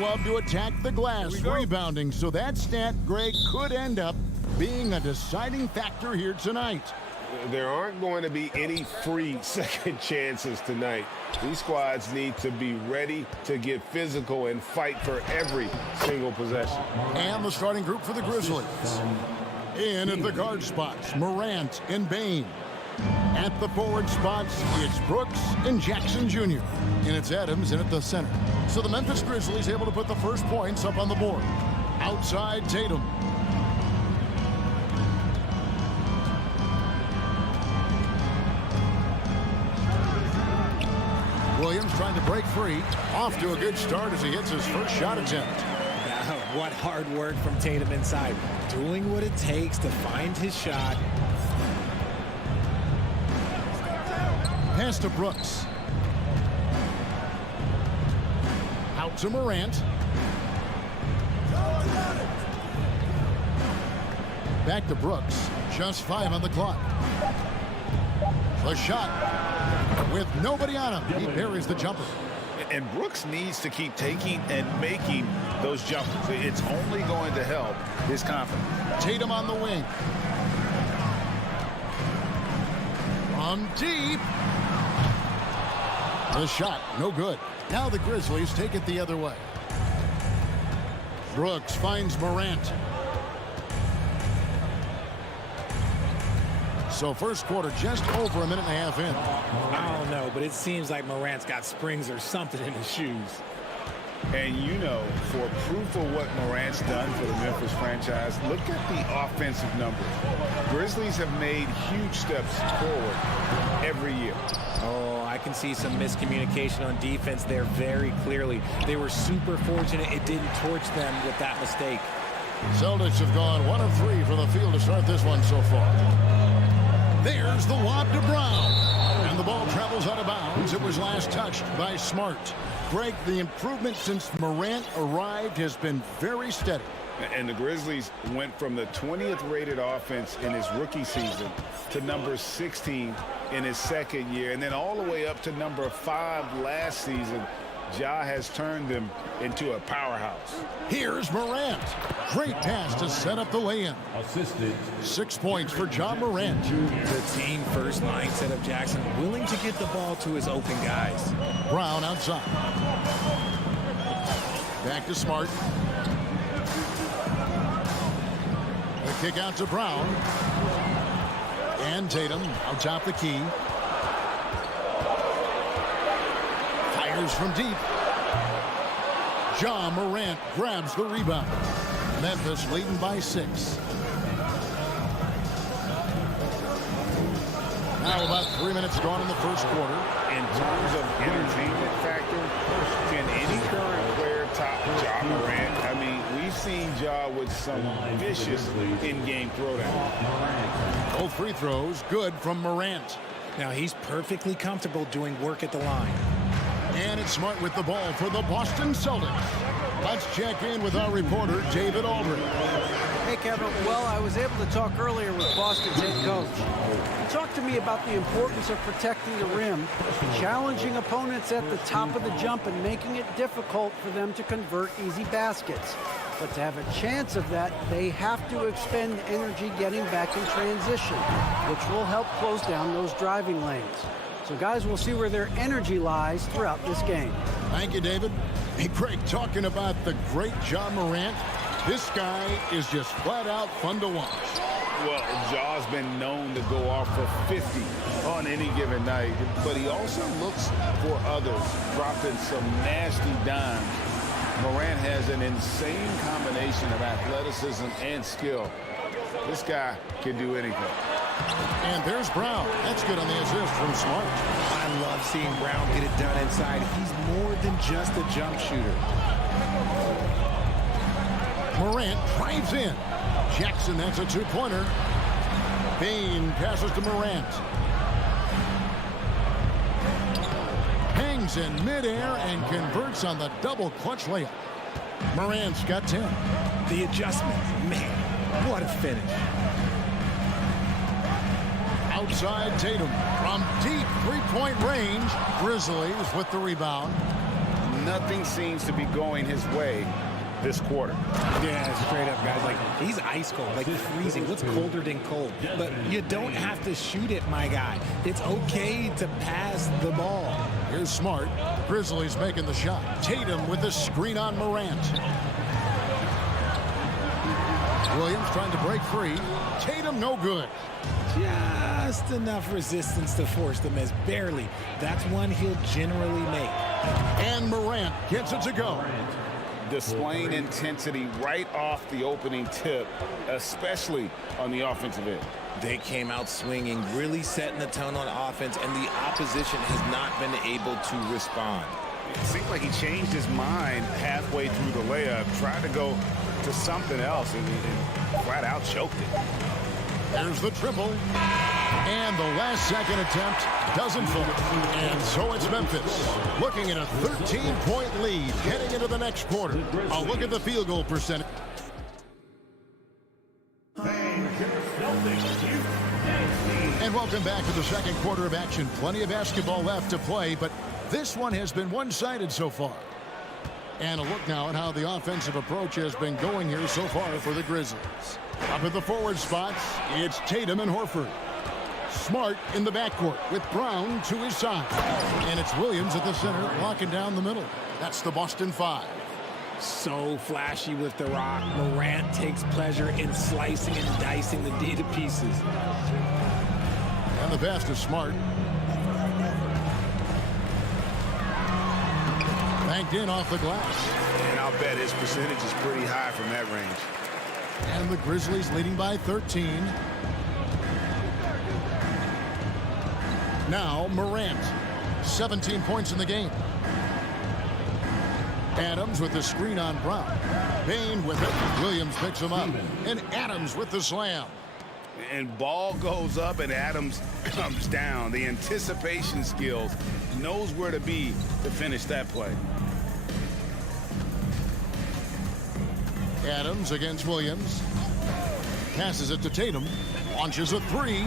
love to attack the glass, rebounding, so that stat, Greg, could end up being a deciding factor here tonight. There aren't going to be any free second chances tonight. These squads need to be ready to get physical and fight for every single possession. And the starting group for the Grizzlies. In at the guard spots, Morant and Bane. At the forward spots, it's Brooks and Jackson Jr. And it's Adams in at the center. So the Memphis Grizzlies able to put the first points up on the board. Outside Tatum. Williams trying to break free. Off to a good start as he hits his first shot attempt. What hard work from Tatum inside. Doing what it takes to find his shot. Pass to Brooks. Out to Morant. Back to Brooks. Just 5 on the clock. The shot. With nobody on him, he buries the jumper. And Brooks needs to keep taking and making those jumpers. It's only going to help his confidence. Tatum on the wing. From deep. The shot, no good. Now the Grizzlies take it the other way. Brooks finds Morant. So first quarter just over a minute and a half in. I don't know, but it seems like Morant's got springs or something in his shoes. And you know, for proof of what Morant's done for the Memphis franchise, look at the offensive numbers. Grizzlies have made huge steps forward every year. Oh, I can see some miscommunication on defense there very clearly. They were super fortunate it didn't torch them with that mistake. Celtics have gone 1 of 3 from the field to start this one so far. There's the lob to Brown. And the ball travels out of bounds. It was last touched by Smart. Greg, the improvement since Morant arrived has been very steady. And the Grizzlies went from the 20th rated offense in his rookie season to number 16 in his second year, and then all the way up to number 5 last season. Ja has turned them into a powerhouse. Here's Morant. Great pass to set up the lay-in. 6 points for Ja Morant. The team first mindset of Jackson, willing to get the ball to his open guys. Brown outside. Back to Smart. The kick out to Brown. And Tatum out top the key. Fires from deep. Ja Morant grabs the rebound. Memphis leading by 6. Now about 3 minutes gone in the first quarter. In terms of entertainment factor, can any current player top Ja Morant? I mean, we've seen Ja with some vicious in-game throwdown. Both free throws good from Morant. Now he's perfectly comfortable doing work at the line. And it's Smart with the ball for the Boston Celtics. Let's check in with our reporter, David Aldridge. Hey, Kevin. Well, I was able to talk earlier with Boston's head coach. He talked to me about the importance of protecting the rim, challenging opponents at the top of the jump, and making it difficult for them to convert easy baskets. But to have a chance of that, they have to expend energy getting back in transition, which will help close down those driving lanes. So, guys, we'll see where their energy lies throughout this game. Thank you, David. Hey, Craig, talking about the great Ja Morant, this guy is just flat out fun to watch. Well, Ja's been known to go off for 50 on any given night, but he also looks for others, dropping some nasty dimes. Morant has an insane combination of athleticism and skill. This guy can do anything. And there's Brown. That's good on the assist from Smart. I love seeing Brown get it done inside. He's more than just a jump shooter. Morant drives in. Jackson, that's a two-pointer. Bane passes to Morant. Hangs in midair and converts on the double clutch layup. Morant's got 10. The adjustment, man, what a finish. Outside Tatum from deep three-point range. Grizzlies with the rebound. nothing seems to be going his way this quarter. Yeah, straight up, guys. Like, he's ice cold, like freezing. What's colder than cold? But you don't have to shoot it, my guy. It's okay to pass the ball. Here's Smart. Grizzlies making the shot. Tatum with the screen on Morant. Williams trying to break free. Tatum no good. Just enough resistance to force the miss. Barely. That's one he'll generally make. And Morant gets it to go. Displaying intensity right off the opening tip, especially on the offensive end. They came out swinging, really setting the tone on offense, and the opposition has not been able to respond. It seemed like he changed his mind halfway through the layup, tried to go to something else, and flat out choked it. There's the triple. And the last second attempt doesn't fall. And so it's Memphis looking at a 13-point lead heading into the next quarter. A look at the field goal percentage. And welcome back to the second quarter of action. Plenty of basketball left to play, but this one has been one-sided so far. And a look now at how the offensive approach has been going here so far for the Grizzlies. Up at the forward spots, it's Tatum and Horford. Smart in the backcourt with Brown to his side. And it's Williams at the center, locking down the middle. That's the Boston Five. So flashy with the rock. Morant takes pleasure in slicing and dicing the D to pieces. And the pass to Smart. Banked in off the glass. And I'll bet his percentage is pretty high from that range. And the Grizzlies leading by 13. Now Morant, 17 points in the game. Adams with the screen on Brown. Bain with it. Williams picks him up. And Adams with the slam. And ball goes up and Adams comes down. The anticipation skills, knows where to be to finish that play. Adams against Williams. Passes it to Tatum. Launches a three.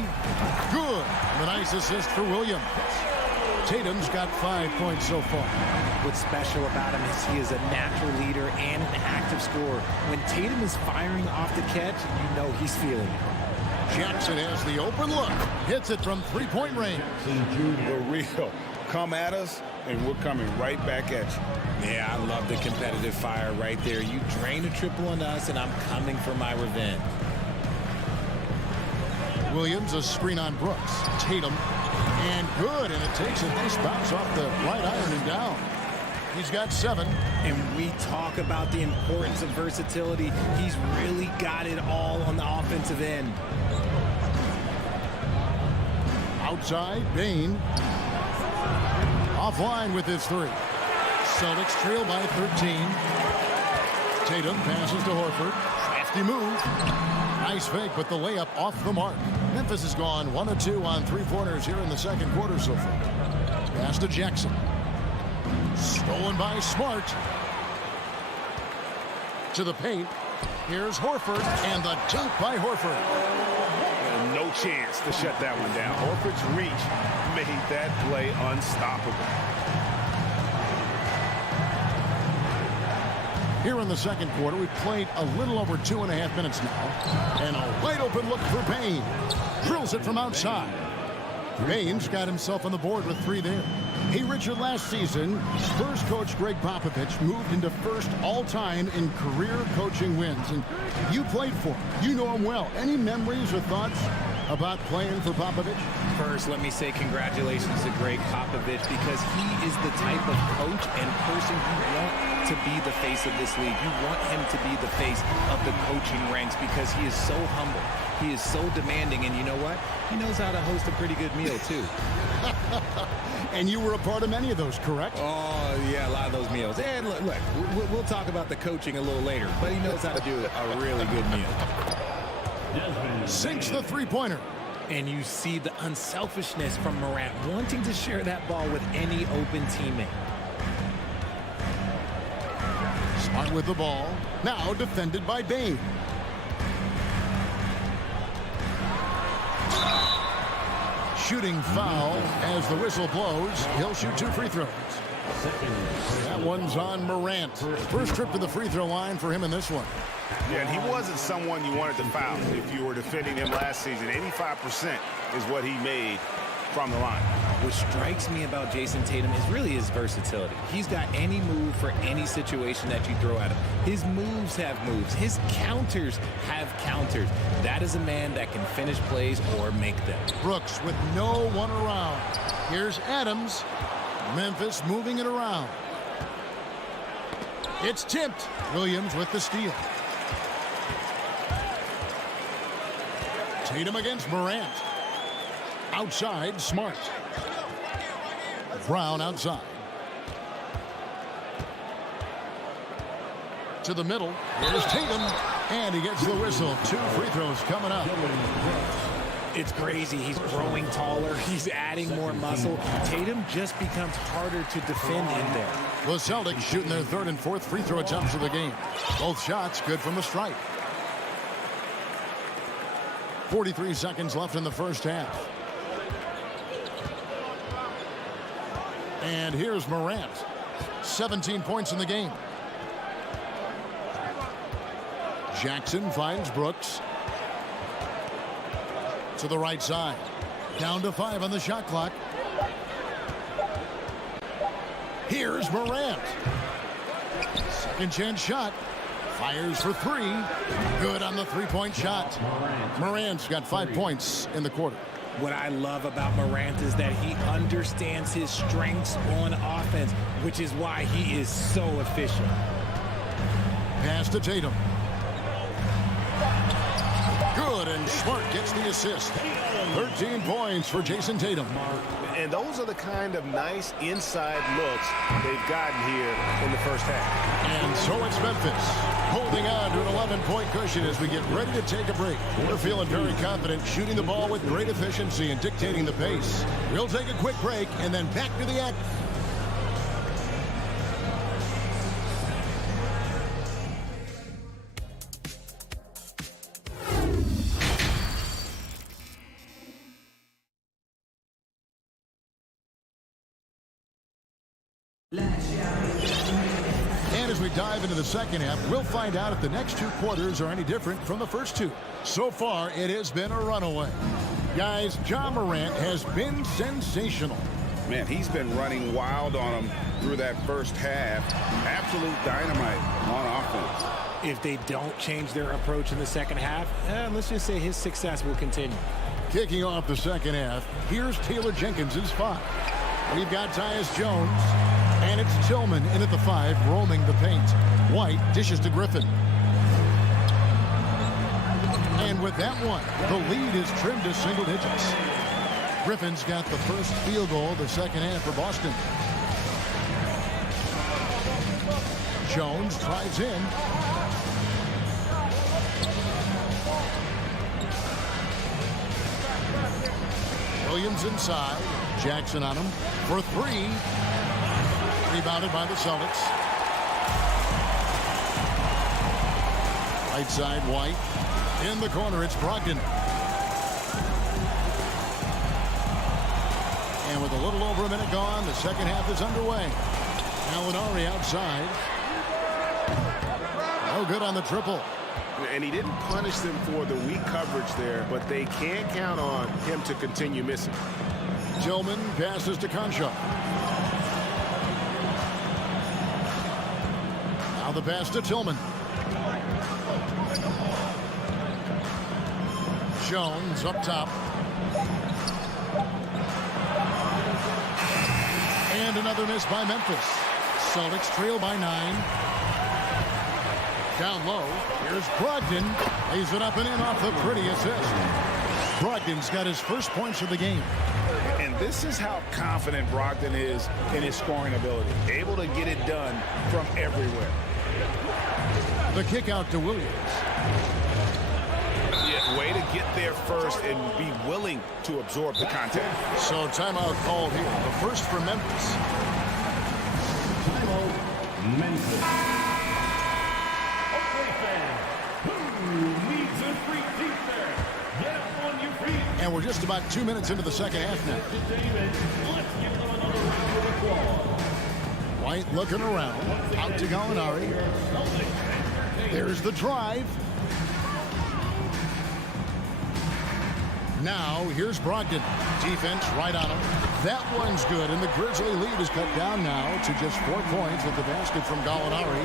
Good. And a nice assist for Williams. Tatum's got 5 points so far. What's special about him is he is a natural leader and an active scorer. When Tatum is firing off the catch, you know he's feeling it. Jackson has the open look. Hits it from three-point range. The real. Come at us, and we're coming right back at you. Yeah, I love the competitive fire right there. You drain a triple on us, and I'm coming for my revenge. Williams, a screen on Brooks. Tatum, and good, and it takes a nice bounce off the right iron and down. He's got 7. And we talk about the importance of versatility. He's really got it all on the offensive end. Outside, Bain. Offline with his 3. Celtics trail by 13. Tatum passes to Horford. Crafty move. Nice fake, but the layup off the mark. Memphis has gone 1 of 2 on three-pointers here in the second quarter so far. Pass to Jackson. Stolen by Smart. To the paint. Here's Horford, and the dunk by Horford. No chance to shut that one down. Horford's reach made that play unstoppable. Here in the second quarter, we've played a little over 2.5 minutes now. And a wide open look for Bain. Drills it from outside. Bain's got himself on the board with 3 there. Hey, Richard, last season, Spurs coach Greg Popovich moved into first all-time in career coaching wins. And you played for him. You know him well. Any memories or thoughts about playing for Popovich? First, let me say congratulations to Greg Popovich, because he is the type of coach and person you want to be the face of this league. You want him to be the face of the coaching ranks, because he is so humble. He is so demanding, and you know what? He knows how to host a pretty good meal, too. And you were a part of many of those, correct? Oh, yeah, a lot of those meals. And look, we'll talk about the coaching a little later, but he knows how to do a really good meal. Sinks the three-pointer. And you see the unselfishness from Morant, wanting to share that ball with any open teammate. Smart with the ball. Now defended by Bain. Shooting foul as the whistle blows. He'll shoot 2 free throws. That one's on Morant. First trip to the free throw line for him in this one. Yeah, and he wasn't someone you wanted to foul if you were defending him last season. 85% is what he made from the line. What strikes me about Jason Tatum is really his versatility. He's got any move for any situation that you throw at him. His moves have moves. His counters have counters. That is a man that can finish plays or make them. Brooks with no one around. Here's Adams. Memphis moving it around. It's tipped. Williams with the steal. Tatum against Morant. Outside, Smart. Brown outside. To the middle. Here's Tatum. And he gets the whistle. 2 free throws coming up. It's crazy. He's growing taller. He's adding more muscle. Tatum just becomes harder to defend in there. The Celtics shooting their 3rd and 4th free throw attempts of the game. Both shots good from the stripe. 43 seconds left in the first half. And here's Morant. 17 points in the game. Jackson finds Brooks. To the right side. Down to 5 on the shot clock. Here's Morant. Second chance shot. Fires for 3. Good on the 3-point shot. Morant's got 5 points in the quarter. What I love about Morant is that he understands his strengths on offense, which is why he is so efficient. Pass to Tatum. Good, and Smart gets the assist. 13 points for Jason Tatum. And those are the kind of nice inside looks they've gotten here in the first half. And so it's Memphis holding on to an 11-point cushion as we get ready to take a break. We're feeling very confident, shooting the ball with great efficiency and dictating the pace. We'll take a quick break and then back to the act. And as we dive into the second half, we'll find out if the next 2 quarters are any different from the first 2. So far, it has been a runaway. Guys, Ja Morant has been sensational. Man, he's been running wild on him through that first half. Absolute dynamite on offense. If they don't change their approach in the second half, let's just say his success will continue. Kicking off the second half, here's Taylor Jenkins' 5. We've got Tyus Jones, and it's Tillman in at the 5, roaming the paint. White dishes to Griffin. And with that one, the lead is trimmed to single digits. Griffin's got the first field goal of the second half for Boston. Jones drives in. Williams inside. Jackson on him for 3. Rebounded by the Celtics. Right side, White. In the corner, it's Brogdon. And with a little over a minute gone, the second half is underway. Gallinari outside. No good on the triple. And he didn't punish them for the weak coverage there, but they can't count on him to continue missing. Tillman passes to Concha. Now the pass to Tillman. Jones up top. And another miss by Memphis. Celtics trail by 9. Down low, here's Brogdon. Lays it up and in off the pretty assist. Brogdon's got his first points of the game. And this is how confident Brogdon is in his scoring ability. Able to get it done from everywhere. The kick out to Williams. Yeah, way to get there first and be willing to absorb the contact. So timeout called here. The first for Memphis. Timeout, Memphis. And we're just about 2 minutes into the second half now. White looking around. Out to Gallinari. There's the drive. Now, here's Brogdon. Defense right on him. That one's good, and the Grizzly lead is cut down now to just 4 points with the basket from Gallinari.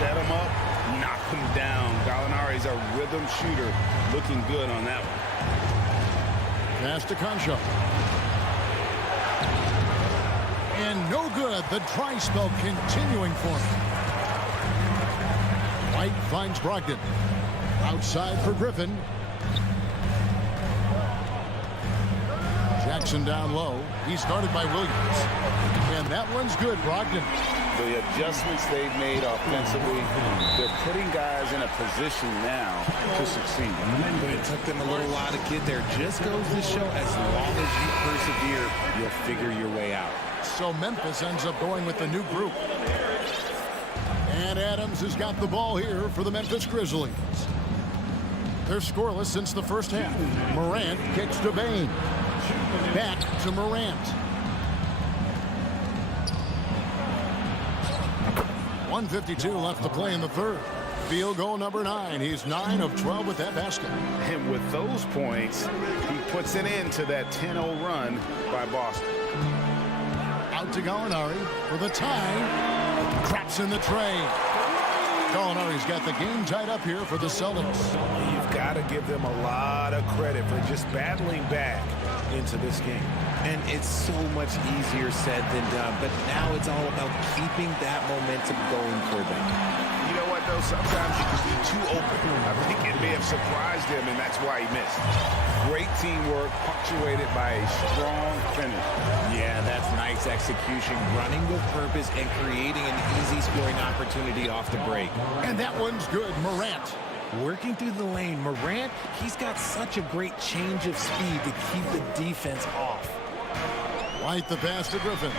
Set him up, knock him down. Gallinari's a rhythm shooter. Looking good on that one. Pass to Concho. And no good. The dry spell continuing for him. White finds Brogdon. Outside for Griffin. Jackson down low. He's guarded by Williams. And that one's good, Brogdon. The adjustments they've made offensively, they're putting guys in a position now to succeed. It took them a little while to get there. Just goes to show as long as you persevere, you'll figure your way out. So Memphis ends up going with the new group. And Adams has got the ball here for the Memphis Grizzlies. They're scoreless since the first half. Morant kicks to Bane. Back to Morant. 1:52 left to play in the third. Field goal number 9. He's 9 of 12 with that basket. And with those points, he puts an end to that 10-0 run by Boston. Out to Gallinari for the tie. Craps in the tray. Gallinari's got the game tied up here for the Celtics. You've got to give them a lot of credit for just battling back into this game. And it's so much easier said than done, but now it's all about keeping that momentum going for them. You know what, though? Sometimes you can be too open. I think it may have surprised him, and that's why he missed. Great teamwork, punctuated by a strong finish. Yeah, that's nice execution, running with purpose and creating an easy scoring opportunity off the break. And that one's good. Morant. Working through the lane, Morant, he's got such a great change of speed to keep the defense off. White the pass to Griffin.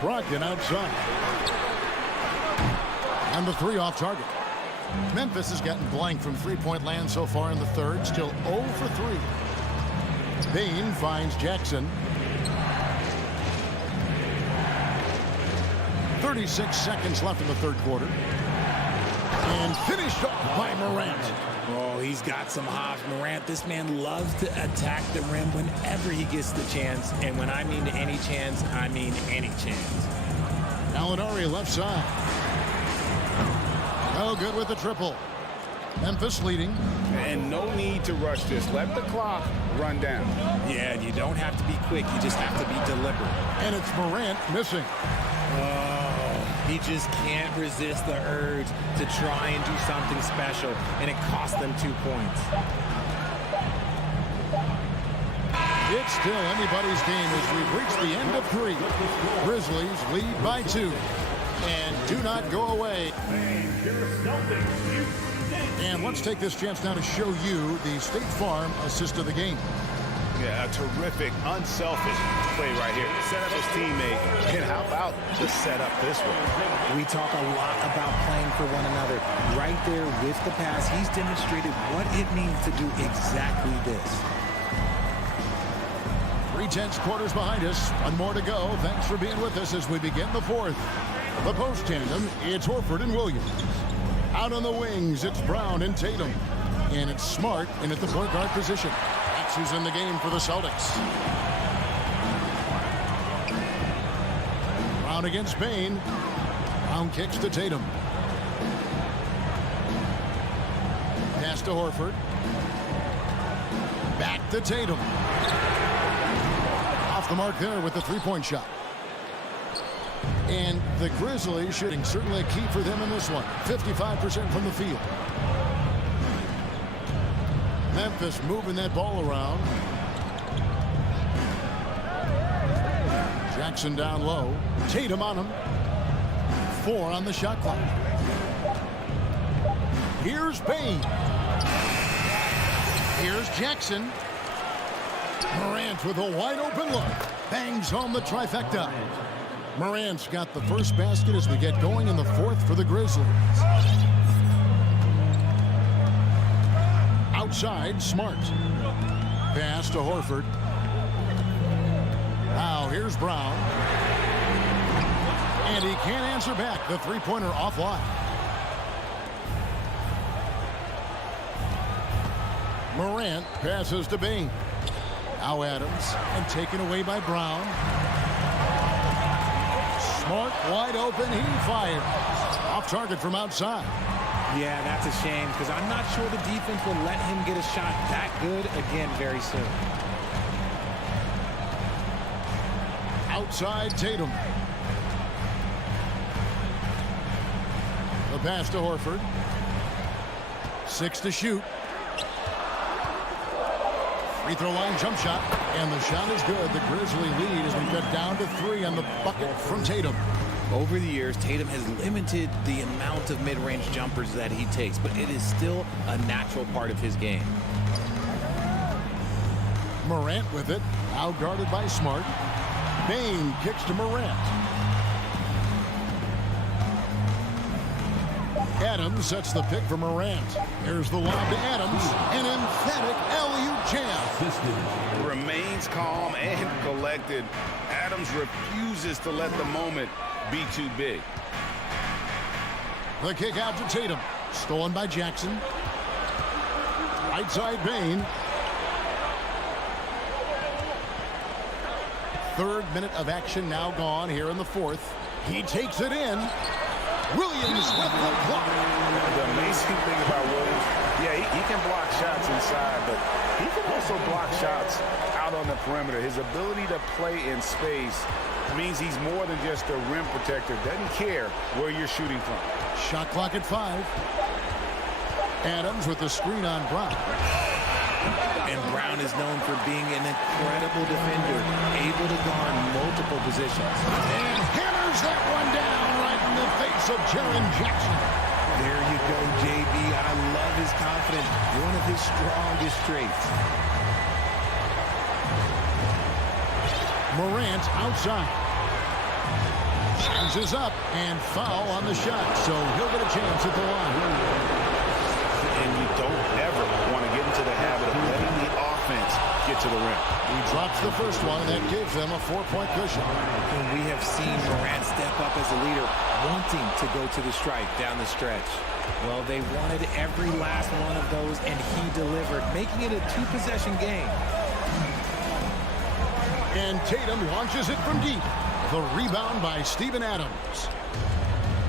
Brogdon outside. And the 3 off target. Memphis has gotten blank from three-point land so far in the third. Still 0 for 3. Bane finds Jackson. 36 seconds left in the third quarter. And finished off by Morant. Oh, he's got some hops. Morant, this man loves to attack the rim whenever he gets the chance. And when I mean any chance, I mean any chance. Gallinari left side. Oh, good with the triple. Memphis leading. And no need to rush this. Let the clock run down. Yeah, you don't have to be quick. You just have to be deliberate. And it's Morant missing. He just can't resist the urge to try and do something special, and it cost them 2 points. It's still anybody's game as we've reached the end of 3. Grizzlies lead by 2. And do not go away. And let's take this chance now to show you the State Farm assist of the game. Yeah, a terrific, unselfish play right here. Set up his teammate. And how about the setup this way? We talk a lot about playing for one another. Right there with the pass, he's demonstrated what it means to do exactly this. 3/10 quarters behind us. One more to go. Thanks for being with us as we begin the fourth. The post tandem, it's Horford and Williams. Out on the wings, it's Brown and Tatum. And it's Smart in at the point guard position. That's who's in the game for the Celtics. Brown against Bane. Brown kicks to Tatum. Pass to Horford. Back to Tatum. Off the mark there with the three-point shot. And the Grizzlies shooting certainly a key for them in this one. 55% from the field. Memphis moving that ball around. Jackson down low. Tatum on him. 4 on the shot clock. Here's Bane. Here's Jackson. Morant with a wide open look. Bangs home the trifecta. Morant's got the first basket as we get going in the fourth for the Grizzlies. Outside, Smart. Pass to Horford. Now here's Brown. And he can't answer back. The three-pointer offline. Morant passes to Bain. Now Adams, and taken away by Brown. Smart, wide open, he fires. Off target from outside. Yeah, that's a shame because I'm not sure the defense will let him get a shot that good again very soon. Outside Tatum. The pass to Horford. 6 to shoot. Free throw line jump shot, and the shot is good. The Grizzly lead has been cut down to 3 on the bucket from Tatum. Over the years, Tatum has limited the amount of mid-range jumpers that he takes, but it is still a natural part of his game. Morant with it, now guarded by Smart. Bain kicks to Morant. Adams sets the pick for Morant. Here's the lob to Adams. An emphatic alley-oop jam. Remains calm and collected. Adams refuses to let the moment be too big. The kick out to Tatum. Stolen by Jackson. Right side Bain. Third minute of action now gone here in the fourth. He takes it in. Williams with the block. The amazing thing about Williams, yeah, he can block shots inside, but he can also block shots out on the perimeter. His ability to play in space means he's more than just a rim protector. Doesn't care where you're shooting from. Shot clock at 5. Adams with the screen on Brown. And Brown is known for being an incredible defender, able to guard multiple positions. And hammers that one down right in the face of Jaren Jackson. There you go, JB. I love his confidence. One of his strongest traits. Morant outside. Hands is up and foul on the shot, so he'll get a chance at the line. And you don't ever want to get into the habit of letting the offense get to the rim. He drops the first one, and that gives them a 4-point cushion. And we have seen Morant step up as a leader, wanting to go to the strike down the stretch. Well, they wanted every last one of those, and he delivered, making it a 2-possession game. And Tatum launches it from deep. The rebound by Steven Adams.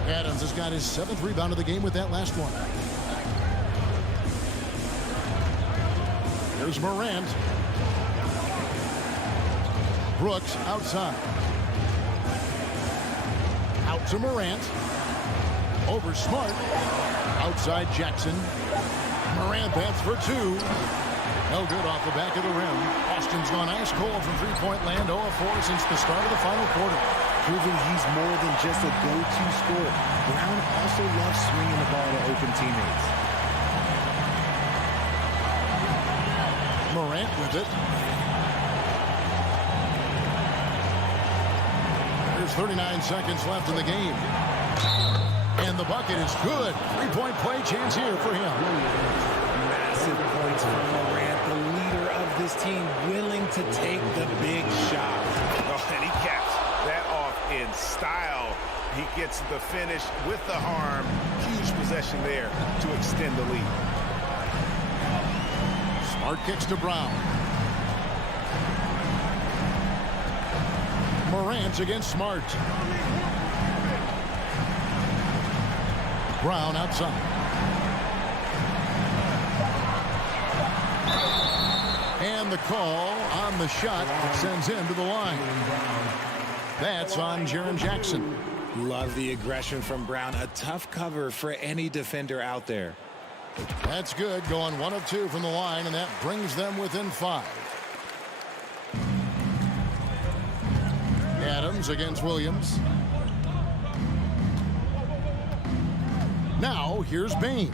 Adams has got his 7th rebound of the game with that last one. Here's Morant. Brooks outside. Out to Morant. Over Smart. Outside Jackson. Morant bats for 2. No good off the back of the rim. Austin's gone ice cold from three-point land, 0-4 since the start of the final quarter. Proving he's more than just a go-to scorer. Brown also loves swinging the ball to open teammates. Morant with it. There's 39 seconds left in the game. And the bucket is good. Three-point play chance here for him. Massive points from Morant, the leader of this team, willing to take the big shot. Oh, and he caps that off in style. He gets the finish with the arm. Huge possession there to extend the lead. Smart kicks to Brown. Morant against Smart. Brown outside. And the call on the shot sends him to the line. That's on Jaren Jackson. Love the aggression from Brown. A tough cover for any defender out there. That's good. Going 1 of 2 from the line, and that brings them within 5. Adams against Williams. Now, here's Bain.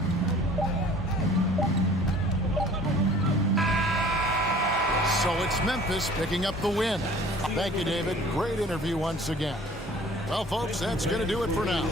So it's Memphis picking up the win. Thank you, David. Great interview once again. Well, folks, that's going to do it for now.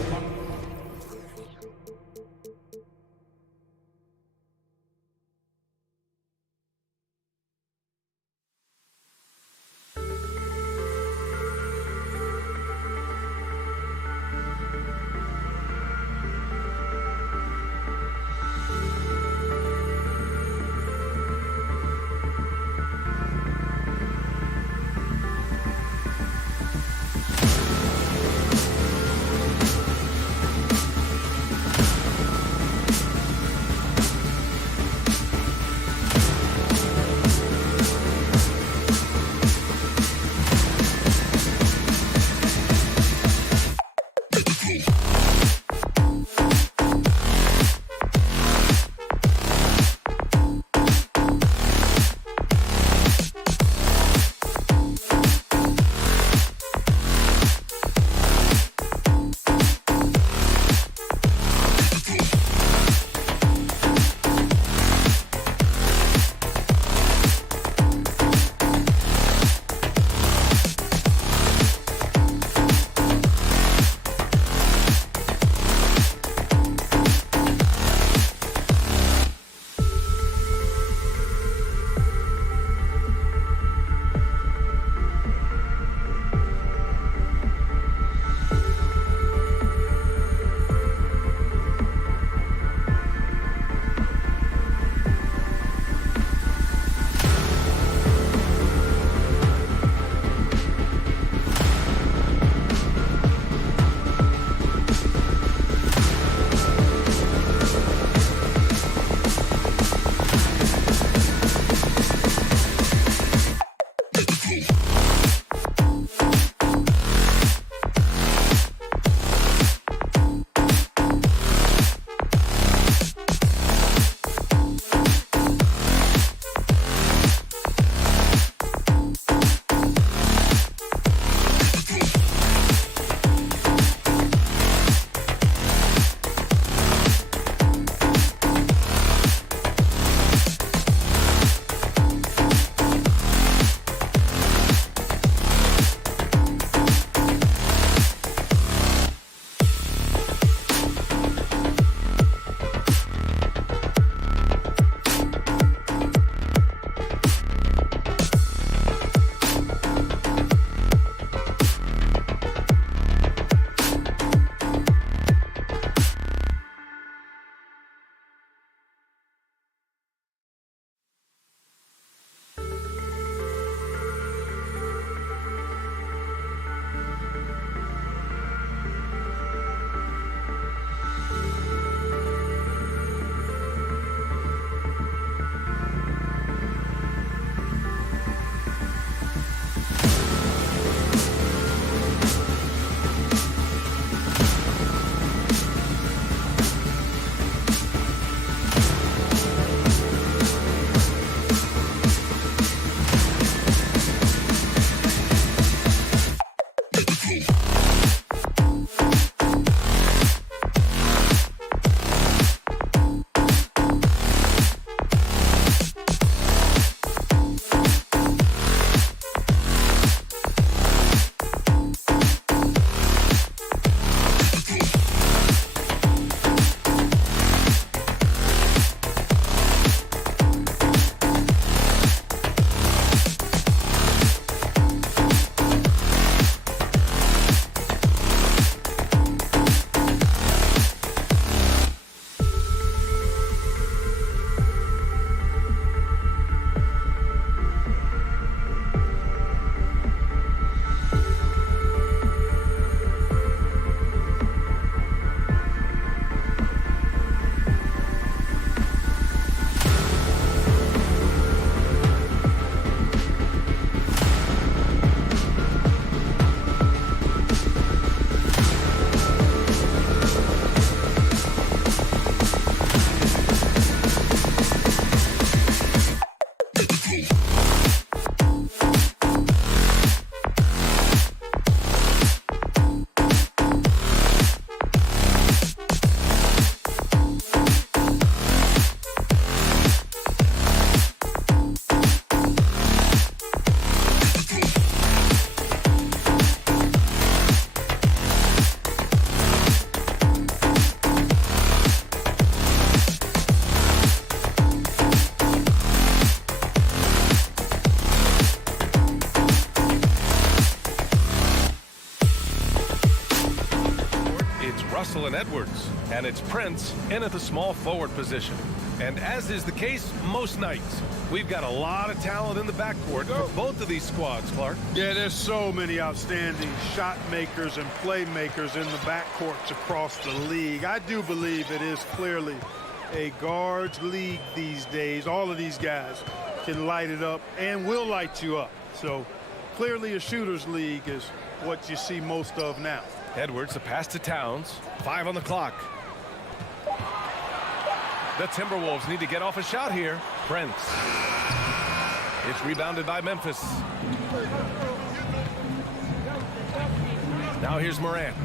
Russell and Edwards, and it's Prince in at the small forward position. And as is the case most nights, we've got a lot of talent in the backcourt for both of these squads, Clark. Yeah, there's so many outstanding shot makers and playmakers in the backcourts across the league. I do believe it is clearly a guards league these days. All of these guys can light it up and will light you up. So clearly a shooters league is what you see most of now. Edwards, the pass to Towns. 5 on the clock. The Timberwolves need to get off a shot here. Prince. It's rebounded by Memphis. Now here's Morant.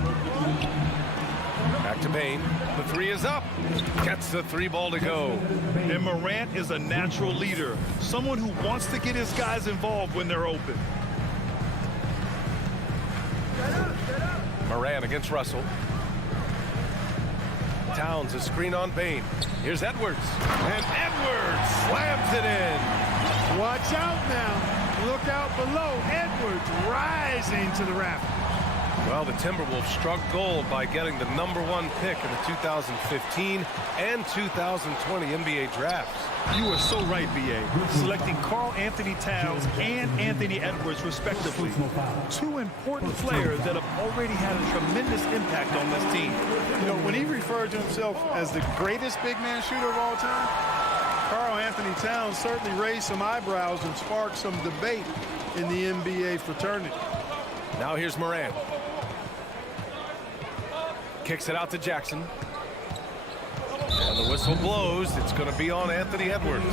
Back to Bain. The three is up. Gets the three ball to go. And Morant is a natural leader. Someone who wants to get his guys involved when they're open. Morant against Russell. Towns, a screen on Bain. Here's Edwards. And Edwards slams it in. Watch out now. Look out below. Edwards rising to the raft. Well, the Timberwolves struck gold by getting the #1 pick in the 2015 and 2020 NBA drafts. You are so right, B.A. Selecting Karl Anthony Towns and Anthony Edwards, respectively. Two important players that have already had a tremendous impact on this team. You know, when he referred to himself as the greatest big man shooter of all time, Karl Anthony Towns certainly raised some eyebrows and sparked some debate in the NBA fraternity. Now here's Morant. Kicks it out to Jackson. And the whistle blows. It's going to be on Anthony Edwards.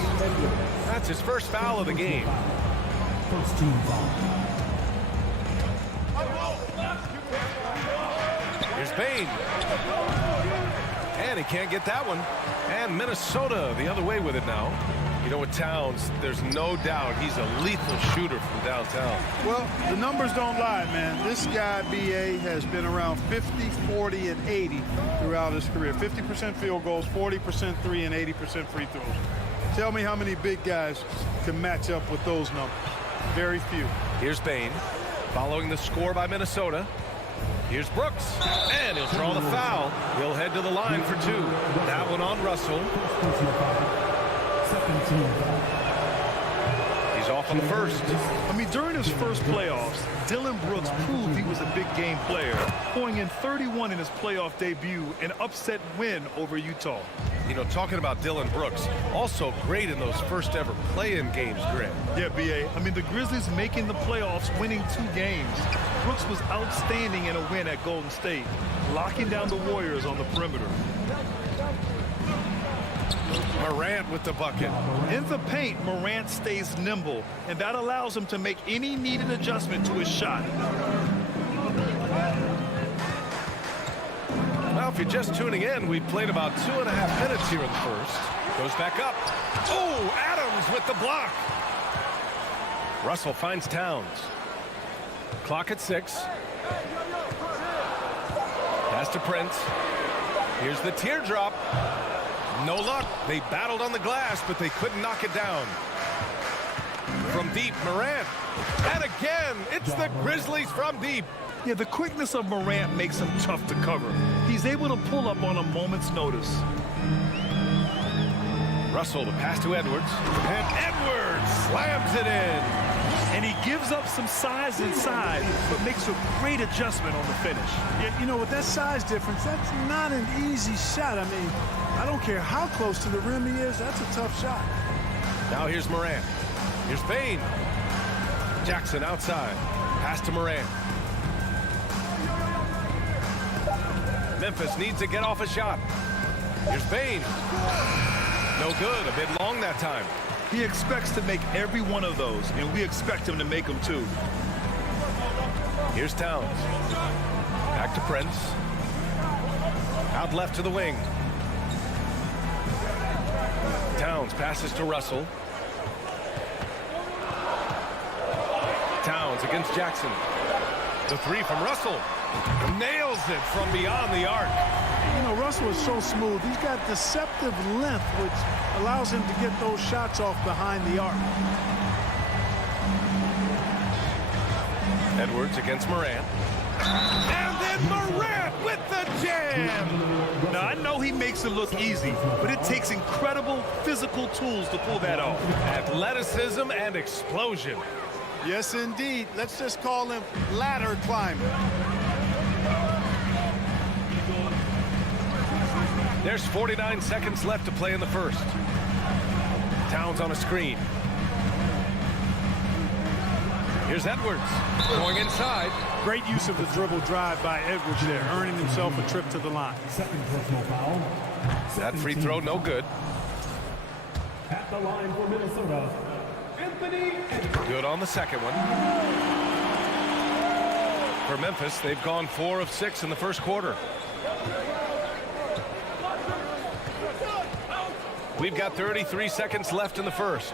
That's his first foul of the game. First team foul. Here's Bain. And he can't get that one. And Minnesota the other way with it now. You know, with Towns, there's no doubt he's a lethal shooter from downtown. Well, the numbers don't lie, man. This guy, B.A., has been around 50, 40, and 80 throughout his career. 50% field goals, 40% three, and 80% free throws. Tell me how many big guys can match up with those numbers. Very few. Here's Bain, following the score by Minnesota. Here's Brooks, and he'll draw the foul. He'll head to the line for two. That one on Russell. He's off on the first. I mean, during his first playoffs, Dillon Brooks proved he was a big game player, pouring in 31 in his playoff debut, an upset win over Utah. You know, talking about Dillon Brooks, also great in those first ever play-in games, Grant. Yeah, B.A. I mean, the Grizzlies making the playoffs, winning 2 games. Brooks was outstanding in a win at Golden State, locking down the Warriors on the perimeter. Morant with the bucket. In the paint, Morant stays nimble, and that allows him to make any needed adjustment to his shot. if you're just tuning in, we've played about 2.5 minutes here in the first. Goes back up. Oh, Adams with the block. Russell finds Towns. Clock at 6. Pass to Prince. Here's the teardrop. No luck. They battled on the glass, but they couldn't knock it down. From deep, Morant. And again, it's the Grizzlies from deep. Yeah, the quickness of Morant makes him tough to cover. He's able to pull up on a moment's notice. Russell to pass to Edwards. And Edwards slams it in. And he gives up some size inside, but makes a great adjustment on the finish. Yeah, you know, with that size difference, that's not an easy shot. I mean, I don't care how close to the rim he is, that's a tough shot. Now here's Morant. Here's Bane. Jackson outside. Pass to Morant. Memphis needs to get off a shot. Here's Bane. No good. A bit long that time. He expects to make every one of those, and we expect him to make them too. Here's Towns. Back to Prince. Out left to the wing. Towns passes to Russell. Towns against Jackson. The three from Russell. Nails it from beyond the arc. You know, Russell is so smooth. He's got deceptive length, which allows him to get those shots off behind the arc. Edwards against Morant. And then Morant with the jam. Now, I know he makes it look easy, but it takes incredible physical tools to pull that off. Athleticism and explosion. Yes, indeed. Let's just call him ladder climber. There's 49 seconds left to play in the first. Towns on a screen. Here's Edwards going inside. Great use of the dribble drive by Edwards there, earning himself a trip to the line. Second personal foul. That free throw no good. At the line for Minnesota, Anthony. Good on the second one. For Memphis, they've gone 4 of 6 in the first quarter. We've got 33 seconds left in the first.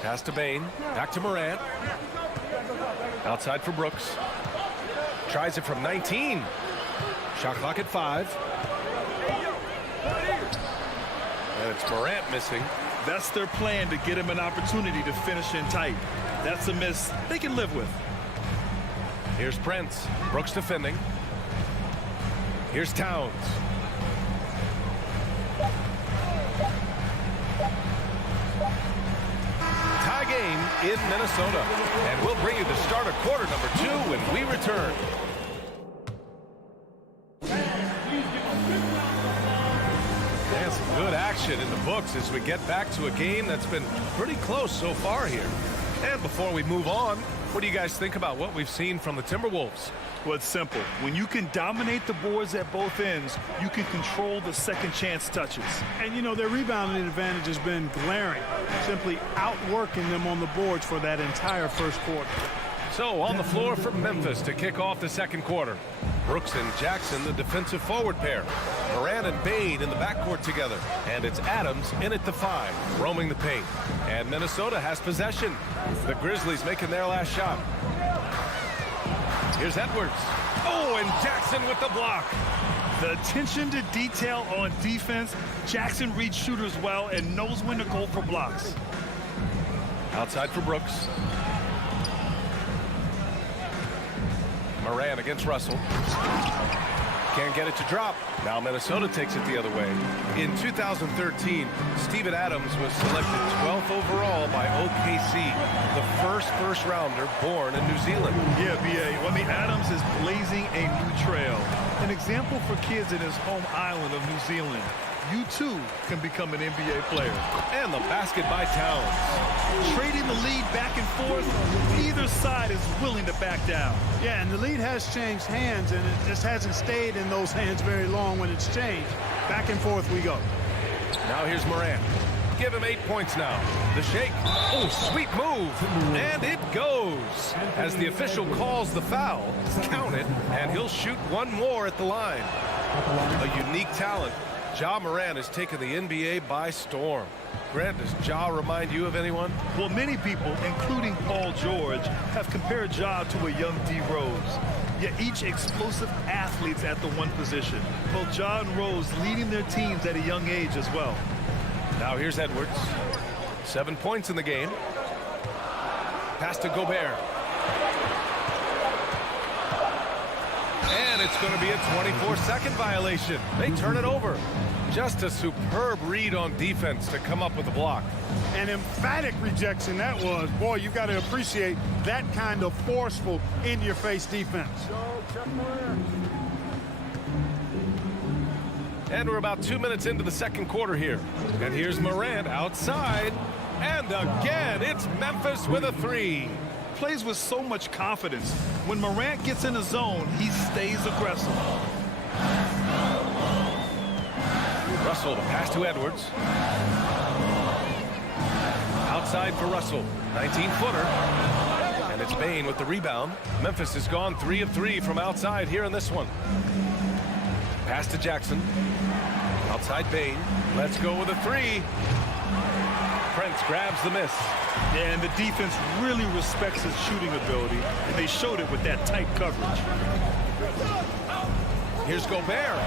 Pass to Bane. Back to Morant. Outside for Brooks. Tries it from 19. Shot clock at 5. And it's Morant missing. That's their plan, to get him an opportunity to finish in tight. That's a miss they can live with. Here's Prince. Brooks defending. Here's Towns. Tie game in Minnesota. And we'll bring you the start of quarter number 2 when we return. And some good action in the books as we get back to a game that's been pretty close so far here. And before we move on, what do you guys think about what we've seen from the Timberwolves? Well, it's simple. When you can dominate the boards at both ends, you can control the second chance touches. And, you know, their rebounding advantage has been glaring, simply outworking them on the boards for that entire first quarter. So on the floor for Memphis to kick off the second quarter. Brooks and Jackson, the defensive forward pair. Morant and Bane in the backcourt together. And it's Adams in at the 5, roaming the paint. And Minnesota has possession. The Grizzlies making their last shot. Here's Edwards. Oh, and Jackson with the block. The attention to detail on defense. Jackson reads shooters well and knows when to go for blocks. Outside for Brooks. Morant against Russell. Can't get it to drop. Now Minnesota takes it the other way. In 2013, Steven Adams was selected 12th overall by OKC, the first rounder born in New Zealand. Yeah, B.A. I mean, Adams is blazing a new trail. An example for kids in his home island of New Zealand. You too can become an NBA player. And the basket by Towns. Trading the lead back and forth, neither side is willing to back down. Yeah, and the lead has changed hands, and it just hasn't stayed in those hands very long when it's changed. Back and forth we go. Now here's Morant. Give him 8 points now. The shake. Oh, sweet move. And it goes. As the official calls the foul, count it, and he'll shoot one more at the line. A unique talent. Ja Morant has taken the NBA by storm. Grant, does Ja remind you of anyone? Well, many people, including Paul George, have compared Ja to a young D. Rose. Yet each explosive athletes at the one position. Both Ja and Rose leading their teams at a young age as well. Now here's Edwards. 7 points in the game. Pass to Gobert. And it's going to be a 24-second violation. They turn it over. Just a superb read on defense to come up with a block. An emphatic rejection that was. Boy, you got to appreciate that kind of forceful in-your-face defense. And we're about 2 minutes into the second quarter here. And here's Morant outside. And again, it's Memphis with a three. Plays with so much confidence. When Morant gets in the zone, he stays aggressive. Russell, the pass to Edwards. Outside for Russell. 19-footer. And it's Bane with the rebound. Memphis has gone 3 of 3 from outside here in this one. Pass to Jackson. Outside Bane. Let's go with a three. Prince grabs the miss. Yeah, and the defense really respects his shooting ability, and they showed it with that tight coverage. Here's Gobert.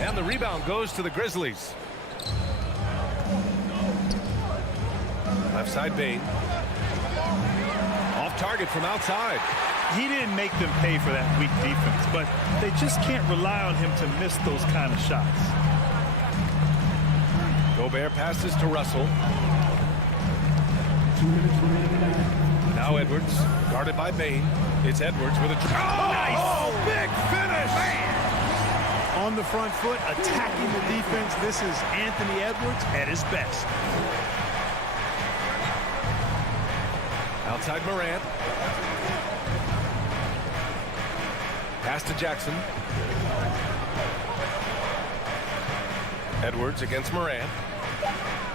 And the rebound goes to the Grizzlies. Left side Bane. Off target from outside. He didn't make them pay for that weak defense, but they just can't rely on him to miss those kind of shots. Gobert passes to Russell. Now Edwards, guarded by Bane. It's Edwards with a... Nice! Big finish! Man. On the front foot, attacking the defense. This is Anthony Edwards at his best. Outside Morant. Pass to Jackson. Edwards against Morant.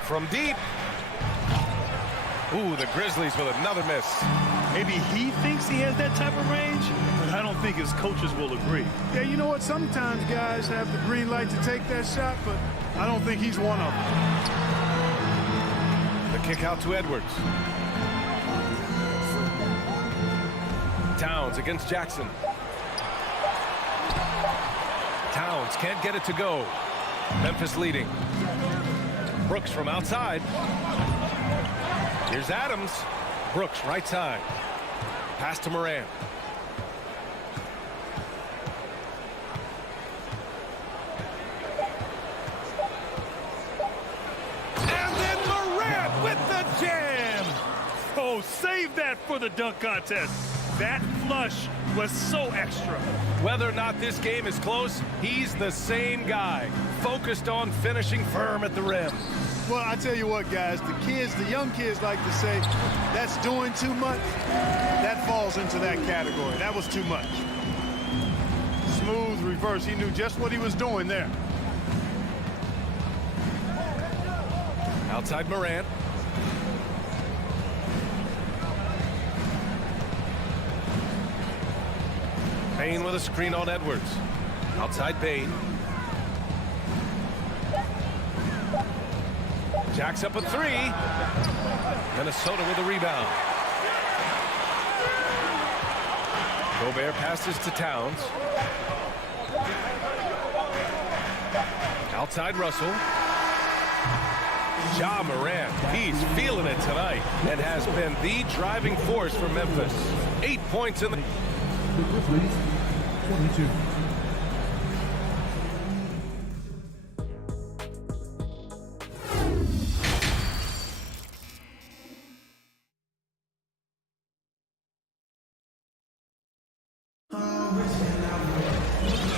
From deep. Ooh, the Grizzlies with another miss. Maybe he thinks he has that type of range, but I don't think his coaches will agree. Yeah, you know what? Sometimes guys have the green light to take that shot, but I don't think he's one of them. The kick out to Edwards. Towns against Jackson. Towns can't get it to go. Memphis leading. Brooks from outside. Here's Adams. Brooks right side. Pass to Morant. And then Morant with the jam. Oh, save that for the dunk contest. That flush was so extra. Whether or not this game is close, he's the same guy. Focused on finishing firm at the rim. Well, I tell you what, guys, the young kids like to say, that's doing too much. That falls into that category. That was too much. Smooth reverse. He knew just what he was doing there. Outside Morant. Bane with a screen on Edwards. Outside Bane. Jacks up a three. Minnesota with a rebound. Gobert passes to Towns. Outside Russell. Ja Morant, he's feeling it tonight and has been the driving force for Memphis. 8 points in the... The Grizzlies, 22.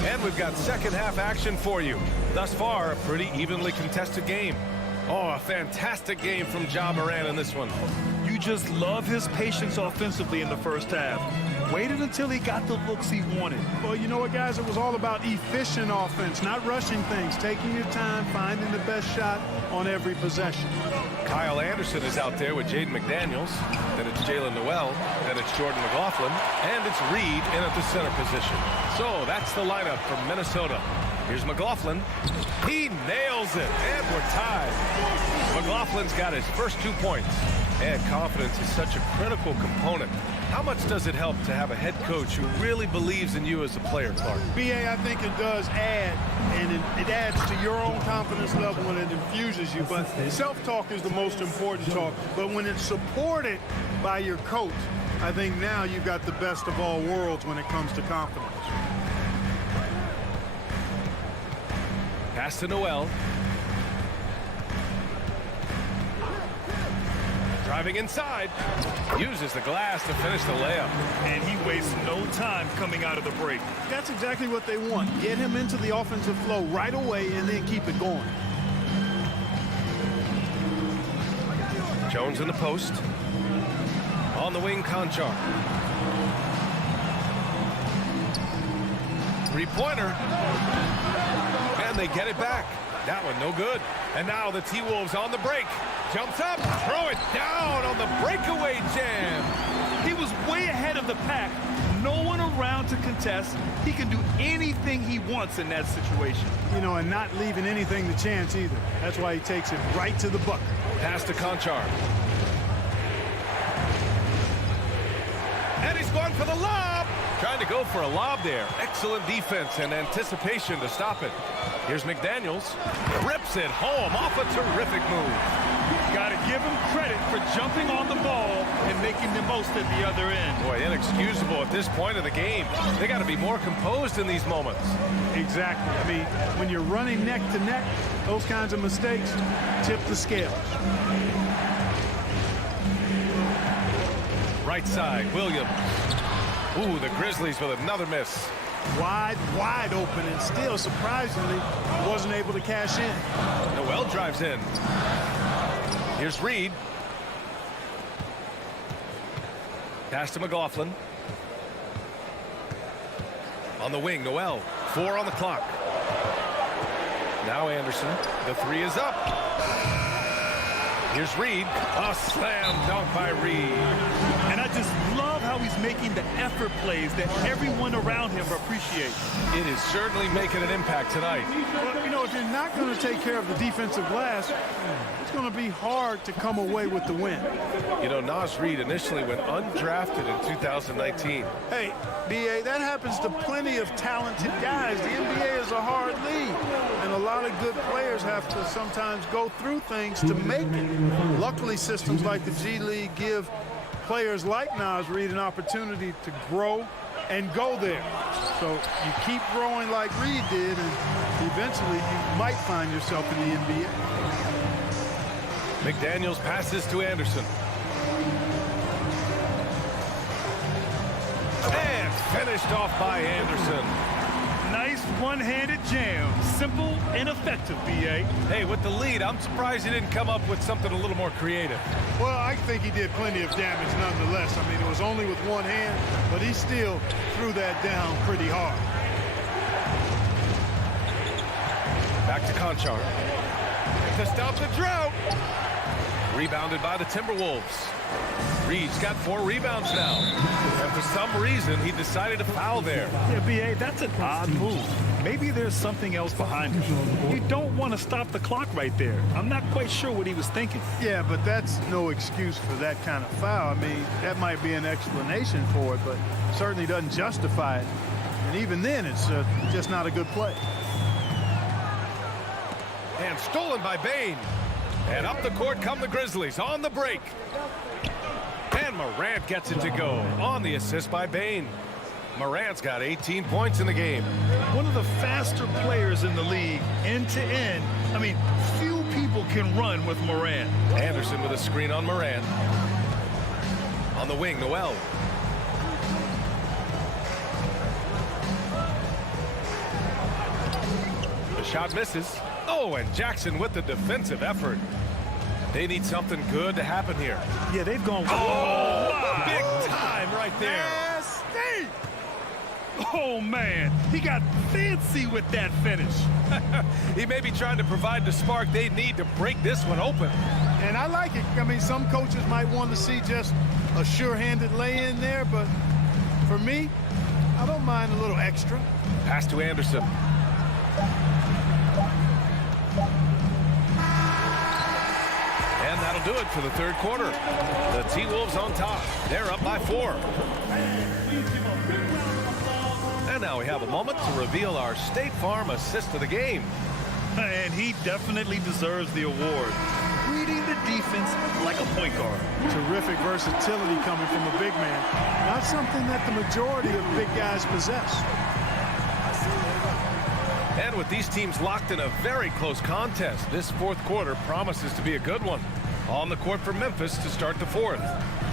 And we've got second half action for you. Thus far, a pretty evenly contested game. Oh, a fantastic game from Ja Morant in this one. You just love his patience offensively in the first half. Waited until he got the looks he wanted. Well, you know what, guys? It was all about efficient offense, not rushing things, taking your time, finding the best shot on every possession. Kyle Anderson is out there with Jaden McDaniels. Then it's Jalen Noel. Then it's Jordan McLaughlin. And it's Reed in at the center position. So that's the lineup from Minnesota. Here's McLaughlin. He nails it. And we're tied. McLaughlin's got his first 2 points. And confidence is such a critical component. How much does it help to have a head coach who really believes in you as a player, Clark? BA, I think it does add, and it adds to your own confidence level when it infuses you. But self-talk is the most important talk. But when it's supported by your coach, I think now you've got the best of all worlds when it comes to confidence. Pass to Noel. Driving inside. Uses the glass to finish the layup. And he wastes no time coming out of the break. That's exactly what they want. Get him into the offensive flow right away and then keep it going. Jones in the post. On the wing, Conchar. Three-pointer. And they get it back. That one no good. And now the T-Wolves on the break. Jumps up, throw it down on the breakaway jam. He was way ahead of the pack. No one around to contest. He can do anything he wants in that situation. You know, and not leaving anything to chance either. That's why he takes it right to the bucket. Pass to Conchar. And he's going for the lob. Trying to go for a lob there. Excellent defense and anticipation to stop it. Here's McDaniels. Rips it home off a terrific move. Got to give him credit for jumping on the ball and making the most at the other end. Boy, inexcusable at this point of the game. They got to be more composed in these moments. Exactly. I mean, when you're running neck to neck, those kinds of mistakes tip the scales. Right side, Williams. Ooh, the Grizzlies with another miss. Wide open, and still, surprisingly, wasn't able to cash in. Noel drives in. Here's Reed. Pass to McLaughlin. On the wing, Noel. 4 on the clock. Now Anderson. The 3 is up. Here's Reed. A slam dunk by Reed. And I just love how he's making the effort plays that everyone around him appreciates. It is certainly making an impact tonight. Well, you know, if you're not going to take care of the defensive glass, it's going to be hard to come away with the win. You know, Naz Reid initially went undrafted in 2019. Hey, B.A., that happens to plenty of talented guys. The NBA is a hard league, and a lot of good players have to sometimes go through things to make it. Luckily, systems like the G League give players like Naz Reid an opportunity to grow and go there. So you keep growing like Reid did, and eventually you might find yourself in the NBA. McDaniels passes to Anderson. And finished off by Anderson. Nice one-handed jam. Simple and effective, B.A. Hey, with the lead, I'm surprised he didn't come up with something a little more creative. Well, I think he did plenty of damage nonetheless. I mean, it was only with one hand, but he still threw that down pretty hard. Back to Conchar. To stop the drought. Rebounded by the Timberwolves. Reed's got 4 rebounds now. And for some reason, he decided to foul there. Yeah, B.A., that's an odd move. Maybe there's something else behind it. You don't want to stop the clock right there. I'm not quite sure what he was thinking. Yeah, but that's no excuse for that kind of foul. I mean, that might be an explanation for it, but certainly doesn't justify it. And even then, it's just not a good play. And stolen by Bane. And up the court come the Grizzlies on the break. And Morant gets it to go on the assist by Bane. Morant's got 18 points in the game. One of the faster players in the league, end to end. I mean, few people can run with Morant. Anderson with a screen on Morant. On the wing, Noel. The shot misses. Oh, and Jackson with the defensive effort. They need something good to happen here. Yeah, they've gone. Oh, big time right there. Oh, man, he got fancy with that finish. He may be trying to provide the spark they need to break this one open. And I like it. I mean, some coaches might want to see just a sure-handed lay-in there, but for me, I don't mind a little extra. Pass to Anderson. And that'll do it for the third quarter. The T-Wolves on top. They're up by 4. And now we have a moment to reveal our State Farm assist of the game. And he definitely deserves the award. Reading the defense like a point guard. Terrific versatility coming from a big man. Not something that the majority of big guys possess. And with these teams locked in a very close contest, this fourth quarter promises to be a good one. On the court for Memphis to start the fourth.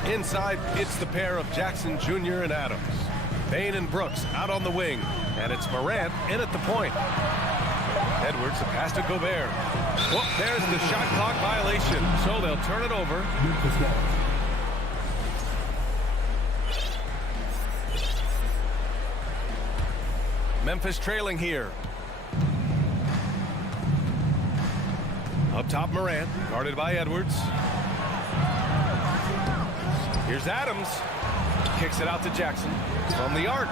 Inside, it's the pair of Jackson Jr. and Adams. Bane and Brooks out on the wing. And it's Morant in at the point. Edwards, a pass to Gobert. Whoop, there's the shot clock violation. So they'll turn it over. Memphis trailing here. Up top, Morant, guarded by Edwards. Here's Adams. Kicks it out to Jackson from the arc.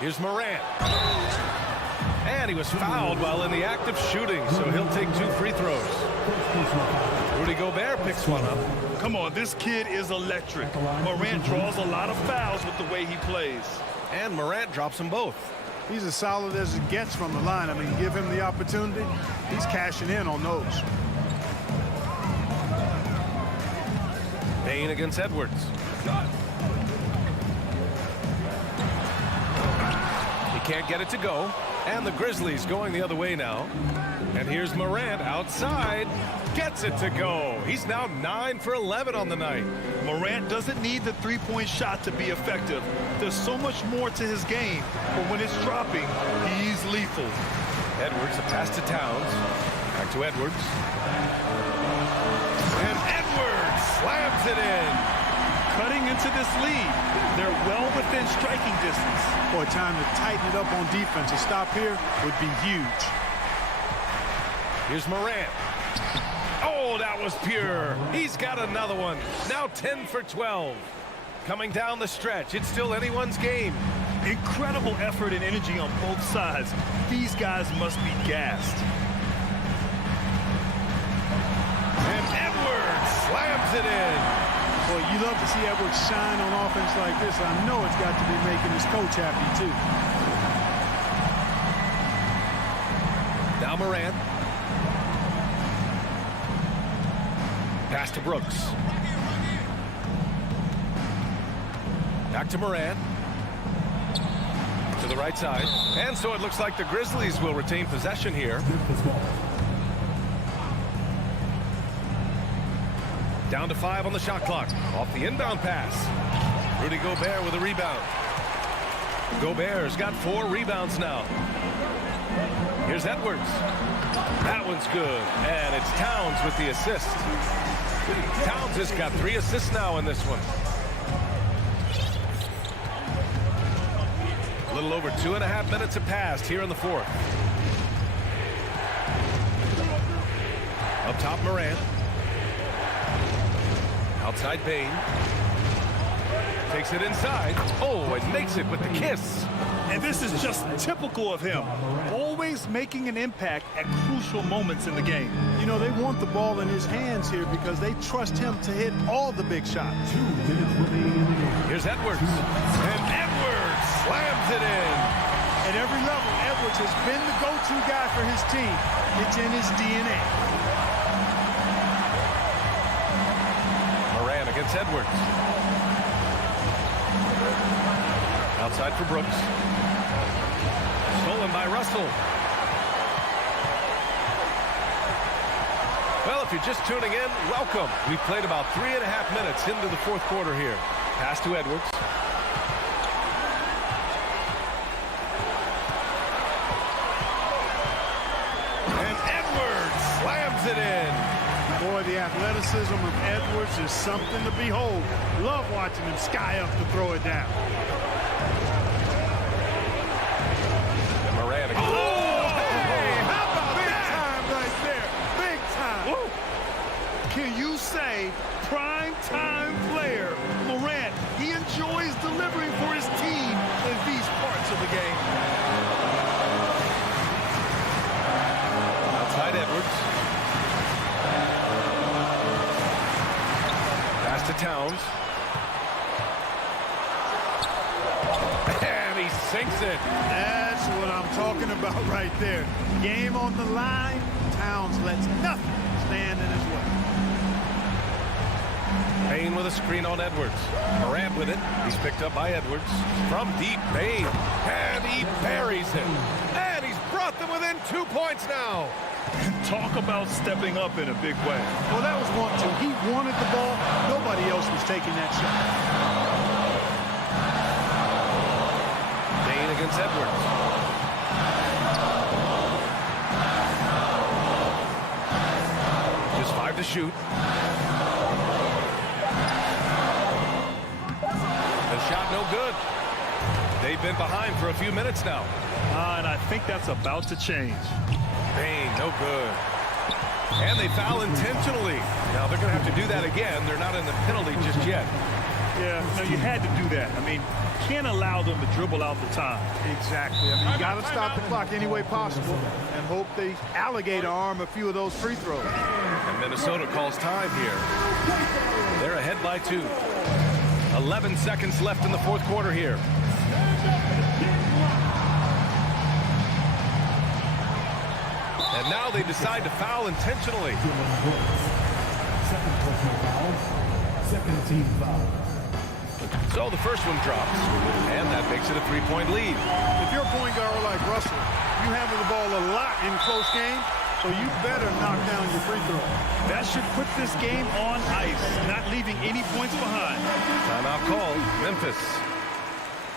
Here's Morant. And he was fouled while in the act of shooting, so he'll take 2 free throws. Rudy Gobert picks one up. Come on, this kid is electric. Morant draws a lot of fouls with the way he plays. And Morant drops them both. He's as solid as it gets from the line. I mean, give him the opportunity, he's cashing in on those. Bane against Edwards. He can't get it to go. And the Grizzlies going the other way now. And here's Morant outside. Gets it to go. He's now 9 for 11 on the night. Morant doesn't need the three-point shot to be effective. There's so much more to his game, but when it's dropping, he's lethal. Edwards, a pass to Towns. Back to Edwards. And Edwards slams it in. Cutting into this lead. They're well within striking distance. Boy, time to tighten it up on defense. A stop here would be huge. Here's Morant. Oh, that was pure. He's got another one. Now 10 for 12. Coming down the stretch. It's still anyone's game. Incredible effort and energy on both sides. These guys must be gassed. And Edwards slams it in. Boy, you love to see Edwards shine on offense like this. I know it's got to be making his coach happy, too. Now Morant. Pass to Brooks. Back to Morant. To the right side. And so it looks like the Grizzlies will retain possession here. Down to 5 on the shot clock. Off the inbound pass. Rudy Gobert with a rebound. Gobert's got 4 rebounds now. Here's Edwards. That one's good. And it's Towns with the assist. Towns has got 3 assists now in this one. A little over 2.5 minutes have passed here in the fourth. Up top, Morant. Outside Bane. Takes it inside. Oh, and makes it with the kiss. And this is just typical of him. Always making an impact at crucial moments in the game. You know, they want the ball in his hands here because they trust him to hit all the big shots. Here's Edwards. And Edwards slams it in. At every level, Edwards has been the go-to guy for his team. It's in his DNA. Moran against Edwards. Outside for Brooks. Stolen by Russell. Well, if you're just tuning in, welcome. We've played about 3.5 minutes into the fourth quarter here. Pass to Edwards. And Edwards slams it in. Boy, boy, the athleticism of Edwards is something to behold. Love watching him sky up to throw it down. And Moran again. Hey, how about big time right there? Big time. Woo. Can you say prime time player Morant? He enjoys delivering for his team in these parts of the game. Outside Edwards. Pass to Towns. And he sinks it. That's what I'm talking about right there. Game on the line. Towns lets nothing stand in his way. Bane with a screen on Edwards. Morant with it. He's picked up by Edwards. From deep, Bane. And he buries it. And he's brought them within 2 points now. Talk about stepping up in a big way. Well, that was 1-2. He wanted the ball. Nobody else was taking that shot. Bane against Edwards. Just 5 to shoot. Shot no good. They've been behind for a few minutes now. And I think that's about to change. Bane, no good. And they foul intentionally. Now they're going to have to do that again. They're not in the penalty just yet. Yeah, no, you had to do that. I mean, can't allow them to dribble out the time. Exactly. I mean, you got to stop the clock any way possible and hope they alligator arm a few of those free throws. And Minnesota calls time here. They're ahead by 2. 11 seconds left in the fourth quarter here. And now they decide to foul intentionally. Second personal foul. Second team foul. So the first one drops. And that makes it a 3-point lead. If you're a point guard like Russell, you handle the ball a lot in close games, so you better knock down your free throw. That should put this game on ice, not leaving any points behind. Timeout called. Memphis.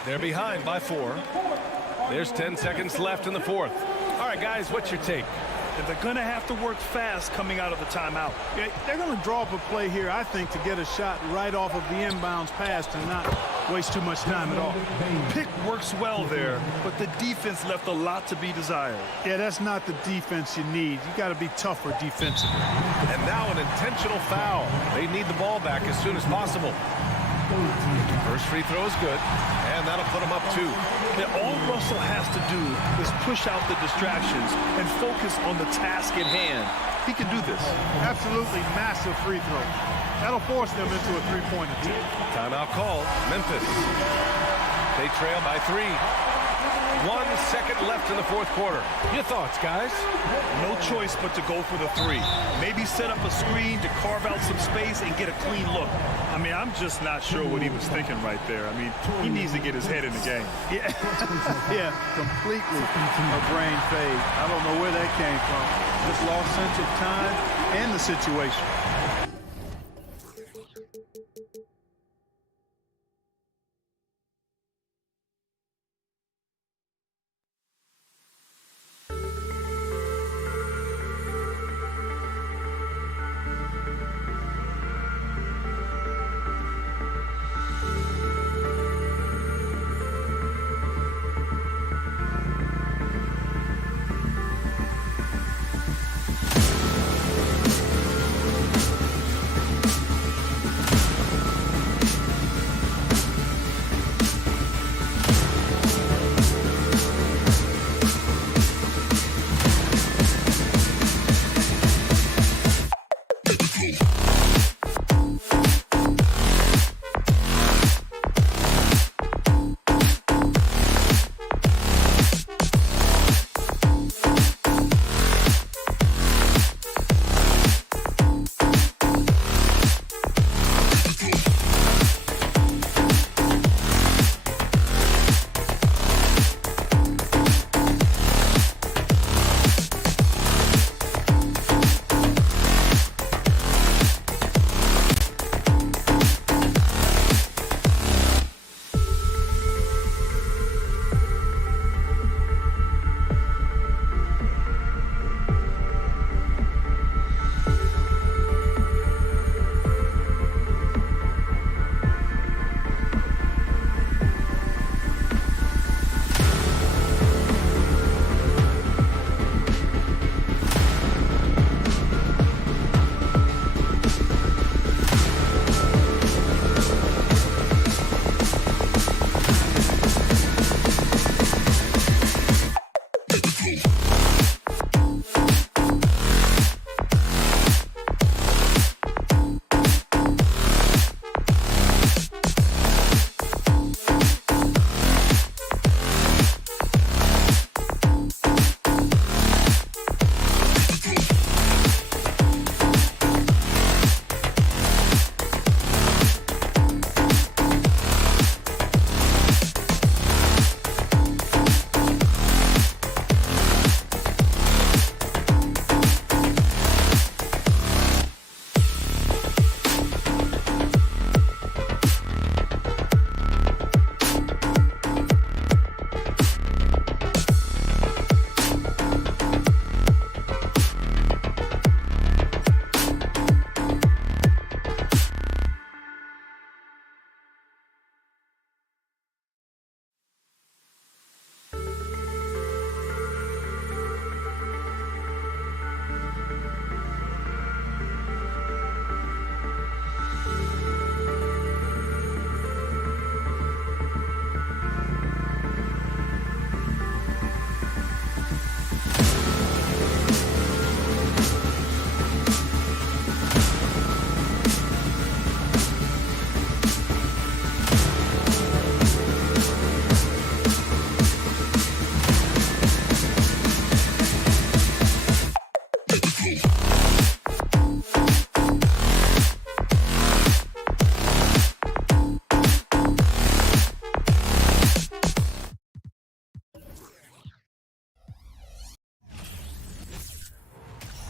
They're behind by 4. There's 10 seconds left in the fourth. All right, guys, what's your take? And they're going to have to work fast coming out of the timeout. Yeah, they're going to draw up a play here, I think, to get a shot right off of the inbounds pass to not waste too much time at all. Pick works well there, but the defense left a lot to be desired. Yeah, that's not the defense you need. You got to be tougher defensively. And now an intentional foul. They need the ball back as soon as possible. First free throw is good, and that'll put them up 2. Yeah, all Russell has to do is push out the distractions and focus on the task at hand. He can do this. Absolutely massive free throw. That'll force them into a three-point attempt. Timeout called. Memphis. They trail by 3. 1 second left in the fourth quarter. Your thoughts, guys? No choice but to go for the 3. Maybe set up a screen to carve out some space and get a clean look. I mean, I'm just not sure what he was thinking right there. I mean, he needs to get his head in the game. Yeah, yeah, completely a brain fade. I don't know where that came from. Just lost sense of time and the situation.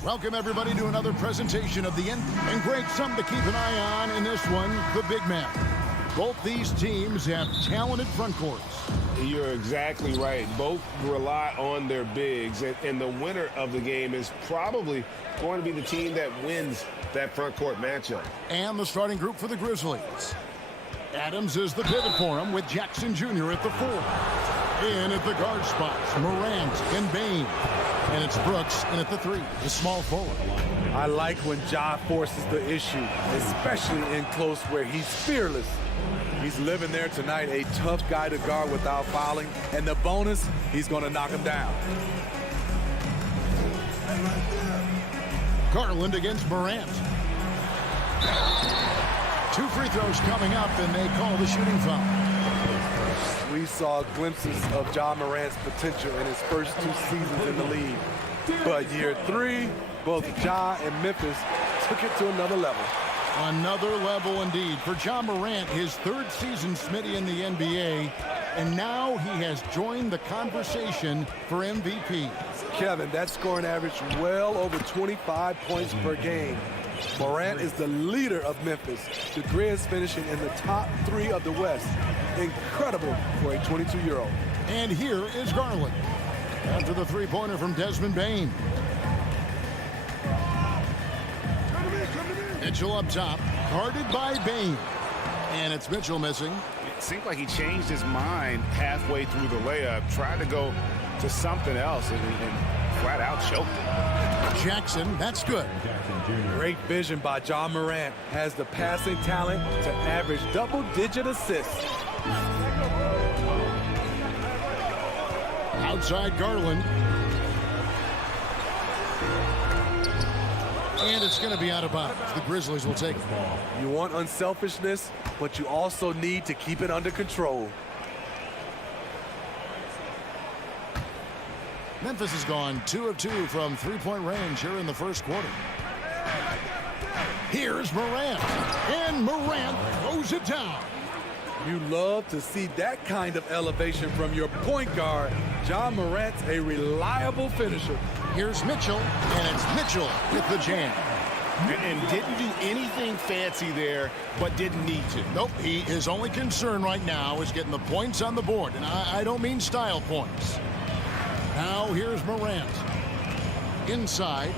Welcome, everybody, to another presentation of the end. And great, something to keep an eye on in this one, the big man. Both these teams have talented front courts. You're exactly right. Both rely on their bigs, and the winner of the game is probably going to be the team that wins that front court matchup. And the starting group for the Grizzlies. Adams is the pivot for him with Jackson Jr. at the 4. In at the guard spots, Morant and Bane. And it's Brooks in at the 3, the small forward. I like when Ja forces the issue, especially in close where he's fearless. He's living there tonight, a tough guy to guard without fouling. And the bonus, he's going to knock him down. Garland against Morant. 2 free throws coming up, and they call the shooting foul. We saw glimpses of Ja Morant's potential in his first 2 seasons in the league. But year 3, both Ja and Memphis took it to another level. Another level indeed. For Ja Morant, his 3rd season, Smitty, in the NBA. And now he has joined the conversation for MVP. Kevin, that scoring average well over 25 points per game. Morant is the leader of Memphis. The Grizz finishing in the top 3 of the West. Incredible for a 22-year-old. And here is Garland. After the 3-pointer from Desmond Bane. Mitchell up top, guarded by Bane. And it's Mitchell missing. It seemed like he changed his mind halfway through the layup, tried to go to something else, and flat out choked it. Jackson, that's good. Great vision by Ja Morant. Has the passing talent to average double-digit assists. Outside Garland. And it's going to be out of bounds. The Grizzlies will take it. You want unselfishness, but you also need to keep it under control. Memphis has gone 2 of 2 from 3-point range here in the first quarter. Here's Morant. And Morant throws it down. You love to see that kind of elevation from your point guard. Ja Morant's a reliable finisher. Here's Mitchell, and it's Mitchell with the jam. And didn't do anything fancy there, but didn't need to. Nope, his only concern right now is getting the points on the board, and I don't mean style points. Now here's Morant. Inside,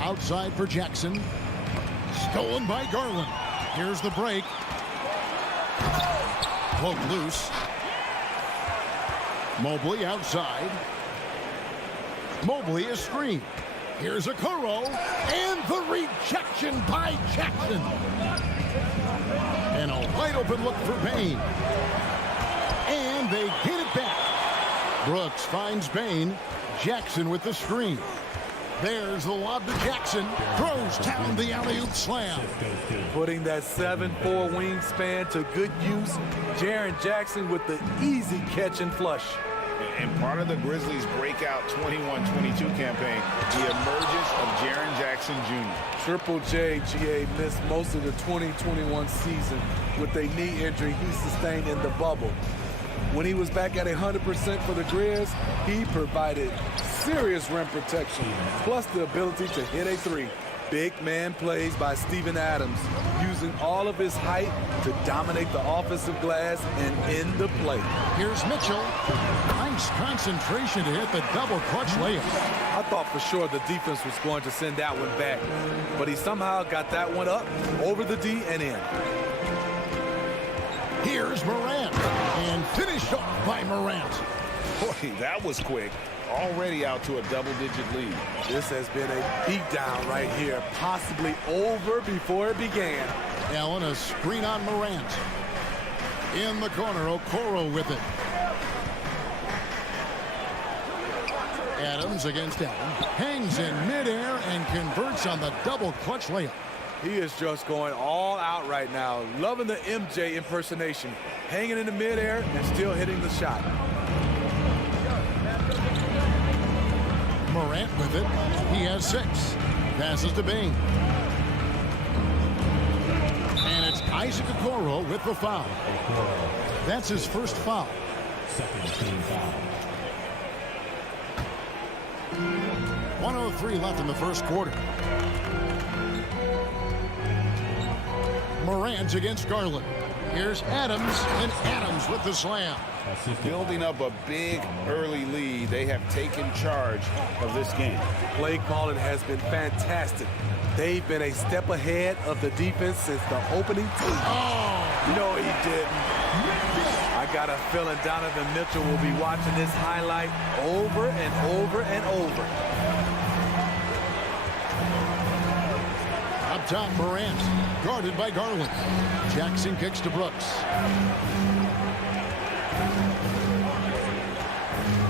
outside for Jackson. Stolen by Garland. Here's the break. Poked loose. Mobley outside. Mobley is screened. Here's a Okoro, and the rejection by Jackson. And a wide open look for Bane. And they get it back. Brooks finds Bane. Jackson with the screen. There's the lob to Jackson. Throws down the alley-oop slam. Putting that 7'4" wingspan to good use. Jaren Jackson with the easy catch and flush. And part of the Grizzlies' breakout 21-22 campaign, the emergence of Jaren Jackson Jr. Triple J, GA, missed most of the 2021 season with a knee injury he sustained in the bubble. When he was back at 100% for the Grizz, he provided serious rim protection, plus the ability to hit a 3. Big man plays by Steven Adams, using all of his height to dominate the offensive glass and end the play. Here's Mitchell. Nice concentration to hit the double clutch layup. I thought for sure the defense was going to send that one back, but he somehow got that one up, over the D and in. Here's Morant, and finished off by Morant. Boy, that was quick. Already out to a double-digit lead. This has been a beatdown right here, possibly over before it began. Allen, a screen on Morant. In the corner, Okoro with it. Adams against Allen. Hangs in midair and converts on the double clutch layup. He is just going all out right now. Loving the MJ impersonation. Hanging in the midair and still hitting the shot. Morant with it. He has 6. Passes to Bane. And it's Isaac Okoro with the foul. That's his first foul. Second team foul. 1:03 left in the first quarter. Morant against Garland. Here's Adams, and Adams with the slam. Building up a big early lead, they have taken charge of this game. Play calling has been fantastic. They've been a step ahead of the defense since the opening tee. Oh! No, he didn't. I got a feeling Donovan Mitchell will be watching this highlight over and over and over. Up top, Morant, guarded by Garland. Jackson kicks to Brooks.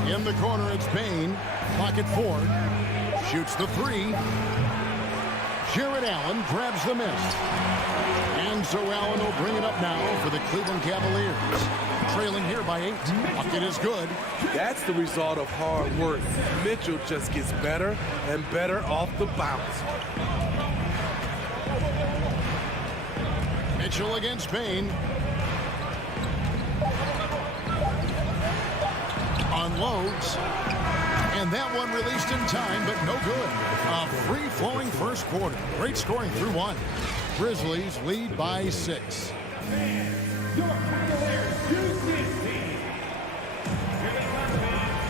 In the corner, it's Payne. Pocket 4. Shoots the 3. Jared Allen grabs the miss. And so Allen will bring it up now for the Cleveland Cavaliers. Trailing here by 8. Bucket is good. That's the result of hard work. Mitchell just gets better and better off the bounce. Mitchell against Payne. Unloads. And that one released in time, but no good. A free-flowing first quarter. Great scoring through 1. Grizzlies lead by 6.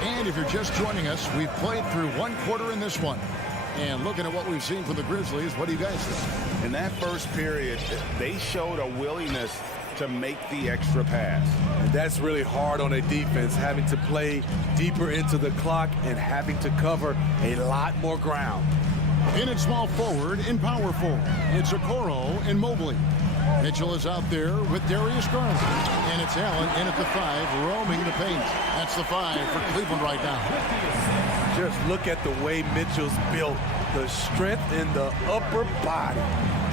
And if you're just joining us, we've played through 1 quarter in this one. And looking at what we've seen from the Grizzlies, what do you guys think? In that first period, they showed a willingness to make the extra pass. And that's really hard on a defense, having to play deeper into the clock and having to cover a lot more ground. In at small forward and power forward, it's Okoro and Mobley. Mitchell is out there with Darius Garland. And it's Allen in at the 5, roaming the paint. That's the 5 for Cleveland right now. Just look at the way Mitchell's built, the strength in the upper body.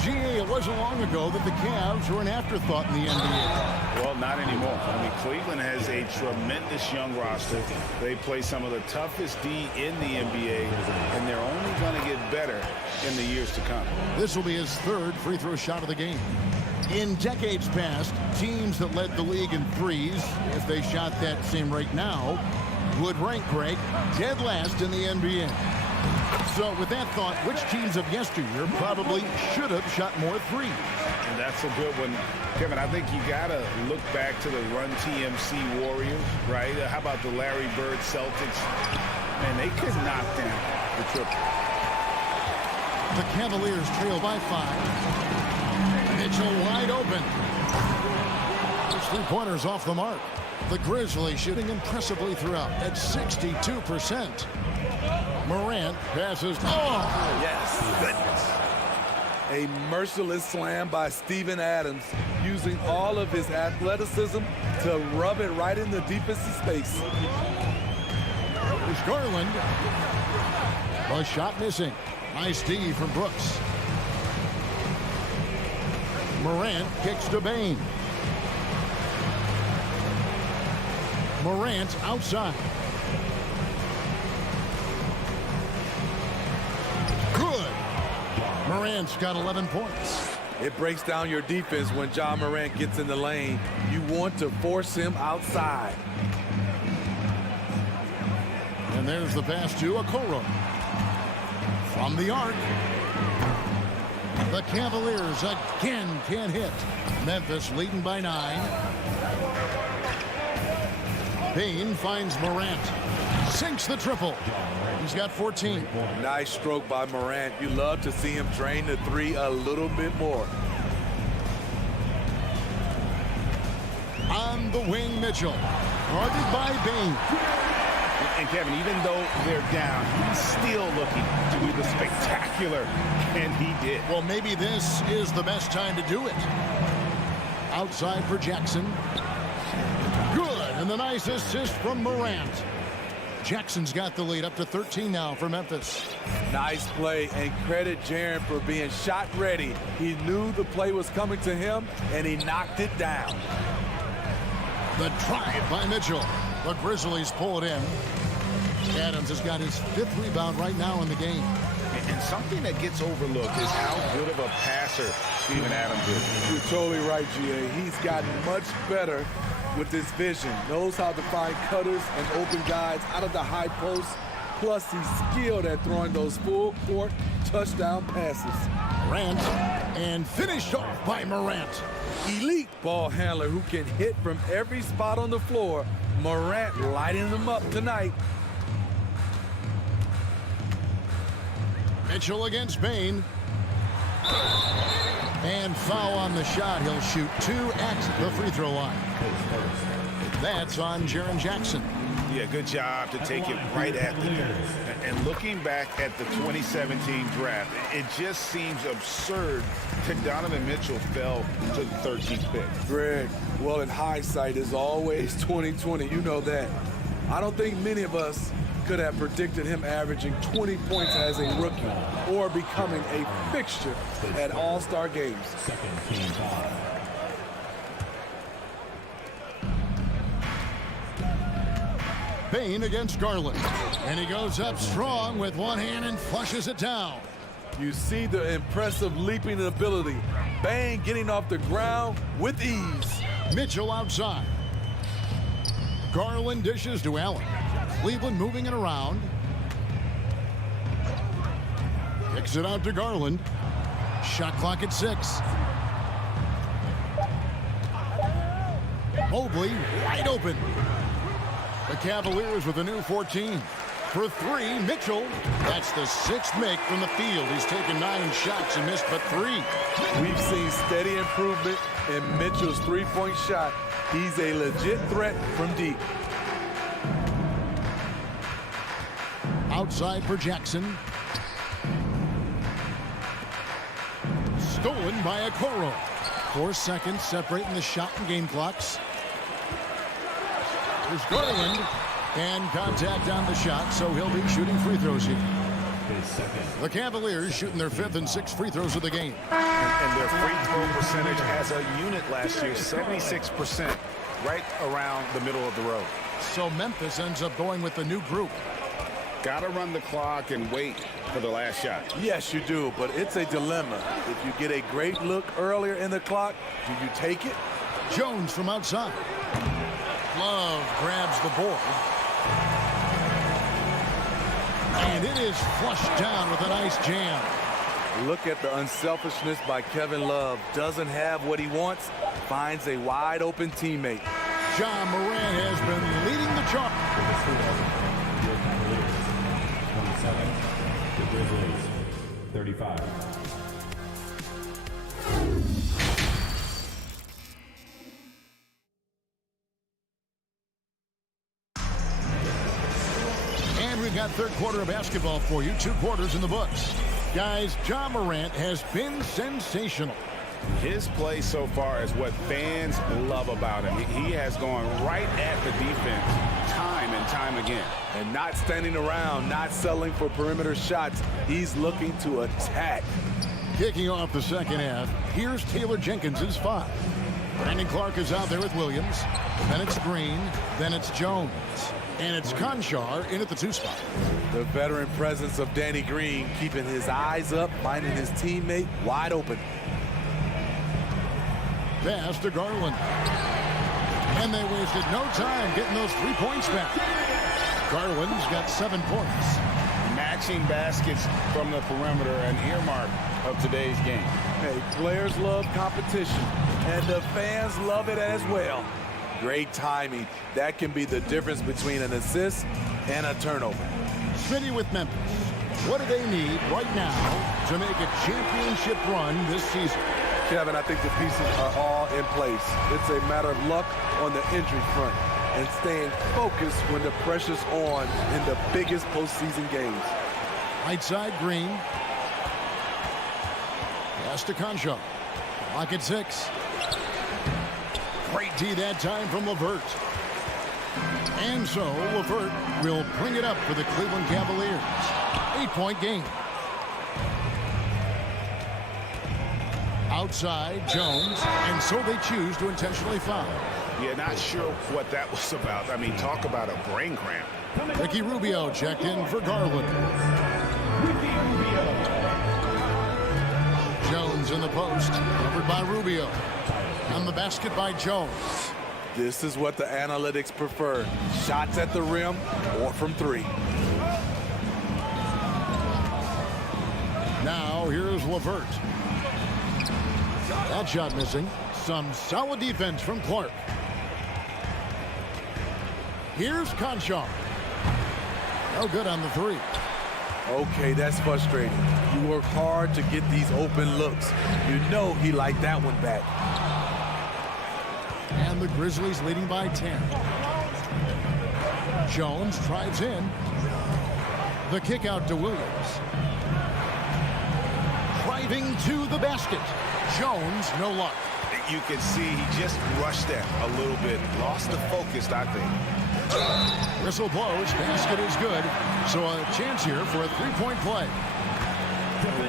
GA, it wasn't long ago that the Cavs were an afterthought in the NBA. Well, not anymore. I mean, Cleveland has a tremendous young roster. They play some of the toughest D in the NBA, and they're only going to get better in the years to come. This will be his 3rd free throw shot of the game. In decades past, teams that led the league in threes, if they shot that same rate now, would rank Greg dead last in the NBA. So with that thought, which teams of yesteryear probably should have shot more threes? And that's a good one. Kevin, I think you got to look back to the Run TMC Warriors, right? How about the Larry Bird Celtics? Man, they could knock down the triple. The Cavaliers trail by 5. Mitchell wide open. His 3-pointers off the mark. The Grizzlies shooting impressively throughout at 62%. Morant passes. Oh, yes. Goodness. A merciless slam by Steven Adams, using all of his athleticism to rub it right in the defensive space. There's Garland. A shot missing. Nice D from Brooks. Morant kicks to Bane. Morant outside. Good. Morant's got 11 points. It breaks down your defense when John Morant gets in the lane. You want to force him outside. And there's the pass to Okoro. From the arc. The Cavaliers again can't hit. Memphis leading by 9. Payne finds Morant. Sinks the triple. He's got 14. Nice stroke by Morant. You love to see him drain the 3 a little bit more. On the wing, Mitchell. Guarded by Bane. And Kevin, even though they're down, he's still looking to do the spectacular, and he did. Well, maybe this is the best time to do it. Outside for Jackson. Good, and the nice assist from Morant. Jackson's got the lead up to 13 now for Memphis. Nice play, and credit Jaren for being shot ready. He knew the play was coming to him, and he knocked it down. The drive by Mitchell. The Grizzlies pull it in. Adams has got his 5th rebound right now in the game. And something that gets overlooked is how good of a passer Steven Adams is. You're totally right, GA. He's gotten much better with his vision. Knows how to find cutters and open guys out of the high post Plus, he's skilled at throwing those full-court touchdown passes. Morant, and finished off by Morant. Elite ball handler who can hit from every spot on the floor. Morant lighting them up tonight. Mitchell against Bane. And foul on the shot. He'll shoot 2 at the free throw line. That's on Jaren Jackson. Yeah, good job to take it right at the net. And looking back at the 2017 draft, it just seems absurd that Donovan Mitchell fell to the 13th pick. Greg, well, in hindsight is always 2020. You know that. I don't think many of us could have predicted him averaging 20 points as a rookie or becoming a fixture at All-Star games. Second team foul. Bane against Garland. And he goes up strong with one hand and flushes it down. You see the impressive leaping ability. Bane getting off the ground with ease. Mitchell outside. Garland dishes to Allen. Cleveland moving it around. Kicks it out to Garland. Shot clock at 6. Mobley wide open. The Cavaliers with a new 14. For 3, Mitchell. That's the 6th make from the field. He's taken 9 shots and missed but 3. We've seen steady improvement in Mitchell's three-point shot. He's a legit threat from deep. Outside for Jackson. Stolen by Okoro. 4 seconds separating the shot and game clocks. There's Garland, and contact on the shot, so he'll be shooting free throws here. The Cavaliers shooting their 5th and 6th free throws of the game. And their free throw percentage as a unit last year, 76%, right around the middle of the road. So Memphis ends up going with the new group. Got to run the clock and wait for the last shot. Yes, you do, but it's a dilemma. If you get a great look earlier in the clock, do you take it? Jones from outside. Love grabs the board. And it is flushed down with a nice jam. Look at the unselfishness by Kevin Love. Doesn't have what he wants, finds a wide open teammate. John Moran has been leading the charge. The Grizzlies, 35. And we've got third quarter of basketball for you. 2 quarters in the books. Guys, John Morant has been sensational. His play so far is what fans love about him. He has gone right at the defense time and time again. And not standing around, not settling for perimeter shots. He's looking to attack. Kicking off the second half, here's Taylor Jenkins' 5. Brandon Clark is out there with Williams. Then it's Green. Then it's Jones. And it's Conchar in at the 2 spot. The veteran presence of Danny Green keeping his eyes up, finding his teammate wide open. Pass to Garland. And they wasted no time getting those 3 points back. Garland's got 7 points. Matching baskets from the perimeter, an earmark of today's game. Hey, players love competition, and the fans love it as well. Great timing. That can be the difference between an assist and a turnover. Smitty with Memphis. What do they need right now to make a championship run this season? Kevin, I think the pieces are all in place. It's a matter of luck on the injury front and staying focused when the pressure's on in the biggest postseason games. Right side, Green. Pass to Conchar. Clock at 6. Great D that time from LeVert. And so LeVert will bring it up for the Cleveland Cavaliers. 8-point game. Outside, Jones, and so they choose to intentionally foul. Yeah, not sure what that was about. I mean, talk about a brain cramp. Ricky Rubio checked in for Garland. Jones in the post, covered by Rubio. On the basket by Jones. This is what the analytics prefer. Shots at the rim or from 3. LeVert. That shot missing. Some solid defense from Clark. Here's Conchar. No good on the three. Okay, that's frustrating. You work hard to get these open looks. You know he liked that one back. And the Grizzlies leading by 10. Jones drives in. The kick out to Williams. Driving to the basket. Jones, no luck. You can see he just rushed that a little bit. Lost the focus, I think. Whistle blows. Basket is good. So a chance here for a three-point play.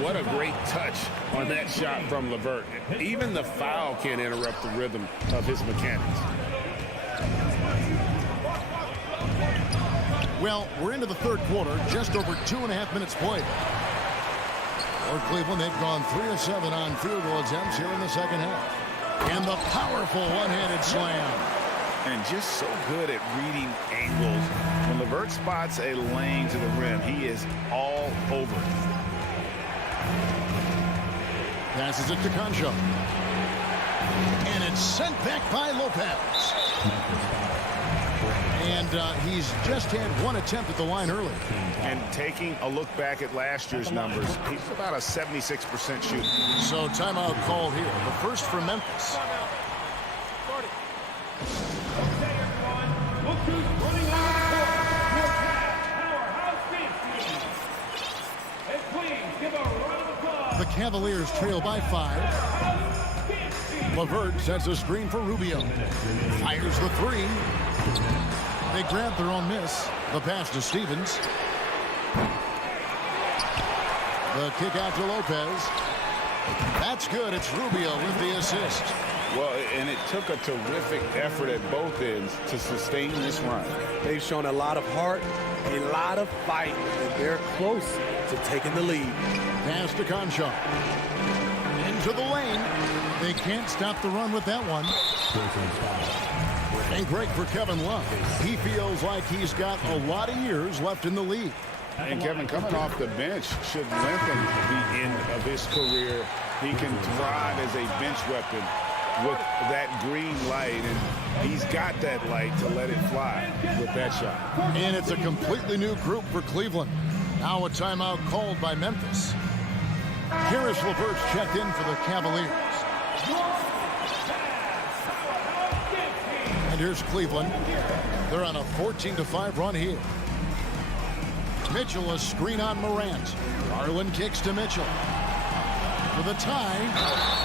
What a great touch on that shot from LeVert. Even the foul can't interrupt the rhythm of his mechanics. Well, we're into the third quarter. Just over 2.5 minutes played. For Cleveland, they've gone 3 of 7 on field goal attempts here in the second half. And the powerful one-handed slam. And just so good at reading angles. When LeVert spots a lane to the rim, he is all over it. Passes it to Concho. And it's sent back by Lopez. And he's just had one attempt at the line early. And taking a look back at last year's numbers, he's about a 76% shooter. So timeout call here. The first for Memphis. The Cavaliers trail by 5. LeVert sets a screen for Rubio. Fires the three. They grab their own miss. The pass to Stevens. The kick out to Lopez. That's good. It's Rubio with the assist. Well, and it took a terrific effort at both ends to sustain this run. They've shown a lot of heart, a lot of fight, and they're close to taking the lead. Pass to Concho. Into the lane. They can't stop the run with that one. A break for Kevin Love. He feels like he's got a lot of years left in the league. And Kevin, coming off the bench should lengthen the end of his career. He can thrive as a bench weapon with that green light, and he's got that light to let it fly with that shot. And it's a completely new group for Cleveland. Now a timeout called by Memphis. Karis LeVert's checked in for the Cavaliers. And here's Cleveland. They're on a 14-5 run here. Mitchell, a screen on Morant. Garland kicks to Mitchell. For the tie,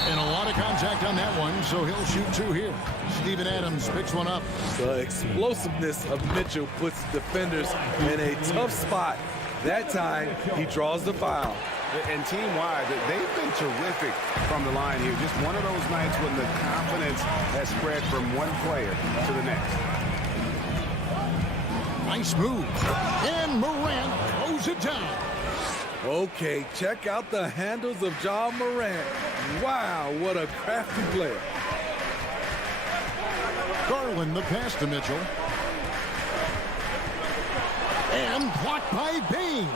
and a lot of contact on that one, so he'll shoot 2 here. Steven Adams picks one up. The explosiveness of Mitchell puts defenders in a tough spot. That time, he draws the foul. And team-wide, they've been terrific from the line here. Just one of those nights when the confidence has spread from one player to the next. Nice move. And Morant throws it down. Okay, check out the handles of Ja Morant. Wow, what a crafty player. Garland the pass to Mitchell. And blocked by Bain.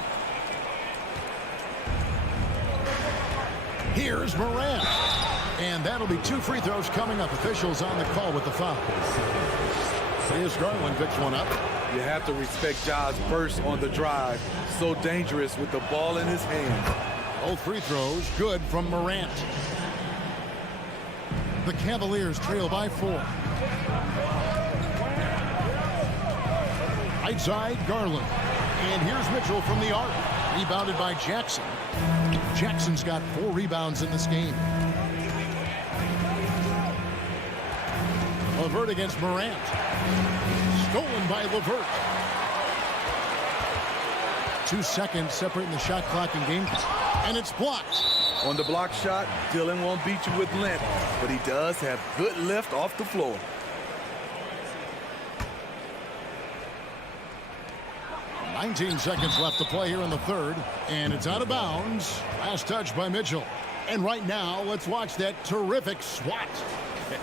Here's Morant. And that'll be 2 free throws coming up. Officials on the call with the foul. Here's Garland picks one up. You have to respect Ja's burst on the drive. So dangerous with the ball in his hands. Both free throws good from Morant. The Cavaliers trail by 4. Right side, Garland. And here's Mitchell from the arc. Rebounded by Jackson. Jackson's got 4 rebounds in this game. LeVert against Morant. Stolen by LeVert. 2 seconds separating the shot clock and game. And it's blocked. On the block shot, Dillon won't beat you with length, but he does have good lift off the floor. .19 seconds left to play here in the third. And it's out of bounds. Last touch by Mitchell. And right now, let's watch that terrific swat.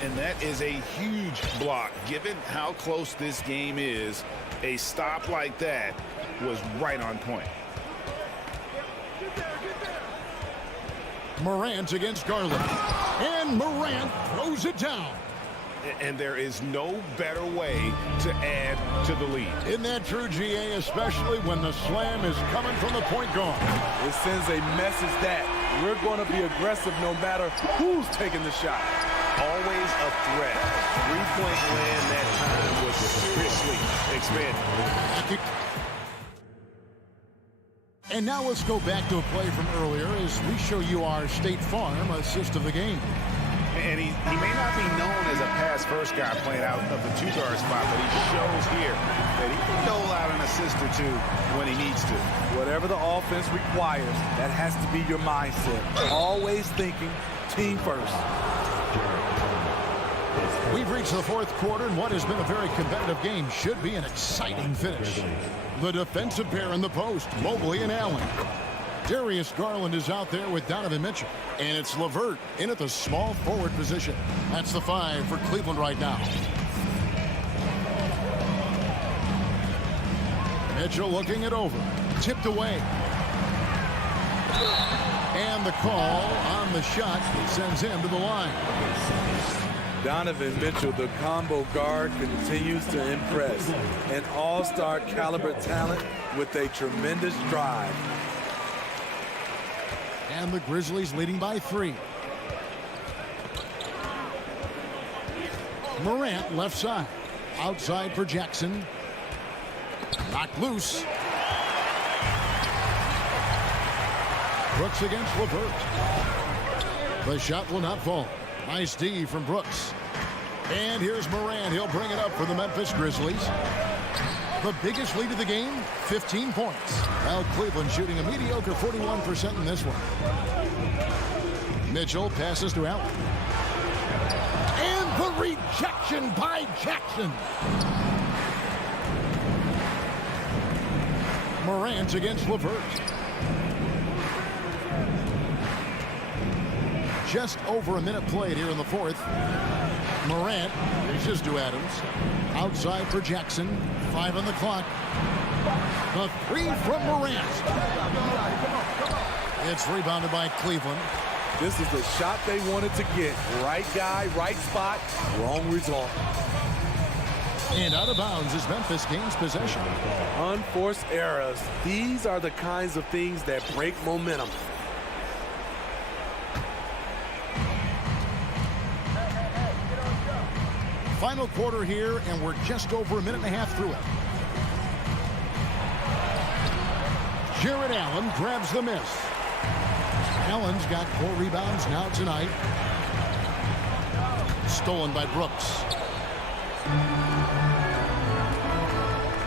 And that is a huge block. Given how close this game is, a stop like that was right on point. Morant against Garland. And Morant throws it down. And there is no better way to add to the lead. Isn't that true, GA, especially when the slam is coming from the point guard? It sends a message that we're going to be aggressive no matter who's taking the shot. Always a threat. Three-point land that time was seriously expanded. And now let's go back to a play from earlier as we show you our State Farm assist of the game. And he may not be known as a pass-first guy playing out of the two-guard spot, but he shows here that he can dole out an assist or two when he needs to. Whatever the offense requires, that has to be your mindset. Always thinking team first. We've reached the fourth quarter, and what has been a very competitive game should be an exciting finish. The defensive pair in the post, Mobley and Allen. Darius Garland is out there with Donovan Mitchell. And it's LeVert in at the small forward position. That's the 5 for Cleveland right now. Mitchell looking it over. Tipped away. And the call on the shot sends him to the line. Donovan Mitchell, the combo guard, continues to impress. An all-star caliber talent with a tremendous drive. And the Grizzlies leading by 3. Morant left side. Outside for Jackson. Knocked loose. Brooks against LeVert. The shot will not fall. Nice D from Brooks. And here's Morant. He'll bring it up for the Memphis Grizzlies. The biggest lead of the game, 15 points. Well, Cleveland shooting a mediocre 41% in this one. Mitchell passes to Allen. And the rejection by Jackson. Morant against LeVert. Just over a minute played here in the fourth. Morant reaches to Adams. Outside for Jackson. 5 on the clock. The 3 from Morant. It's rebounded by Cleveland. This is the shot they wanted to get. Right guy, right spot, wrong result. And out of bounds as Memphis gains possession. Unforced errors. These are the kinds of things that break momentum. Final quarter here, and we're just over a minute and a half through it. Jared Allen grabs the miss. Allen's got 4 rebounds now tonight. Stolen by Brooks.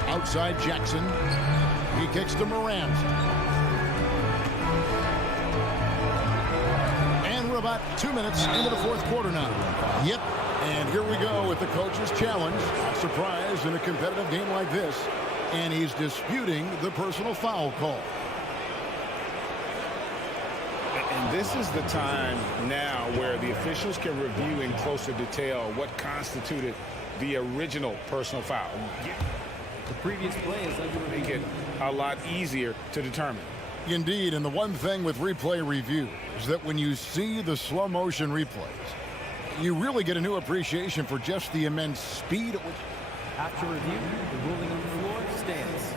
Outside Jackson. He kicks to Morant. And we're about 2 minutes into the fourth quarter now. Yep. And here we go with the coach's challenge. Not surprised in a competitive game like this. And he's disputing the personal foul call. And this is the time now where the officials can review in closer detail what constituted the original personal foul. The previous play is under review. Make it a lot easier to determine. Indeed, and the one thing with replay review is that when you see the slow motion replays, you really get a new appreciation for just the immense speed at which... After review, the ruling on the floor stands.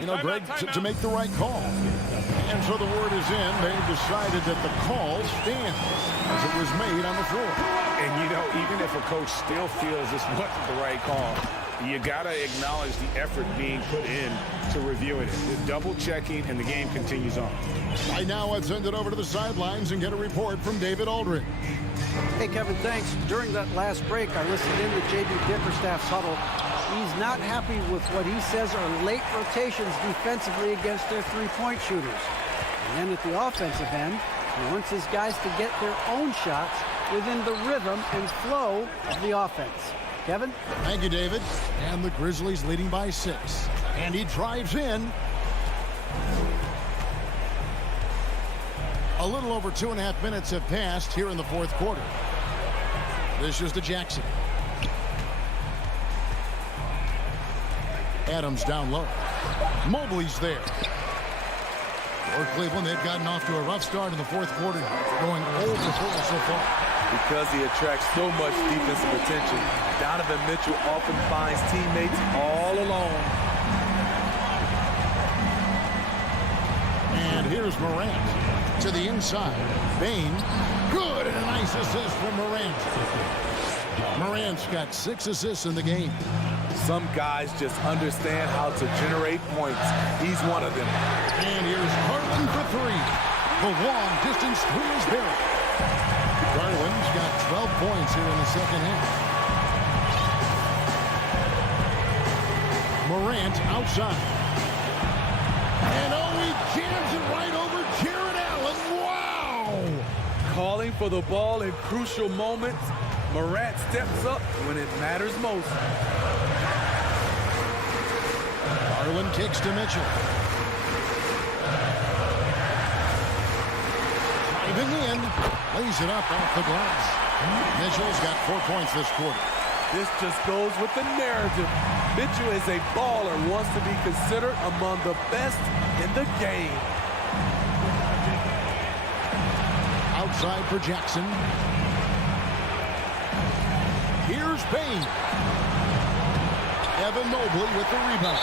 You know, Greg, to make the right call. And so the word is in. They've decided that the call stands as it was made on the floor. And, you know, even if a coach still feels this wasn't the right call, you got to acknowledge the effort being put in to reviewing it. The double checking, and the game continues on. Right now, let's send it over to the sidelines and get a report from David Aldridge. Hey, Kevin, thanks. During that last break, I listened in to J.B. Bickerstaff's huddle. He's not happy with what he says are late rotations defensively against their three-point shooters. And then at the offensive end, he wants his guys to get their own shots within the rhythm and flow of the offense. Kevin? Thank you, David. And the Grizzlies leading by 6. And he drives in. A little over 2.5 minutes have passed here in the fourth quarter. This is to Jackson. Adams down low. Mobley's there. For Cleveland, they've gotten off to a rough start in the fourth quarter, going 0 for 4 so far. Because he attracts so much defensive attention, Donovan Mitchell often finds teammates all alone. And here's Morant to the inside. Bane, good, and a nice assist from Morant. Morant's got 6 assists in the game. Some guys just understand how to generate points. He's one of them. And here's Garland for 3. The long-distance 3 is buried. Garland's got 12 points here in the second half. Morant outside. And he jams it right over Jared Allen. Wow! Calling for the ball in crucial moments. Morant steps up when it matters most. Garland kicks to Mitchell. Driving in, lays it up off the glass. Mitchell's got 4 points this quarter. This just goes with the narrative. Mitchell is a baller, wants to be considered among the best in the game. Outside for Jackson. Here's Bane. Evan Mobley with the rebound.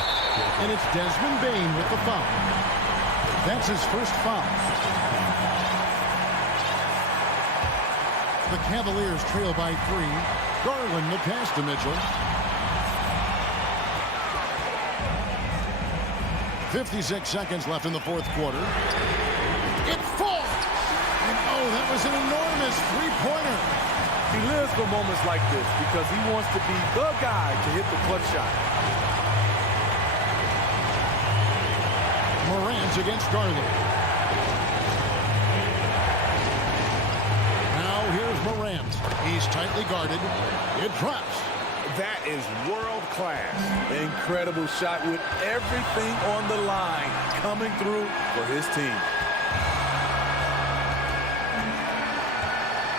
And it's Desmond Bane with the foul. That's his first foul. The Cavaliers trail by 3. Garland the pass to Mitchell. 56 seconds left in the fourth quarter. It falls! And that was an enormous three-pointer. He lives for moments like this because he wants to be the guy to hit the clutch shot. Morant against Garland. Now here's Morant. He's tightly guarded. It drops. That is world class. Incredible shot with everything on the line coming through for his team.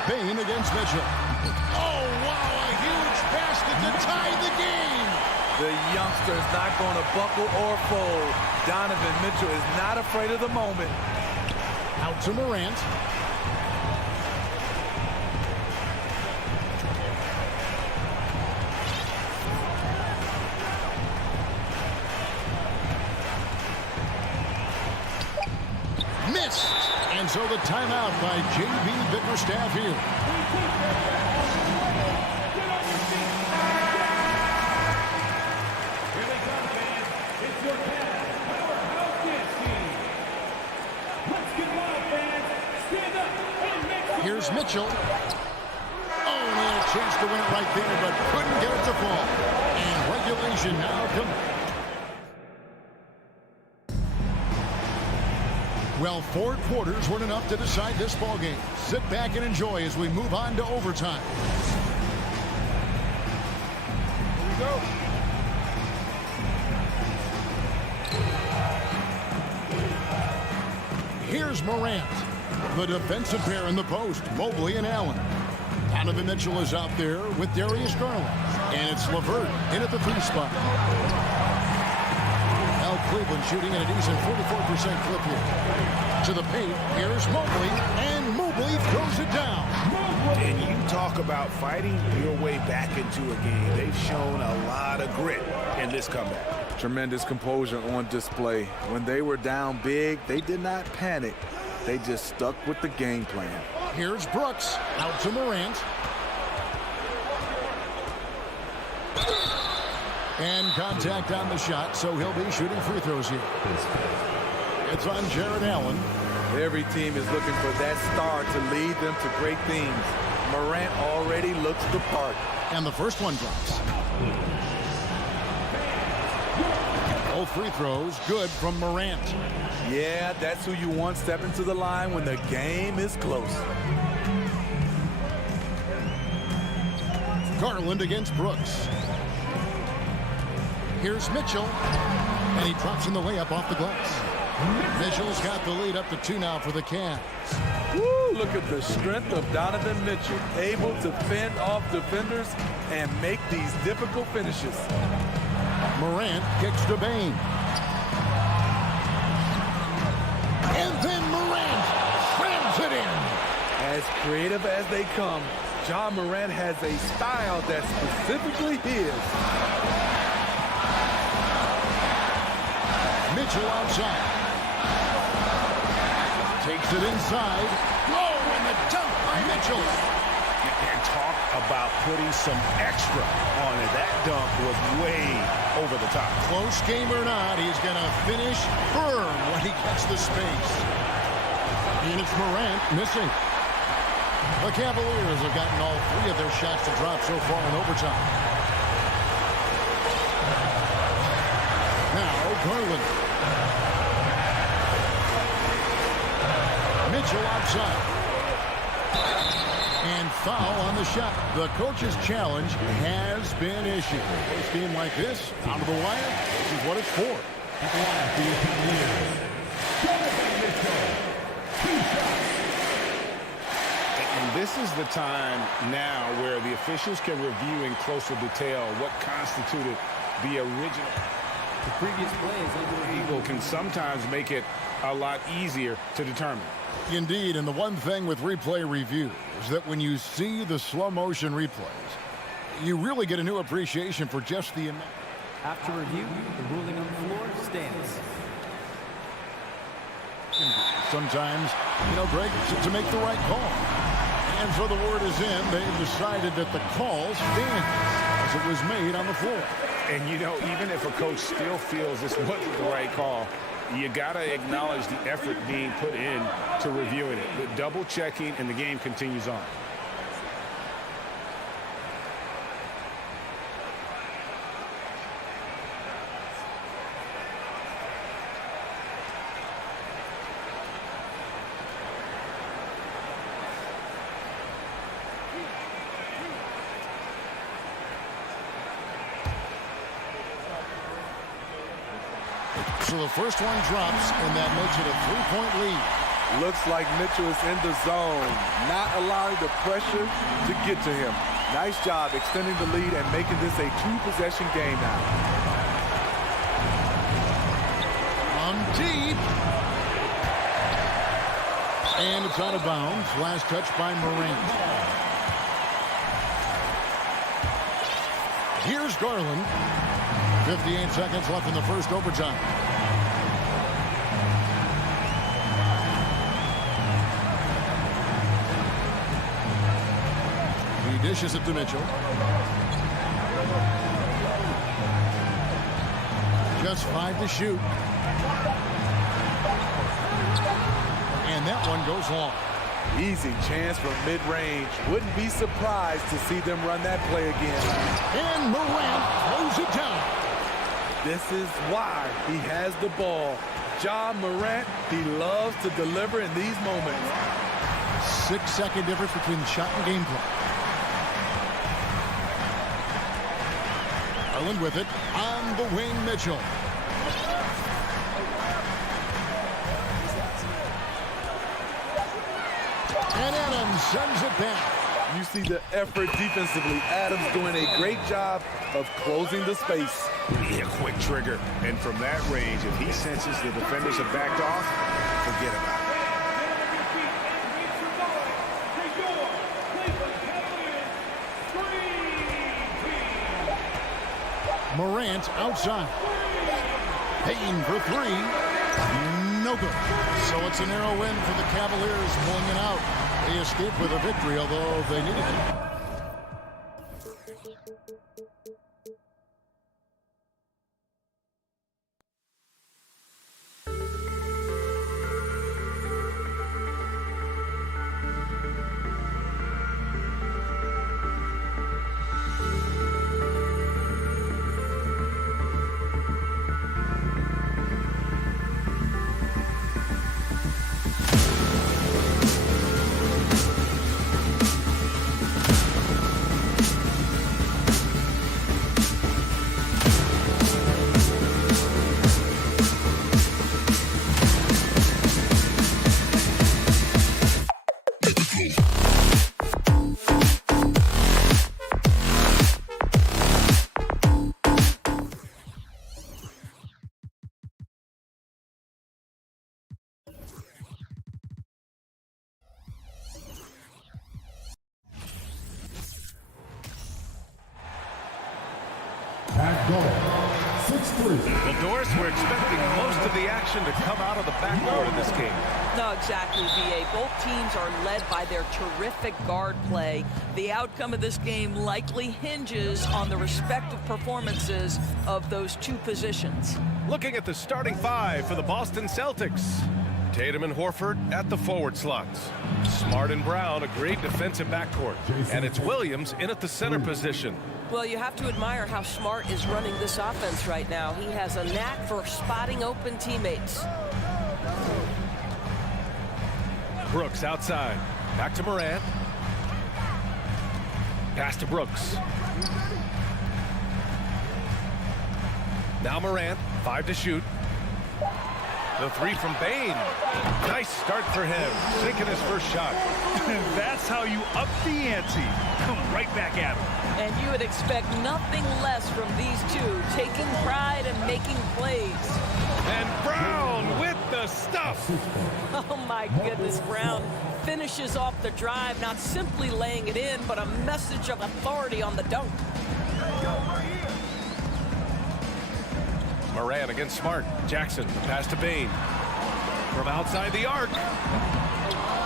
Bane against Mitchell. Oh, wow, a huge basket to tie the game. The youngster's not going to buckle or fold. Donovan Mitchell is not afraid of the moment. Out to Morant. Missed. And so the timeout by J.B. Bickerstaff here. Here's Mitchell. Oh, he had a chance to win it right there, but couldn't get it to fall. And regulation now comes. Well, 4 quarters weren't enough to decide this ballgame. Sit back and enjoy as we move on to overtime. Here we go. Here's Morant. The defensive pair in the post, Mobley and Allen. Donovan Mitchell is out there with Darius Garland. And it's LeVert in at the 3 spot. Now Cleveland shooting at a decent 44% clip here. To the paint, here's Mobley, and Mobley throws it down. And you talk about fighting your way back into a game. They've shown a lot of grit in this comeback. Tremendous composure on display. When they were down big, they did not panic. They just stuck with the game plan. Here's Brooks, out to Morant. And contact on the shot, so he'll be shooting free throws here. It's on Jared Allen. Every team is looking for that star to lead them to great things. Morant already looks the part. And the first one drops. Both free throws good from Morant. Yeah, that's who you want stepping to the line when the game is close. Garland against Brooks. Here's Mitchell. And he drops in the layup off the glass. Mitchell's got the lead up to 2 now for the Cavs. Woo, look at the strength of Donovan Mitchell, able to fend off defenders and make these difficult finishes. Morant kicks to Bane. As creative as they come, Ja Morant has a style that's specifically his. Mitchell outside. Takes it inside. Oh, and the dunk by Mitchell. And talk about putting some extra on it. That dunk was way over the top. Close game or not, he's going to finish firm when he gets the space. And it's Morant missing. The Cavaliers have gotten all three of their shots to drop so far in overtime. Now, Garland. Mitchell outside. And foul on the shot. The coach's challenge has been issued. This game like this, down to the wire, this is what it's for. And this is the time now where the officials can review in closer detail what constituted the original. The previous play is under Eagle can sometimes make it a lot easier to determine. Indeed, and the one thing with replay review is that when you see the slow motion replays, you really get a new appreciation for just the amount. After review, the ruling on the floor stands. Sometimes, Greg, to make the right call. And so the word is in. They've decided that the call stands as it was made on the floor. And, even if a coach still feels this wasn't the right call, you got to acknowledge the effort being put in to reviewing it. The double checking, and the game continues on. So the first one drops, and that makes it a three-point lead. Looks like Mitchell is in the zone, not allowing the pressure to get to him. Nice job extending the lead and making this a two-possession game now. On deep. And it's out of bounds. Last touch by Morant. Here's Garland. 58 seconds left in the first overtime. He dishes it to Mitchell. Just 5 to shoot. And that one goes long. Easy chance from mid-range. Wouldn't be surprised to see them run that play again. And Morant throws it down. This is why he has the ball. Ja Morant, he loves to deliver in these moments. 6-second difference between the shot and gameplay. Garland with it on the wing, Mitchell. And Adams sends it back. You see the effort defensively. Adams doing a great job of closing the space. A quick trigger. And from that range, if he senses the defenders have backed off, forget about it. Morant outside. Payton for three. No good. So it's a narrow win for the Cavaliers, pulling it out. They escape with a victory, although they needed it. At goal, 6'3". Well, Doris, we're expecting most of the action to come out of the backcourt in this game. No, exactly, B.A. Both teams are led by their terrific guard play. The outcome of this game likely hinges on the respective performances of those two positions. Looking at the starting five for the Boston Celtics. Tatum and Horford at the forward slots. Smart and Brown, a great defensive backcourt. And it's Williams in at the center position. Well, you have to admire how Smart is running this offense right now. He has a knack for spotting open teammates. Brooks outside. Back to Morant. Pass to Brooks. Now Morant, 5 to shoot. The three from Bane. Nice start for him. Taking his first shot. That's how you up the ante. Come right back at him. And you would expect nothing less from these two, taking pride and making plays. And Brown with the stuff. Oh my goodness, Brown finishes off the drive, not simply laying it in, but a message of authority on the dunk. Morant against Smart. Jackson, the pass to Bane. From outside the arc.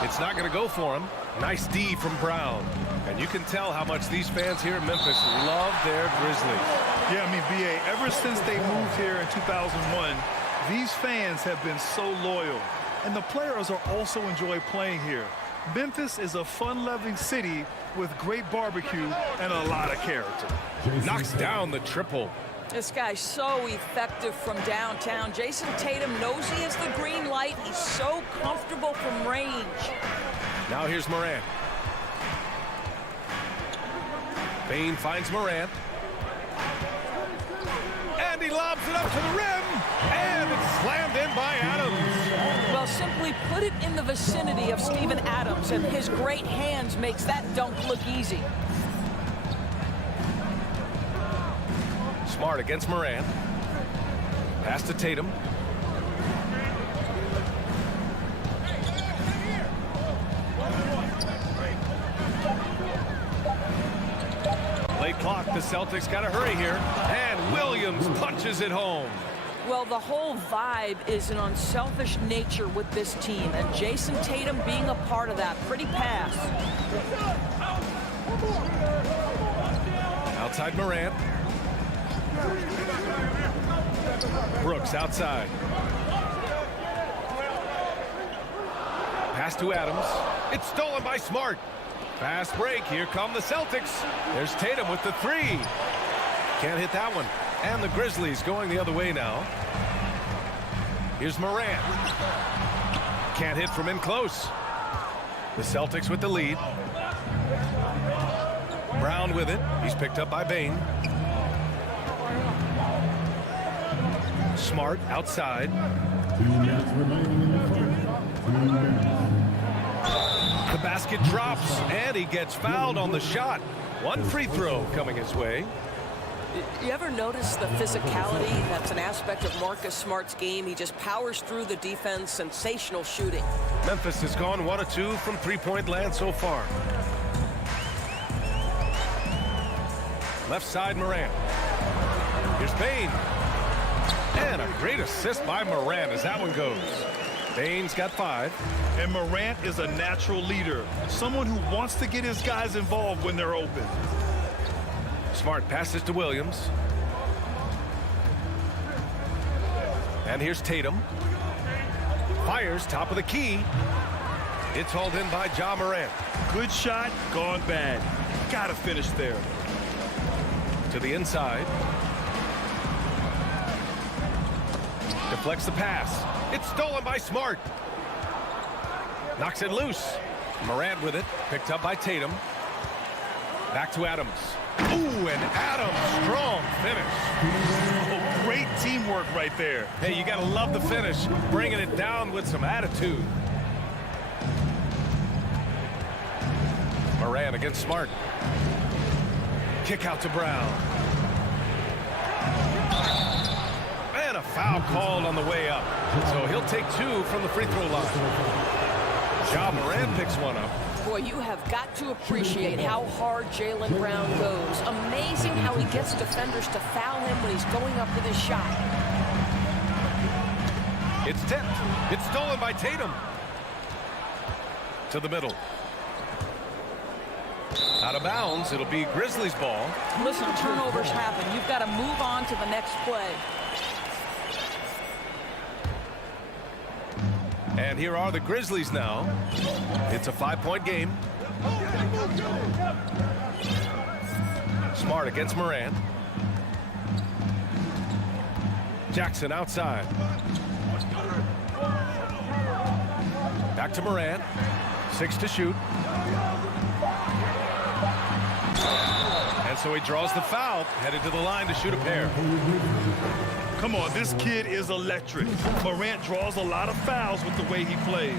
It's not going to go for him. Nice D from Brown. And you can tell how much these fans here in Memphis love their Grizzlies. Yeah, I mean, B.A., ever since they moved here in 2001, these fans have been so loyal. And the players are also enjoy playing here. Memphis is a fun-loving city with great barbecue and a lot of character. Knocks down the triple. This guy's so effective from downtown. Jason Tatum knows he has the green light. He's so comfortable from range. Now here's Morant. Bane finds Morant. And he lobs it up to the rim. And it's slammed in by Adams. Well, simply put it in the vicinity of Steven Adams, and his great hands makes that dunk look easy. Smart against Morant. Pass to Tatum. Late clock, the Celtics got to hurry here. And Williams punches it home. Well, the whole vibe is an unselfish nature with this team, and Jason Tatum being a part of that. Pretty pass. Outside Morant. Brooks outside. Pass to Adams. It's stolen by Smart. Fast break. Here come the Celtics. There's Tatum with the three. Can't hit that one. And the Grizzlies going the other way now. Here's Morant. Can't hit from in close. The Celtics with the lead. Brown with it. He's picked up by Bane. Smart outside. 2 minutes remaining in the first. 2 minutes. The basket drops, and he gets fouled on the shot. One free throw coming his way. You ever notice the physicality? That's an aspect of Marcus Smart's game. He just powers through the defense. Sensational shooting. Memphis has gone 1 of 2 from three-point land so far. Left side, Morant. Here's Bane. And a great assist by Morant as that one goes. Bane's got 5. And Morant is a natural leader, someone who wants to get his guys involved when they're open. Smart passes to Williams. And here's Tatum. Fires top of the key. It's hauled in by Ja Morant. Good shot, gone bad. Gotta finish there. To the inside. Deflects the pass. It's stolen by Smart. Knocks it loose. Morant with it. Picked up by Tatum. Back to Adams. Ooh, and Adams, strong finish. Oh, great teamwork right there. Hey, you got to love the finish. Bringing it down with some attitude. Morant against Smart. Kick out to Brown. And a foul called on the way up. So he'll take 2 from the free throw line. Ja Morant picks one up. Boy, Boy, you have got to appreciate how hard Jaylen Brown goes. Amazing how he gets defenders to foul him when he's going up with his shot. It's tipped. It's stolen by Tatum. To the middle. Out of bounds. It'll be Grizzlies ball. Listen, turnovers happen. You've got to move on to the next play. And here are the Grizzlies now. It's a 5-point game. Smart against Morant. Jackson outside. Back to Morant. 6 to shoot. And so he draws the foul, headed to the line to shoot a pair. Come on, this kid is electric. Morant draws a lot of fouls with the way he plays.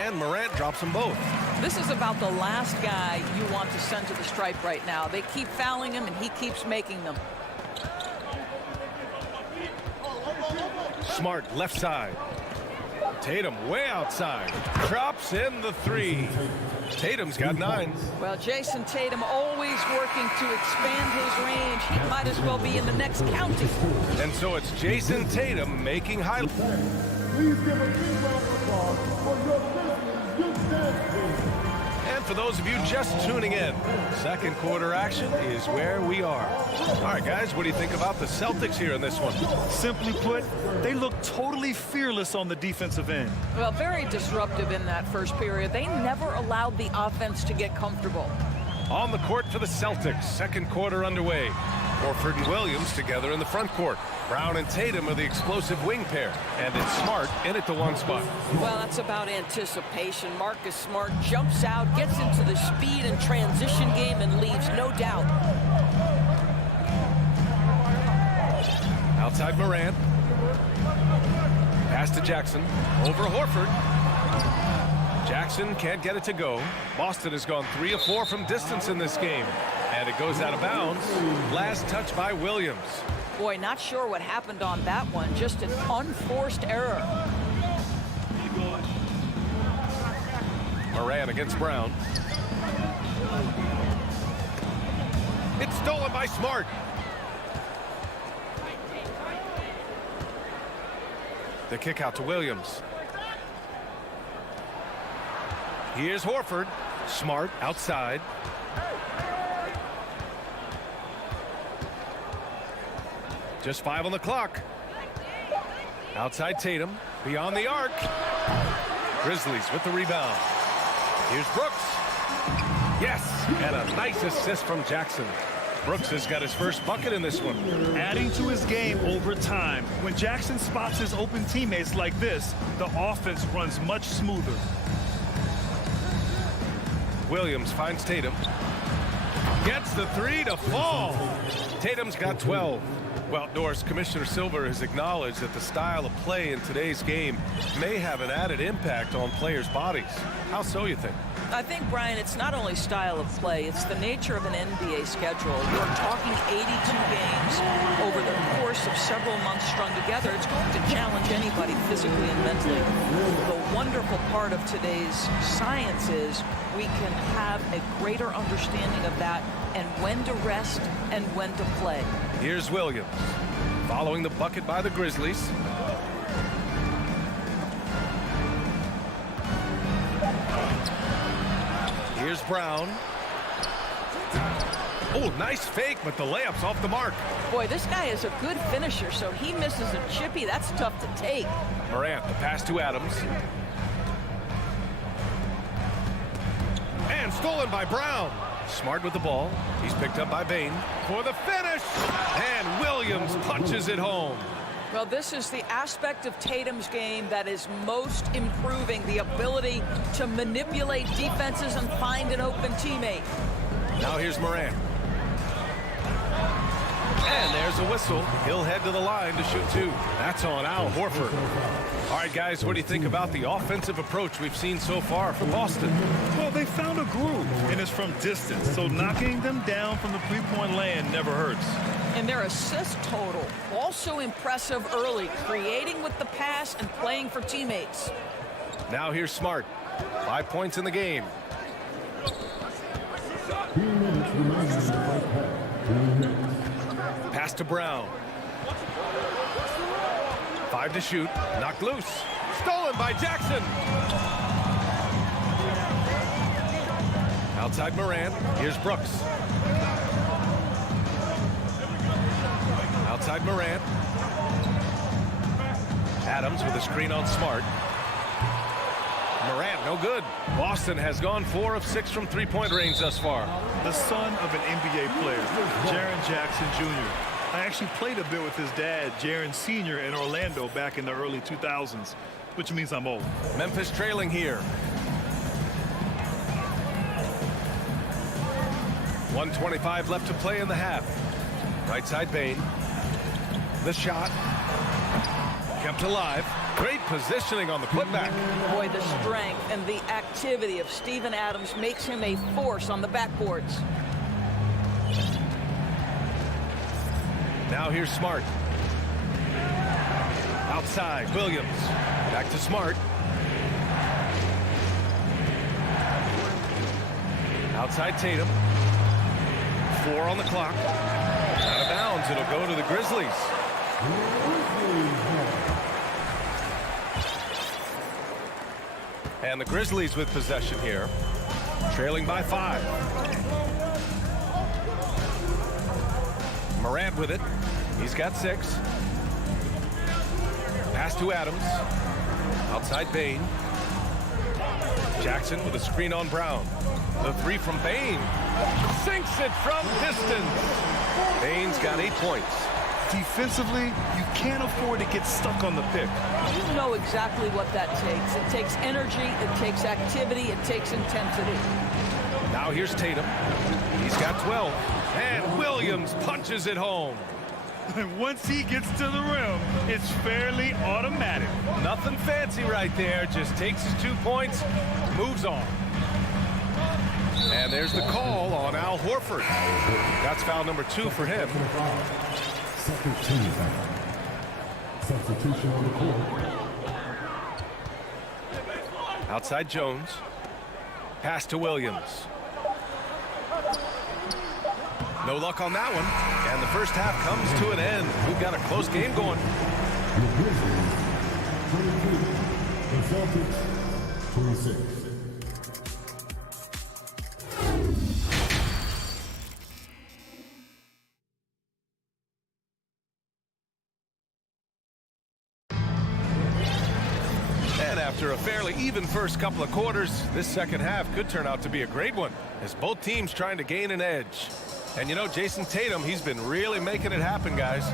And Morant drops them both. This is about the last guy you want to send to the stripe right now. They keep fouling him, and he keeps making them. Smart left side. Tatum way outside. Drops in the 3. Tatum's got 9. Well, Jason Tatum always working to expand his range. He might as well be in the next county. And so it's Jason Tatum making highlights. Please give a big round of applause for your Grizzlies youth dance team. And for those of you just tuning in, second quarter action is where we are. All right, guys, what do you think about the Celtics here in this one? Simply put, they look totally fearless on the defensive end. Well, very disruptive in that first period. They never allowed the offense to get comfortable. On the court for the Celtics, second quarter underway. Horford and Williams together in the front court. Brown and Tatum are the explosive wing pair. And it's Smart in at the 1 spot. Well, that's about anticipation. Marcus Smart jumps out, gets into the speed and transition game, and leaves no doubt. Outside Morant. Pass to Jackson. Over Horford. Jackson can't get it to go. Boston has gone 3 of 4 from distance in this game. And it goes out of bounds. Last touch by Williams. Boy, not sure what happened on that one. Just an unforced error. Morant against Brown. It's stolen by Smart. The kick out to Williams. Here's Horford. Smart outside. Just 5 on the clock. Outside Tatum. Beyond the arc. Grizzlies with the rebound. Here's Brooks. Yes, and a nice assist from Jackson. Brooks has got his first bucket in this one. Adding to his game over time. When Jackson spots his open teammates like this, the offense runs much smoother. Williams finds Tatum. Gets the 3 to fall. Tatum's got 12. Well, Norris, Commissioner Silver has acknowledged that the style of play in today's game may have an added impact on players' bodies. How so, you think? I think, Brian, it's not only style of play, it's the nature of an NBA schedule. You're talking 82 games over the course of several months strung together. It's going to challenge anybody physically and mentally. The wonderful part of today's science is we can have a greater understanding of that and when to rest and when to play. Here's Williams, following the bucket by the Grizzlies. Here's Brown. Oh, nice fake, but the layup's off the mark. Boy, this guy is a good finisher, so he misses a chippy. That's tough to take. Morant, the pass to Adams. And stolen by Brown. Smart with the ball. He's picked up by Bain for the finish. And Williams punches it home. Well, this is the aspect of Tatum's game that is most improving, the ability to manipulate defenses and find an open teammate. Now here's Morant. And there's a whistle. He'll head to the line to shoot 2. That's on Al Horford. All right, guys, what do you think about the offensive approach we've seen so far from Boston? Well, they found a groove, and it's from distance, so knocking them down from the three-point land never hurts. And their assist total, also impressive early, creating with the pass and playing for teammates. Now here's Smart. 5 points in the game. 2 minutes remaining in the first half. 2 minutes. Pass to Brown. 5 to shoot. Knocked loose. Stolen by Jackson. Outside Morant. Here's Brooks. Outside Morant. Adams with a screen on Smart. Morant, no good. Boston has gone 4 of 6 from three-point range thus far. The son of an NBA player, Jaren Jackson Jr. I actually played a bit with his dad, Jaren Sr. in Orlando back in the early 2000s, which means I'm old. Memphis trailing here. 1:25 left to play in the half. Right side Bane. The shot. Kept alive. Great positioning on the putback. Boy, the strength and the activity of Steven Adams makes him a force on the backboards. Now here's Smart. Outside, Williams. Back to Smart. Outside Tatum. 4 on the clock. Out of bounds, it'll go to the Grizzlies. And the Grizzlies with possession here. Trailing by 5. Morant with it. He's got 6. Pass to Adams. Outside Bane. Jackson with a screen on Brown. The 3 from Bane. Sinks it from distance. Bane's got 8 points. Defensively, you can't afford to get stuck on the pick. You know exactly what that takes. It takes energy, it takes activity, it takes intensity. Now here's Tatum. He's got 12. And Williams punches it home. Once he gets to the rim, it's fairly automatic. Nothing fancy right there. Just takes his 2 points, moves on. And there's the call on Al Horford. That's foul number 2 for him. Second team foul. Substitution on the court. Outside Jones. Pass to Williams. No luck on that one. And the first half comes to an end. We've got a close game going. The Grizzlies, 22. The Celtics, 26. And after a fairly even first couple of quarters, this second half could turn out to be a great one, as both teams trying to gain an edge. And you know, Jason Tatum, he's been really making it happen, guys.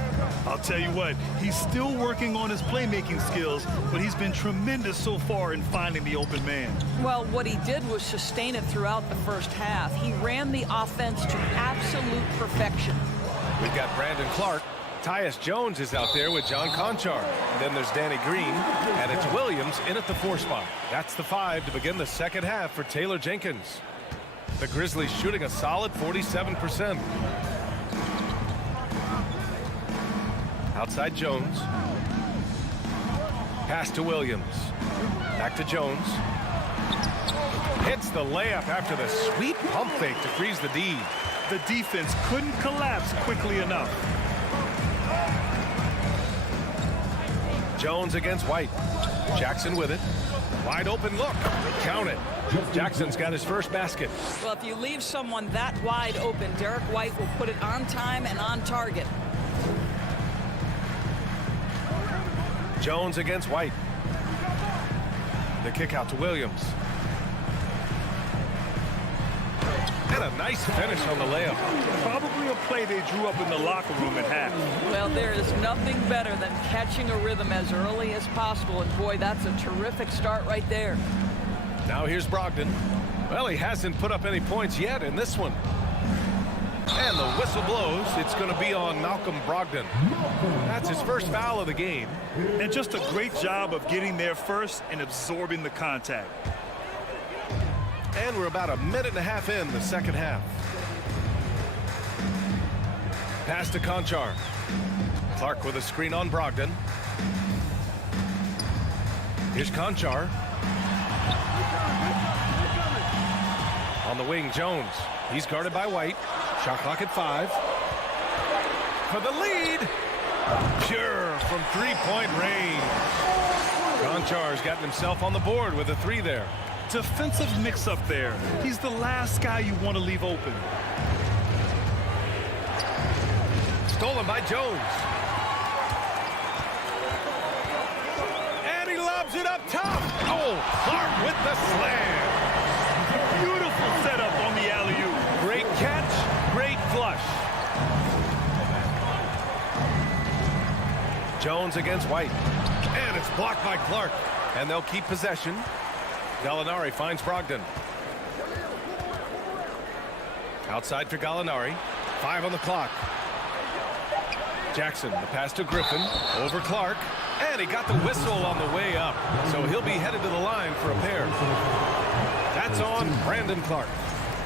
I'll tell you what, he's still working on his playmaking skills, but he's been tremendous so far in finding the open man. Well, what he did was sustain it throughout the first half. He ran the offense to absolute perfection. We've got Brandon Clark. Tyus Jones is out there with John Conchar. Then there's Danny Green, and it's Williams in at the 4 spot. That's the 5 to begin the second half for Taylor Jenkins. The Grizzlies shooting a solid 47%. Outside Jones. Pass to Williams. Back to Jones. Hits the layup after the sweet pump fake to freeze the D. The defense couldn't collapse quickly enough. Jones against White. Jackson with it. Wide open look. Count it. Jackson's got his first basket. Well, if you leave someone that wide open, Derek White will put it on time and on target. Jones against White. The kick out to Williams. And a nice finish on the layup. Probably a play they drew up in the locker room at half. Well, there is nothing better than catching a rhythm as early as possible. And boy, that's a terrific start right there. Now here's Brogdon. Well, he hasn't put up any points yet in this one. And the whistle blows. It's going to be on Malcolm Brogdon. That's his first foul of the game. And just a great job of getting there first and absorbing the contact. And we're about a minute and a half in the second half. Pass to Conchar. Clark with a screen on Brogdon. Here's Conchar. On the wing, Jones. He's guarded by White. Shot clock at 5. For the lead. Pure from three-point range. Konchar's gotten himself on the board with a 3 there. Defensive mix-up there. He's the last guy you want to leave open. Stolen by Jones. And he lobs it up top. Oh, Clark with the slam. Beautiful setup on the alley-oop. Great catch, great flush. Jones against White. And it's blocked by Clark. And they'll keep possession. Gallinari finds Brogdon. Outside for Gallinari. 5 on the clock. Jackson, the pass to Griffin. Over Clark. And he got the whistle on the way up. So he'll be headed to the line for a pair. That's on Brandon Clark.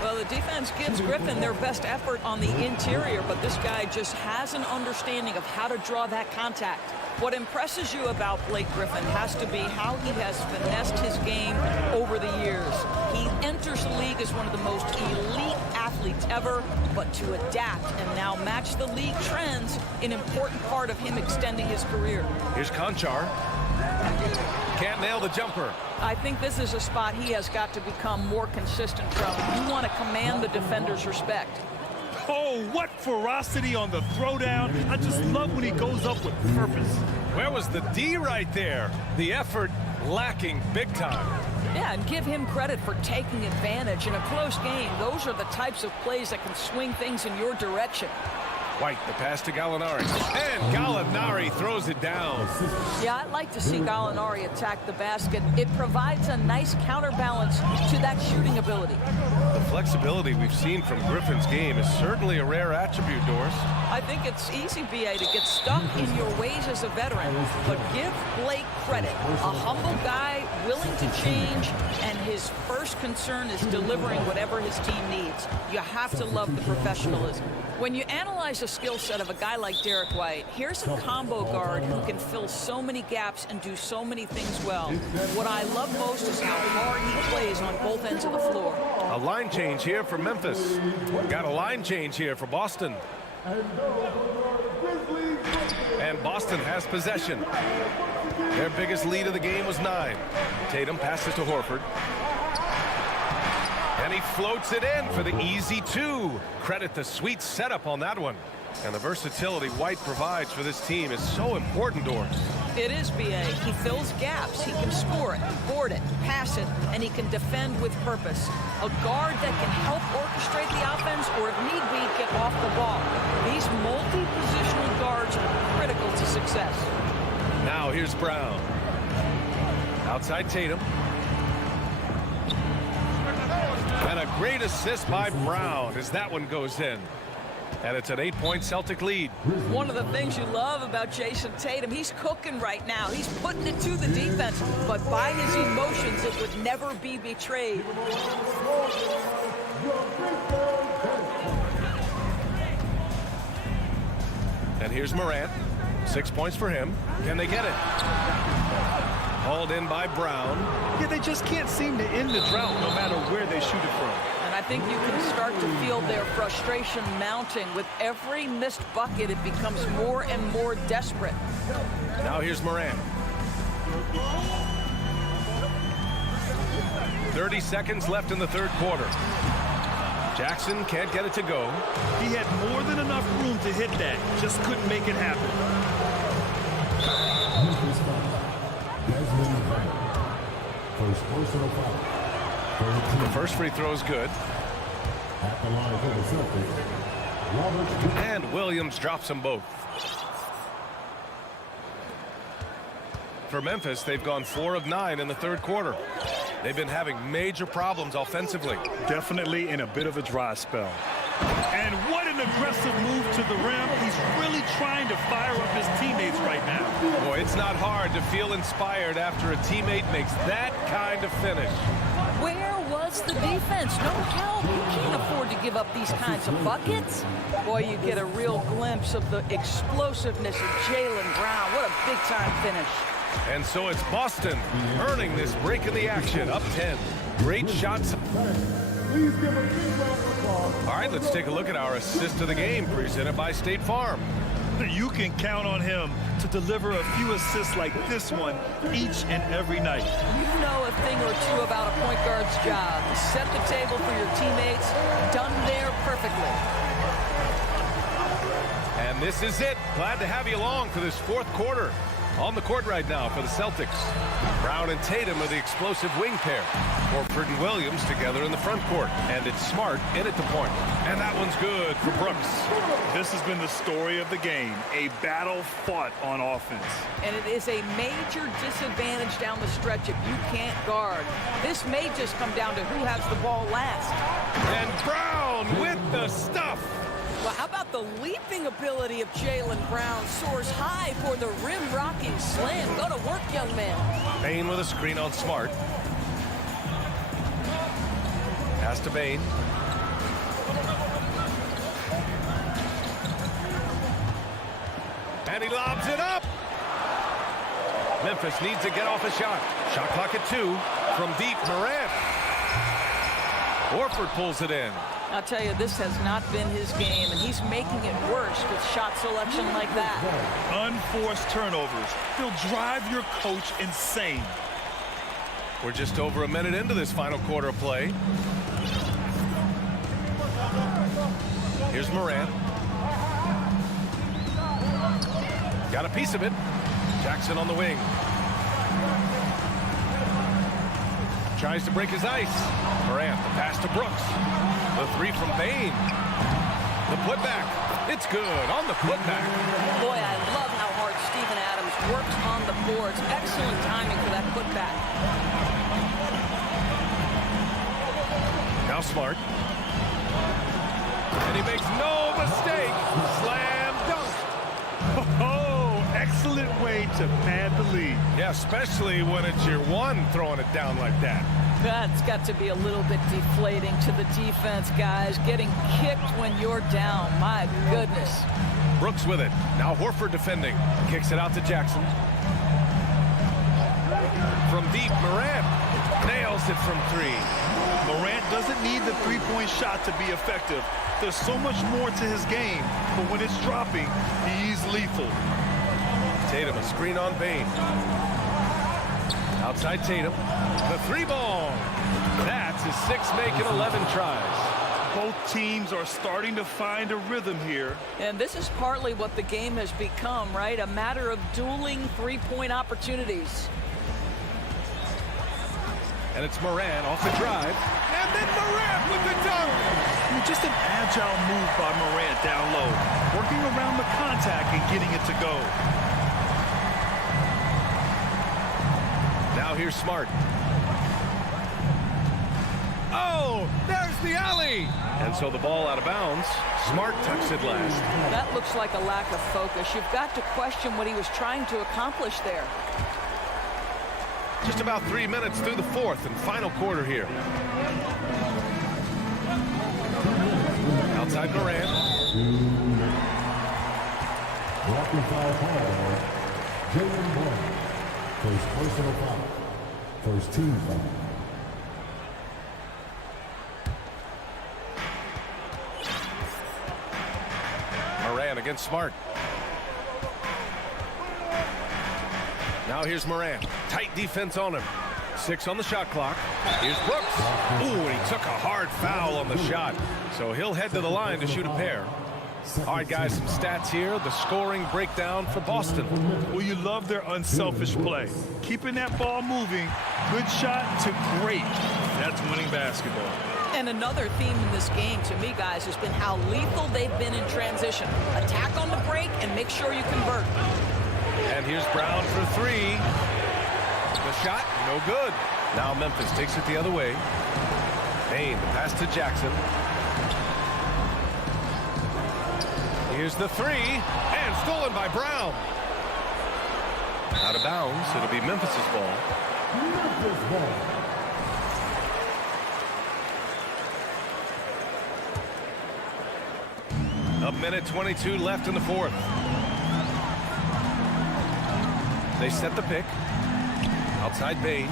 Well, the defense gives Griffin their best effort on the interior, but this guy just has an understanding of how to draw that contact. What impresses you about Blake Griffin has to be how he has finessed his game over the years. He enters the league as one of the most elite athletes ever, but to adapt and now match the league trends, an important part of him extending his career. Here's Konchar. Can't nail the jumper. I think this is a spot he has got to become more consistent from. You want to command the defender's respect. Oh, what ferocity on the throwdown. I just love when he goes up with purpose. Where was the D right there? The effort lacking big time. Yeah, and give him credit for taking advantage in a close game. Those are the types of plays that can swing things in your direction. White, the pass to Gallinari. And Gallinari throws it down. Yeah, I'd like to see Gallinari attack the basket. It provides a nice counterbalance to that shooting ability. The flexibility we've seen from Griffin's game is certainly a rare attribute, Doris. I think it's easy, B.A., to get stuck in your ways as a veteran, but give Blake credit. A humble guy, willing to change, and his first concern is delivering whatever his team needs. You have to love the professionalism. When you analyze the skill set of a guy like Derek White, here's a combo guard who can fill so many gaps and do so many things well. What I love most is how hard he plays on both ends of the floor. A line change here for Memphis. Got a line change here for Boston. And Boston has possession. Their biggest lead of the game was 9. Tatum passes to Horford. And he floats it in for the easy 2. Credit the sweet setup on that one. And the versatility White provides for this team is so important, Doris. It is, B.A. He fills gaps. He can score it, board it, pass it, and he can defend with purpose. A guard that can help orchestrate the offense or, if need be, get off the ball. These multi-positional guards are critical to success. Now here's Brown. Outside Tatum. And a great assist by Brown as that one goes in. And it's an 8-point Celtic lead. One of the things you love about Jason Tatum, he's cooking right now. He's putting it to the defense, but by his emotions, it would never be betrayed. And here's Morant. 6 points for him. Can they get it? Hauled in by Brown. Yeah, they just can't seem to end the drought no matter where they shoot it from. And I think you can start to feel their frustration mounting. With every missed bucket, it becomes more and more desperate. Now here's Morant. 30 seconds left in the third quarter. Jackson can't get it to go. He had more than enough room to hit that. Just couldn't make it happen. The first free throw is good. And Williams drops them both. For Memphis, they've gone 4 of 9 in the third quarter. They've been having major problems offensively. Definitely in a bit of a dry spell. And what an aggressive move to the rim. He's really trying to fire up his teammates right now. Boy, it's not hard to feel inspired after a teammate makes that kind of finish. Where was the defense? No help. You can't afford to give up these kinds of buckets. Boy, you get a real glimpse of the explosiveness of Jaylen Brown. What a big-time finish. And so it's Boston earning this break in the action, up 10. Great shots. Please give a big round of applause. All right, let's take a look at our assist of the game presented by State Farm. You can count on him to deliver a few assists like this one each and every night. You know a thing or two about a point guard's job. Set the table for your teammates. Done there perfectly. And this is it. Glad to have you along for this fourth quarter. On the court right now for the Celtics. Brown and Tatum are the explosive wing pair. Horford and Williams together in the front court. And it's Smart in at the point. And that one's good for Brooks. This has been the story of the game. A battle fought on offense. And it is a major disadvantage down the stretch if you can't guard. This may just come down to who has the ball last. And Brown with the stuff. Well, how about the leaping ability of Jaylen Brown? Soars high for the rim-rocking slam. Go to work, young man. Bane with a screen on Smart. Pass to Bane. And he lobs it up. Memphis needs to get off a shot. Shot clock at 2. From deep, Morant. Horford pulls it in. I'll tell you, this has not been his game, and he's making it worse with shot selection like that. Unforced turnovers. They'll drive your coach insane. We're just over a minute into this final quarter of play. Here's Morant. Got a piece of it. Jackson on the wing. Tries to break his ice. Morant, the pass to Brooks. The three from Bane. The putback. It's good on the putback. Boy, I love how hard Steven Adams works on the boards. Excellent timing for that putback. Now Smart. And he makes no mistake. Slam dunk. Oh, excellent way to pad the lead. Yeah, especially when it's your one throwing it down like that. That's got to be a little bit deflating to the defense, guys. Getting kicked when you're down. My goodness. Brooks with it. Now Horford defending. Kicks it out to Jackson. From deep, Morant nails it from 3. Morant doesn't need the three-point shot to be effective. There's so much more to his game, but when it's dropping, he's lethal. Tatum, a screen on Bane. Outside Tatum. The 3-ball. That's his 6th make in 11 tries. Both teams are starting to find a rhythm here. And this is partly what the game has become, right? A matter of dueling three-point opportunities. And it's Morant off the drive. And then Morant with the dunk. Just an agile move by Morant down low. Working around the contact and getting it to go. Now here's Smart. Oh, there's the alley. And so the ball out of bounds. Smart tucks it last. That looks like a lack of focus. You've got to question what he was trying to accomplish there. Just about 3 minutes through the fourth and final quarter here. Outside Morant. Blocking foul call. Jaylen Brown. First personal foul. First team foul. Morant against Smart. Now here's Morant. Tight defense on him. 6 on the shot clock. Here's Brooks. Ooh, and he took a hard foul on the shot. So he'll head to the line to shoot a pair. All right, guys, some stats here. The scoring breakdown for Boston. Well, you love their unselfish play. Keeping that ball moving. Good shot to great. That's winning basketball. And another theme in this game, to me, guys, has been how lethal they've been in transition. Attack on the break and make sure you convert. And here's Brown for 3. The shot, no good. Now Memphis takes it the other way. Bane, the pass to Jackson. Here's the 3, and stolen by Brown. Out of bounds, it'll be Memphis's ball. Memphis ball. A minute 22 left in the fourth. They set the pick. Outside Bain.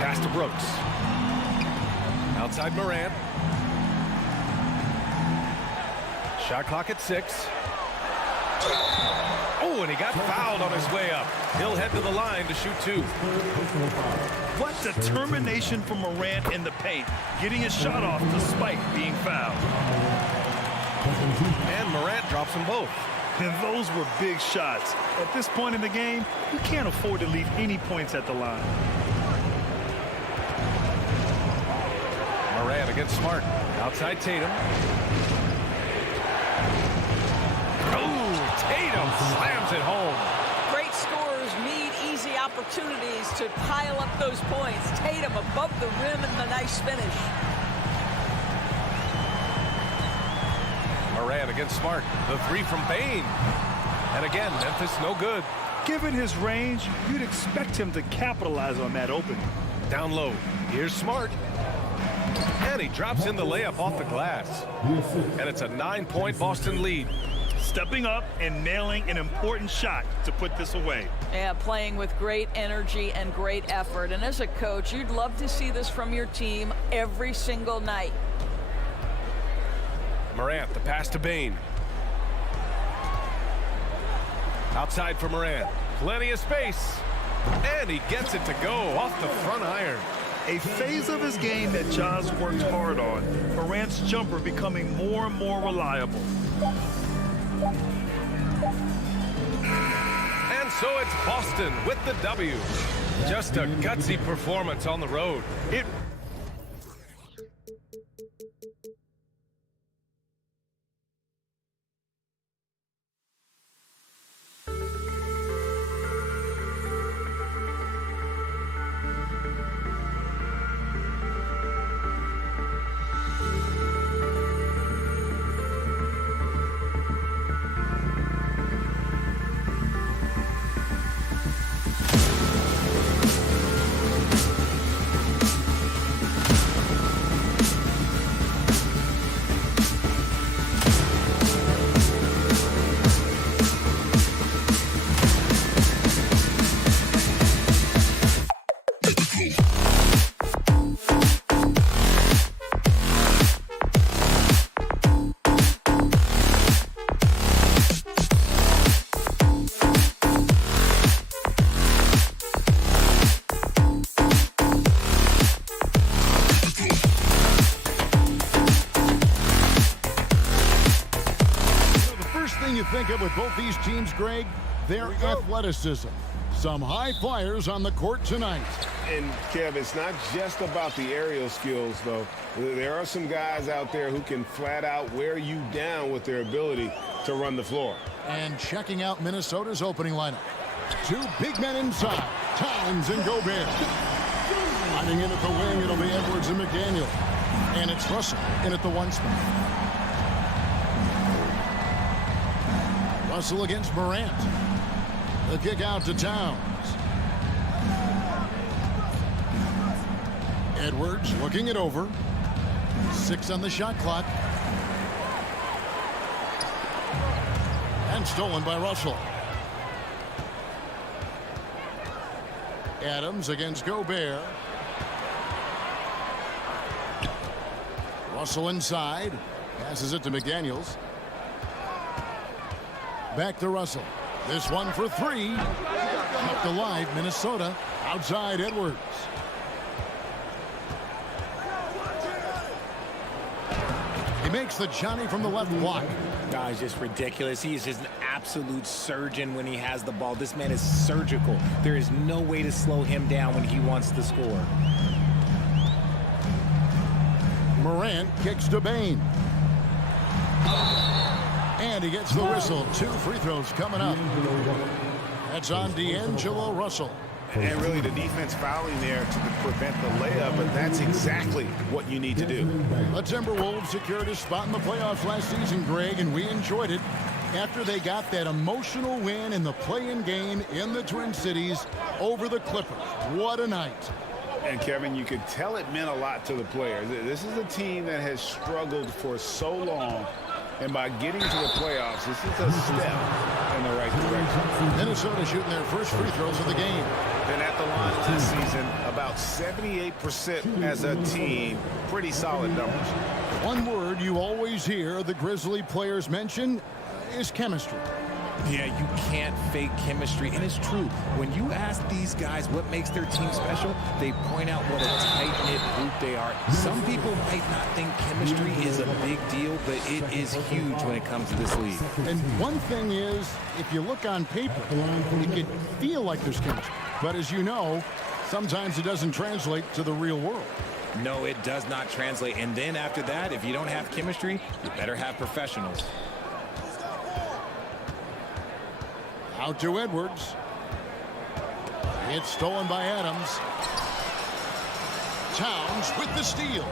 Pass to Brooks. Outside Morant. Shot clock at 6. Oh, and he got fouled on his way up. He'll head to the line to shoot 2. What determination from Morant in the paint, getting his shot off despite being fouled. And Morant drops them both. And those were big shots. At this point in the game, you can't afford to leave any points at the line. Morant against Smart. Outside Tatum. Oh, Tatum slams it home. Great scorers need easy opportunities to pile up those points. Tatum above the rim and the nice finish. Morant against Smart. The 3 from Bain. And again, Memphis no good. Given his range, you'd expect him to capitalize on that opening. Down low. Here's Smart. And he drops in the layup off the glass. And it's a 9-point Boston lead. Stepping up and nailing an important shot to put this away. Yeah, playing with great energy and great effort. And as a coach, you'd love to see this from your team every single night. Morant, the pass to Bain. Outside for Morant. Plenty of space. And he gets it to go off the front iron. A phase of his game that Ja's worked hard on. Morant's jumper becoming more and more reliable. And so it's Boston with the W. Just a gutsy performance on the road. Think of with both these teams, Greg, their athleticism. Some high flyers on the court tonight. And, Kev, it's not just about the aerial skills, though. There are some guys out there who can flat out wear you down with their ability to run the floor. And checking out Minnesota's opening lineup. 2 big men inside, Towns and Gobert. Sliding in at the wing, it'll be Edwards and McDaniel. And it's Russell in at the 1 spot. Russell against Morant. The kick out to Towns. Edwards looking it over. 6 on the shot clock. And stolen by Russell. Adams against Gobert. Russell inside. Passes it to McDaniels. Back to Russell. This one for 3. Kept alive, Minnesota. Outside Edwards. He makes the Johnny from the left block. No, it's just ridiculous. He is just an absolute surgeon when he has the ball. This man is surgical. There is no way to slow him down when he wants to score. Morant kicks to Bain. And he gets the whistle. 2 free throws coming up. That's on D'Angelo Russell. And really the defense fouling there to prevent the layup, but that's exactly what you need to do. The Timberwolves secured a spot in the playoffs last season, Greg, and we enjoyed it after they got that emotional win in the play-in game in the Twin Cities over the Clippers. What a night. And, Kevin, you could tell it meant a lot to the players. This is a team that has struggled for so long, And by getting to the playoffs, this is a step in the right direction. Minnesota shooting their first free throws of the game. And at the line last season, about 78% as a team. Pretty solid numbers. One word you always hear the Grizzly players mention is chemistry. Yeah, you can't fake chemistry, and it's true. When you ask these guys what makes their team special, they point out what a tight-knit group they are. Some people might not think chemistry is a big deal, but it is huge when it comes to this league. And one thing is, if you look on paper, it can feel like there's chemistry. But as you know, sometimes it doesn't translate to the real world. No, it does not translate. And then after that, if you don't have chemistry, you better have professionals. Out to Edwards. It's stolen by Adams. Towns with the steal.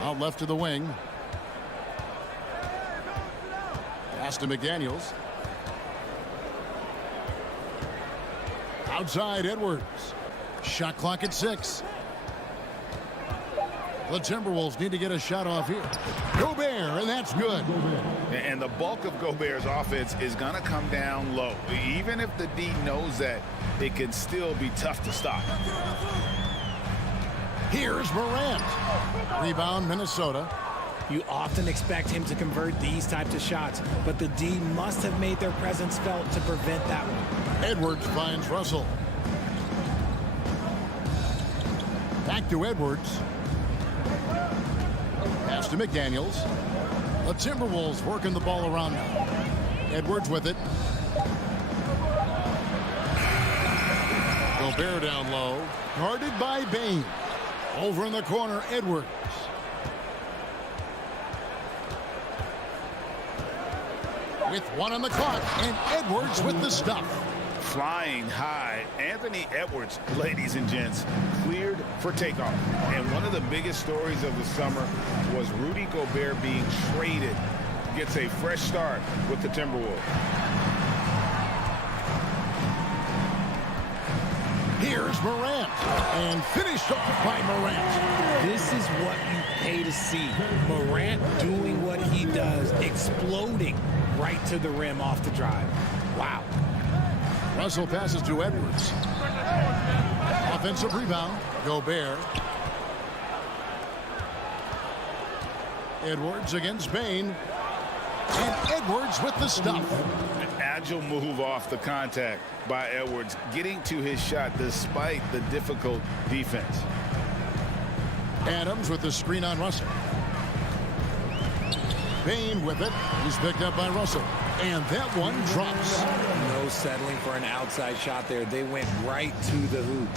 Out left to the wing. Pass to McDaniels. Outside Edwards. Shot clock at 6. The Timberwolves need to get a shot off here. Gobert, and that's good. And the bulk of Gobert's offense is going to come down low. Even if the D knows that, it can still be tough to stop. Here's Morant. Rebound, Minnesota. You often expect him to convert these types of shots, but the D must have made their presence felt to prevent that one. Edwards finds Russell. Back to Edwards. Pass to McDaniels. The Timberwolves working the ball around now. Edwards with it. Gobert down low. Guarded by Bane. Over in the corner, Edwards. With 1 on the clock, and Edwards with the stuff. Flying high, Anthony Edwards, ladies and gents, cleared for takeoff. And one of the biggest stories of the summer was Rudy Gobert being traded. Gets a fresh start with the Timberwolves. Here's Morant, and finished off by Morant. This is what you pay to see. Morant doing what he does, exploding right to the rim off the drive. Wow. Russell passes to Edwards. Offensive rebound, Gobert. Edwards against Bane. And Edwards with the stuff. An agile move off the contact by Edwards, getting to his shot despite the difficult defense. Adams with the screen on Russell. Bane with it. He's picked up by Russell. And that one drops. No settling for an outside shot there. They went right to the hoop.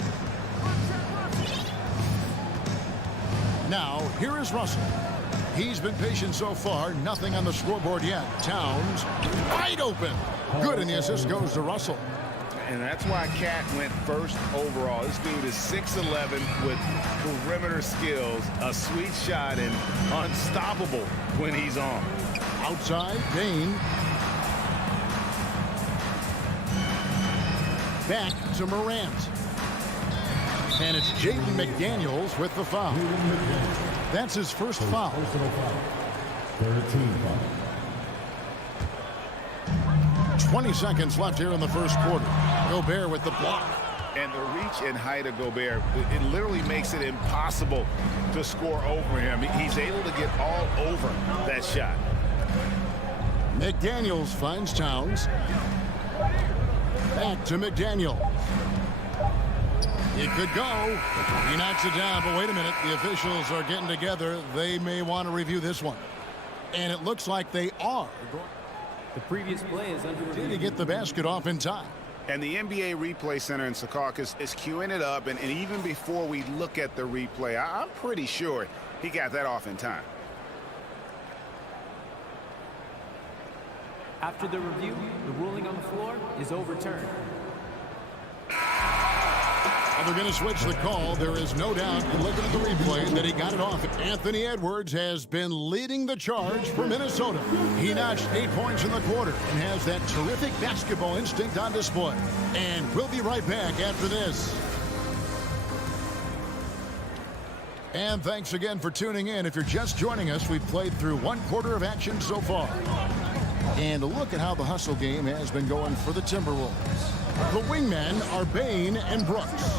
Now, here is Russell. He's been patient so far. Nothing on the scoreboard yet. Towns wide open. Good, and the assist goes to Russell. And that's why Cat went first overall. This dude is 6'11" with perimeter skills, a sweet shot, and unstoppable when he's on. Outside, Bane. Back to Morant. And it's Jaden McDaniels with the foul. That's his first foul. 13 foul. 20 seconds left here in the first quarter. Gobert with the block. And the reach and height of Gobert, it literally makes it impossible to score over him. He's able to get all over that shot. McDaniels finds Towns. Back to McDaniel. It could go. He knocks it down, but wait a minute. The officials are getting together. They may want to review this one. And it looks like they are. The previous play is under review. To get the basket off in time. And the NBA Replay Center in Secaucus is queuing it up. And even before we look at the replay, I'm pretty sure he got that off in time. After the review, the ruling on the floor is overturned. They're going to switch the call. There is no doubt, looking at the replay, that he got it off. Anthony Edwards has been leading the charge for Minnesota. He notched 8 points in the quarter and has that terrific basketball instinct on display. And we'll be right back after this. And thanks again for tuning in. If you're just joining us, we've played through one quarter of action so far. And a look at how the hustle game has been going for the Timberwolves. The wingmen are Bane and Brooks.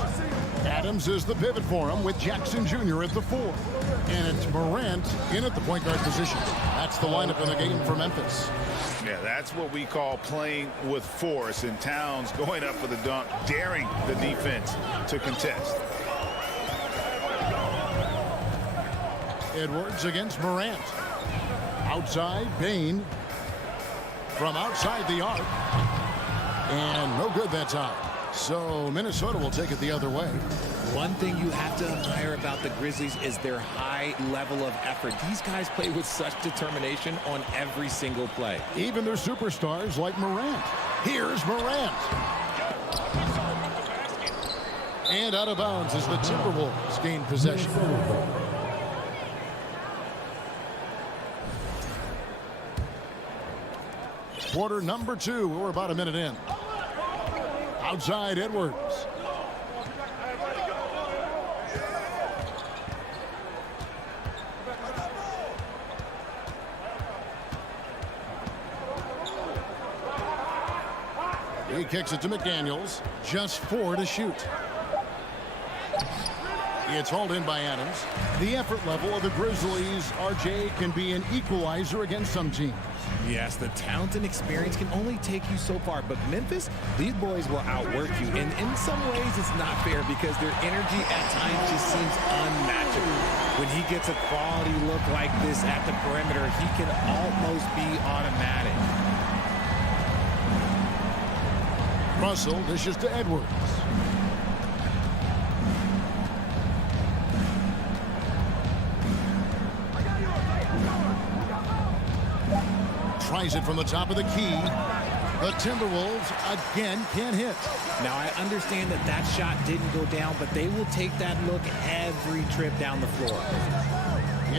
Adams is the pivot for him with Jackson Jr. at the 4. And it's Morant in at the point guard position. That's the lineup in the game for Memphis. Yeah, that's what we call playing with force. And Towns going up for the dunk, daring the defense to contest. Edwards against Morant. Outside, Bane. From outside the arc. And no good that time. So Minnesota will take it the other way. One thing you have to admire about the Grizzlies is their high level of effort. These guys play with such determination on every single play. Even their superstars like Morant. Here's Morant. And out of bounds as the Timberwolves gain possession. Quarter number 2. We're about a minute in. Outside Edwards. He kicks it to McDaniels. Just 4 to shoot. It's hauled in by Adams. The effort level of the Grizzlies, RJ, can be an equalizer against some teams. Yes, the talent and experience can only take you so far, but Memphis, these boys will outwork you, and in some ways it's not fair because their energy at times just seems unmatchable. When he gets a quality look like this at the perimeter, he can almost be automatic. Russell dishes to Edwards. Tries it from the top of the key. The Timberwolves again can't hit. Now I understand that that shot didn't go down, but they will take that look every trip down the floor.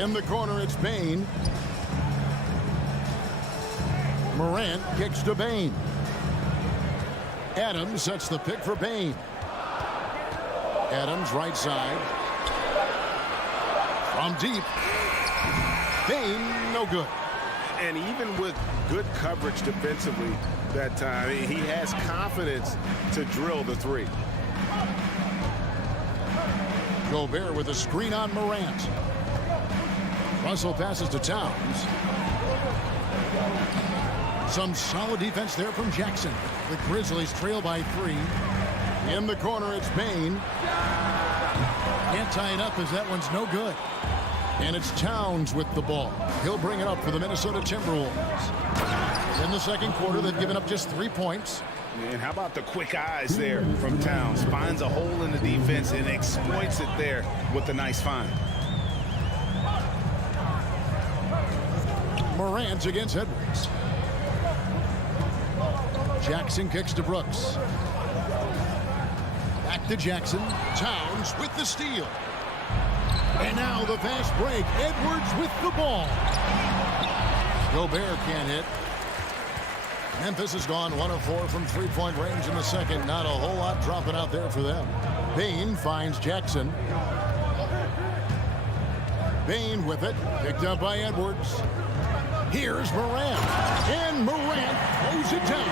In the corner, it's Bane. Morant kicks to Bane. Adams sets the pick for Bane. Adams right side. From deep. Bane, no good. And even with good coverage defensively that time, he has confidence to drill the 3. Gobert with a screen on Morant. Russell passes to Towns. Some solid defense there from Jackson. The Grizzlies trail by 3. In the corner, it's Bane. Can't tie it up as that one's no good. And it's Towns with the ball. He'll bring it up for the Minnesota Timberwolves. In the second quarter, they've given up just 3 points. And how about the quick eyes there from Towns? Finds a hole in the defense and exploits it there with a nice find. Morant against Edwards. Jackson kicks to Brooks. Back to Jackson. Towns with the steal. And now the fast break. Edwards with the ball. Gobert can't hit. Memphis has gone 1 of 4 from three-point range in the second. Not a whole lot dropping out there for them. Bane finds Jackson. Bane with it. Picked up by Edwards. Here's Morant. And Morant throws it down.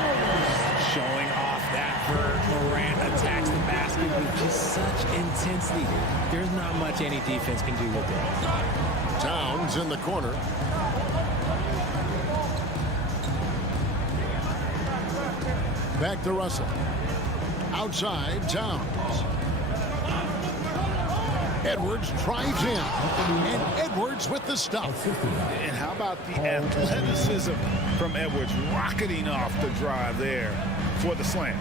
Showing off that verb. Morant attacks the basket with just such intensity. There's not much any defense can do with it. Towns in the corner. Back to Russell. Outside, Towns. Edwards drives in. And Edwards with the stuff. And how about the athleticism from Edwards rocketing off the drive there for the slam.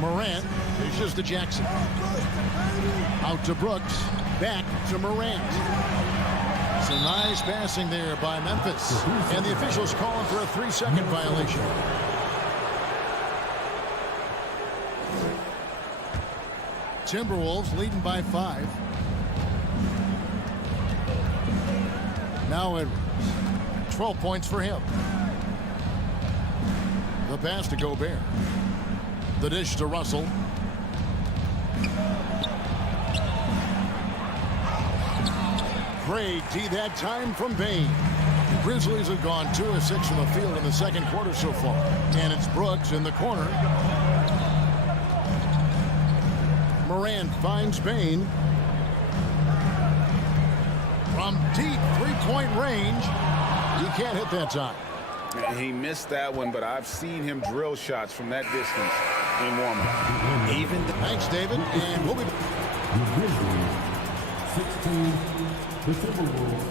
Morant dishes to Jackson. Out to Brooks. Back to Morant. Some nice passing there by Memphis. And the officials calling for a 3-second violation. Timberwolves leading by 5. Now Edwards. 12 points for him. The pass to Gobert. The dish to Russell. Great D that time from Bane. Grizzlies have gone 2 of 6 from the field in the second quarter so far. And it's Brooks in the corner. Morant finds Bane. From deep three-point range. He can't hit that time. He missed that one, but I've seen him drill shots from that distance in warm-up. Thanks, David. And we'll be... The Grizzlies, 16. The Timberwolves,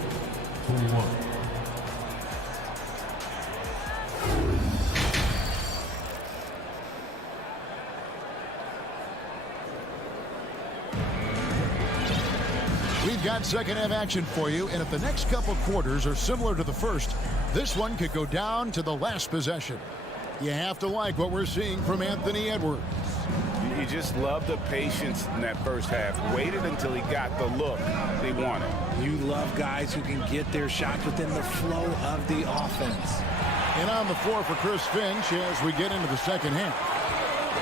21. We've got second half action for you, and if the next couple quarters are similar to the first, this one could go down to the last possession. You have to like what we're seeing from Anthony Edwards. You just love the patience in that first half. Waited until he got the look they wanted. You love guys who can get their shots within the flow of the offense. And on the floor for Chris Finch as we get into the second half.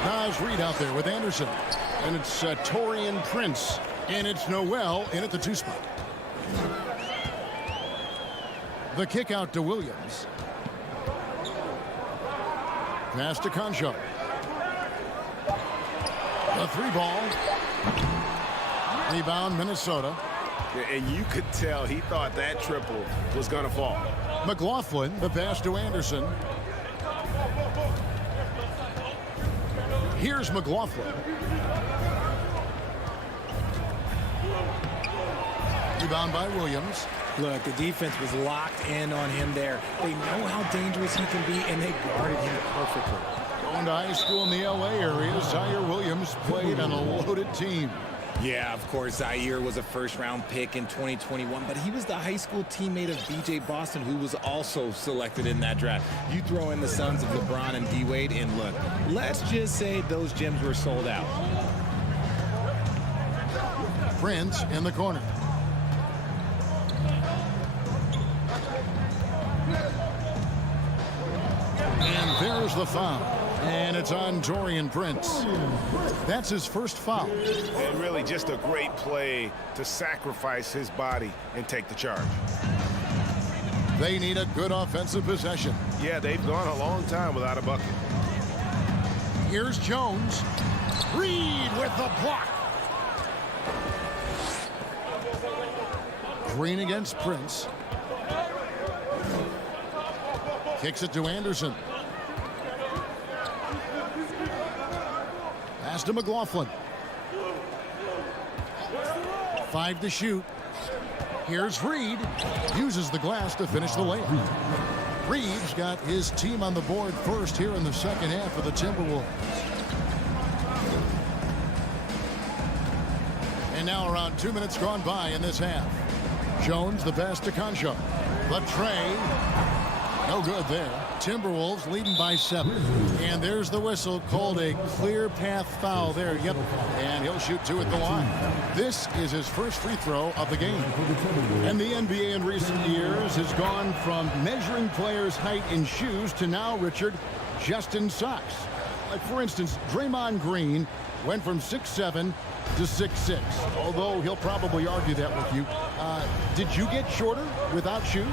Nas Reed out there with Anderson. And it's Taurean Prince. And it's Noel in at the 2 spot. The kick out to Williams. Pass to Concho. The 3 ball. Rebound Minnesota. And you could tell he thought that triple was going to fall. McLaughlin, the pass to Anderson. Here's McLaughlin. Rebound by Williams. Look, the defense was locked in on him there. They know how dangerous he can be, and they guarded him perfectly. Going to high school in the LA area, Zaire Williams played on a loaded team. Yeah, of course, Zaire was a first-round pick in 2021, but he was the high school teammate of B.J. Boston, who was also selected in that draft. You throw in the sons of LeBron and D-Wade, and look, let's just say those gyms were sold out. Prince in the corner. And there's the foul. And it's on Taurean Prince. That's his first foul. And really just a great play to sacrifice his body and take the charge. They need a good offensive possession. Yeah, they've gone a long time without a bucket. Here's Jones. Reed with the block. Green against Prince. Kicks it to Anderson. Pass to McLaughlin. 5 to shoot. Here's Reed. Uses the glass to finish the layup. Reed's got his team on the board first here in the second half of the Timberwolves. And now around 2 minutes gone by in this half. Jones, the pass to Concho. The tray. No good there. Timberwolves leading by 7. And there's the whistle, called a clear path foul there. Yep. And he'll shoot 2 at the line. This is his first free throw of the game. And the NBA in recent years has gone from measuring players' height in shoes to now, Richard, just in socks. Like, for instance, Draymond Green went from 6'7" to 6'6", although he'll probably argue that with you. Did you get shorter without shoes?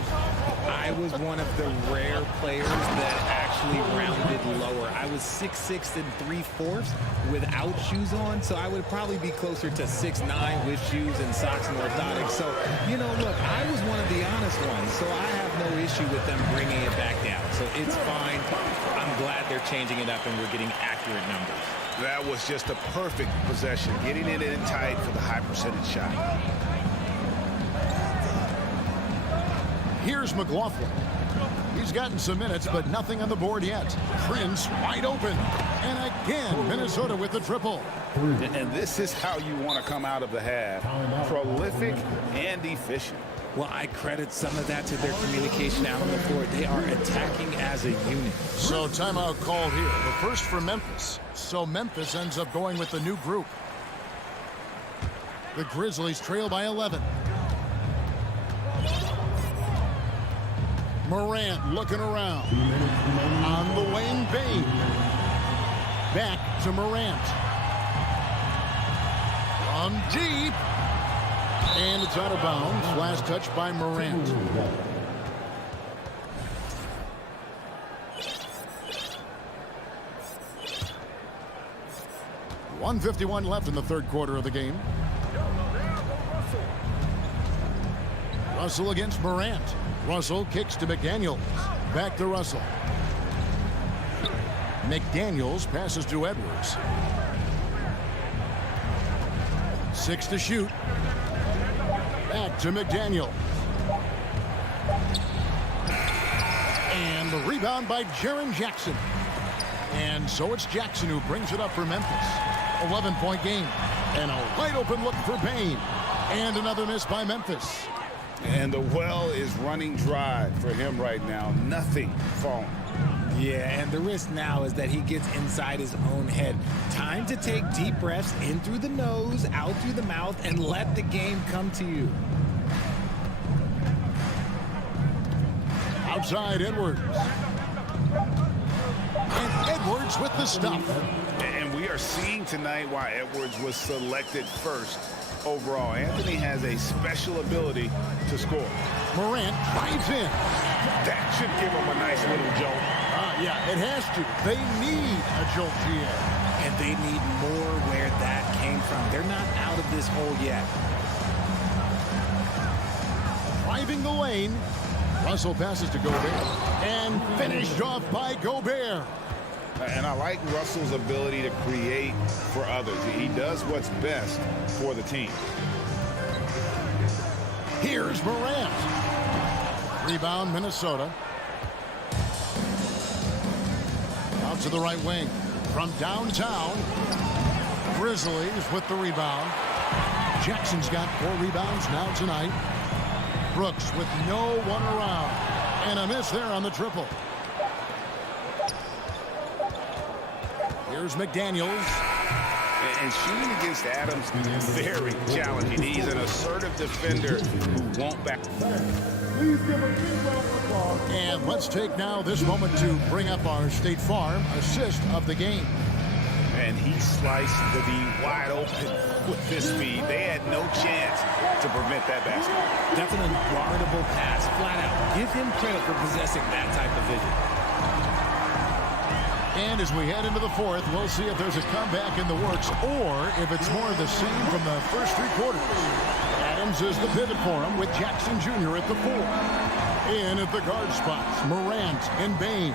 I was one of the rare players that actually rounded lower. I was 6'6" and 3/4 without shoes on, so I would probably be closer to 6'9" with shoes and socks and orthotics. So, you know, look, I was one of the honest ones, so I have no issue with them bringing it back down. So it's fine. I'm glad they're changing it up and we're getting accurate numbers. That was just a perfect possession, getting it in tight for the high percentage shot. Here's McLaughlin. He's gotten some minutes, but nothing on the board yet. Prince wide open. And again, Minnesota with the triple. And this is how you want to come out of the half. Prolific and efficient. Well, I credit some of that to their communication out on the floor. They are attacking as a unit. So timeout called here. The first for Memphis. So Memphis ends up going with the new group. The Grizzlies trail by 11. Morant looking around. On the wing, Bane. Back to Morant. From deep. And it's out of bounds. Last touch by Morant. 1:51 left in the third quarter of the game. Russell against Morant. Russell kicks to McDaniels. Back to Russell. McDaniels passes to Edwards. 6 to shoot. Back to McDaniels. And the rebound by Jaren Jackson. And so it's Jackson who brings it up for Memphis. 11-point game. And a wide open look for Bane. And another miss by Memphis. And the well is running dry for him right now. Nothing falling. Yeah, and the risk now is that he gets inside his own head. Time to take deep breaths in through the nose, out through the mouth, and let the game come to you. Outside Edwards. And Edwards with the stuff. And we are seeing tonight why Edwards was selected first overall. Anthony has a special ability to score. Morant drives in. That should give him a nice little jolt. Yeah, it has to. They need a jolt here. And they need more where that came from. They're not out of this hole yet. Driving the lane. Russell passes to Gobert. And finished off by Gobert. And I like Russell's ability to create for others. He does what's best for the team. Here's Morant. Rebound, Minnesota. Out to the right wing. From downtown. Grizzlies with the rebound. Jackson's got 4 rebounds now tonight. Brooks with no one around. And a miss there on the triple. Here's McDaniels. And shooting against Adams is very challenging. He's an assertive defender who won't back. And let's take now this moment to bring up our State Farm assist of the game. And he sliced the D wide open with his speed. They had no chance to prevent that basket. That's an unguardable pass, flat out. Give him credit for possessing that type of vision. And as we head into the fourth, we'll see if there's a comeback in the works or if it's more of the same from the first 3 quarters. Adams is the pivot for him with Jackson Jr. at the 4. In at the guard spots, Morant and Bane.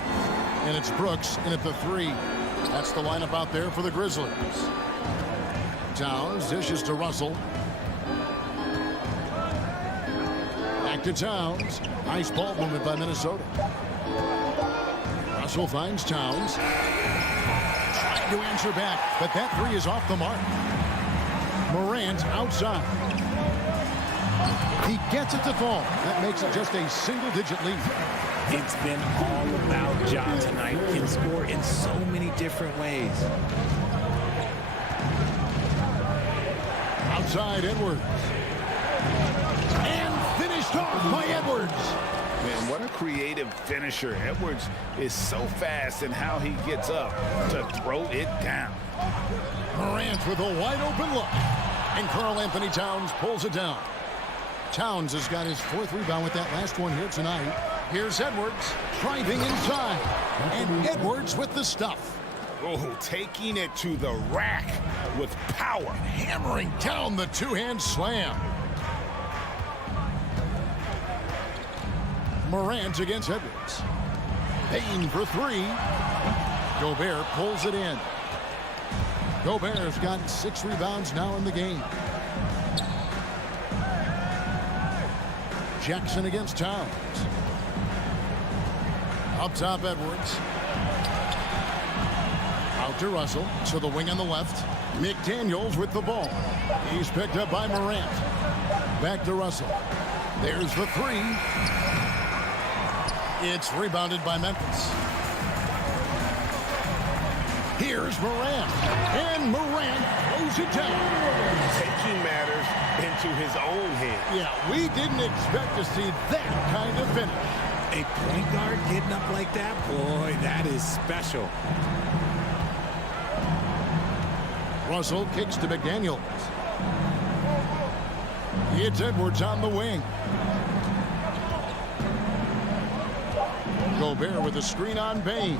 And it's Brooks in at the 3. That's the lineup out there for the Grizzlies. Towns dishes to Russell. Back to Towns. Nice ball movement by Minnesota. Russell finds Towns. Trying to answer back, but that 3 is off the mark. Morant outside. He gets it to fall. That makes it just a single-digit lead. It's been all about Ja tonight. He can score in so many different ways. Outside Edwards. And finished off by Edwards. Man, what a creative finisher. Edwards is so fast in how he gets up to throw it down. Morant with a wide open look. And Karl Anthony Towns pulls it down. Towns has got his 4th rebound with that last one here tonight. Here's Edwards driving inside. And Edwards with the stuff. Oh, taking it to the rack with power. Hammering down the 2-hand slam. Morant against Edwards. Bane for 3. Gobert pulls it in. Gobert's got 6 rebounds now in the game. Jackson against Towns. Up top, Edwards. Out to Russell. To the wing on the left. McDaniels with the ball. He's picked up by Morant. Back to Russell. There's the 3. It's rebounded by Memphis. Here's Morant. And Morant throws it down. Taking matters into his own hands. Yeah, we didn't expect to see that kind of finish. A point guard getting up like that, boy, that is special. Russell kicks to McDaniels. It's Edwards on the wing. Gobert with a screen on Bain.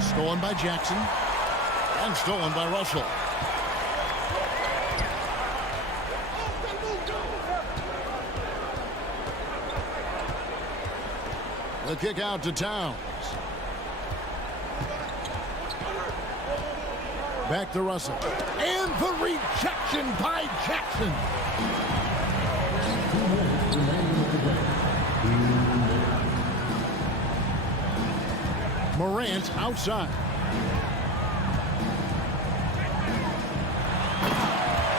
Stolen by Jackson. And stolen by Russell. The kick out to Towns. Back to Russell. And the rejection by Jackson. Morant outside.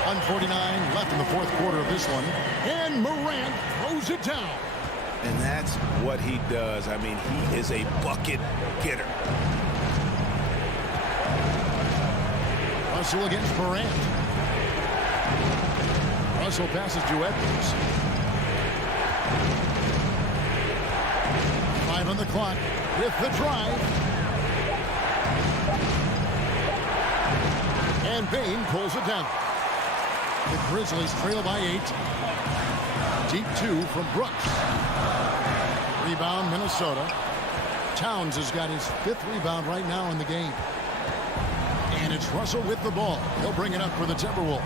1:49 left in the fourth quarter of this one. And Morant throws it down. And that's what he does. I mean, he is a bucket getter. Russell against Morant. Russell passes to Edwards. 5 on the clock with the drive. And Bain pulls it down. The Grizzlies trail by 8. Deep 2 from Brooks. Rebound, Minnesota. Towns has got his 5th rebound right now in the game. And it's Russell with the ball. He'll bring it up for the Timberwolves.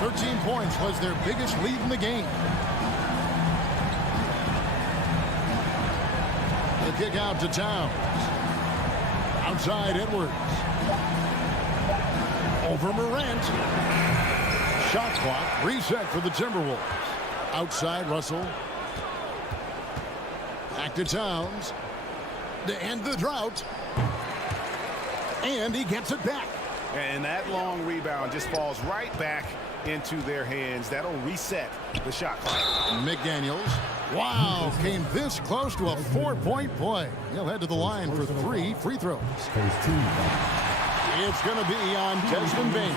13 points was their biggest lead in the game. The kick out to Towns. Outside Edwards. Over Morant. Shot clock reset for the Timberwolves. Outside Russell. Back to Towns. To end the drought. And he gets it back. And that long rebound just falls right back into their hands. That'll reset the shot clock. McDaniels. Wow, came this close to a 4-point play. He'll head to the line for 3 free throws. It's going to be on Desmond Bain.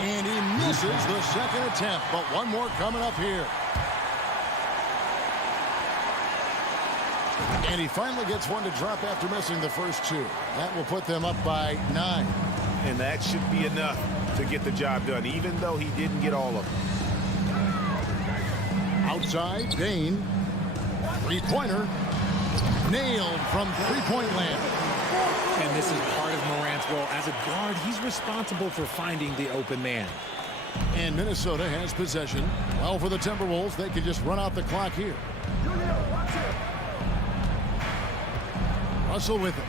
And he misses the second attempt, but one more coming up here. And he finally gets one to drop after missing the first 2. That will put them up by 9. And that should be enough to get the job done, even though he didn't get all of them. Outside, Bain. Three-pointer. Nailed from three-point land. And this is part of Morant's role. As a guard, he's responsible for finding the open man. And Minnesota has possession. Well, for the Timberwolves, they can just run out the clock here. Russell with it.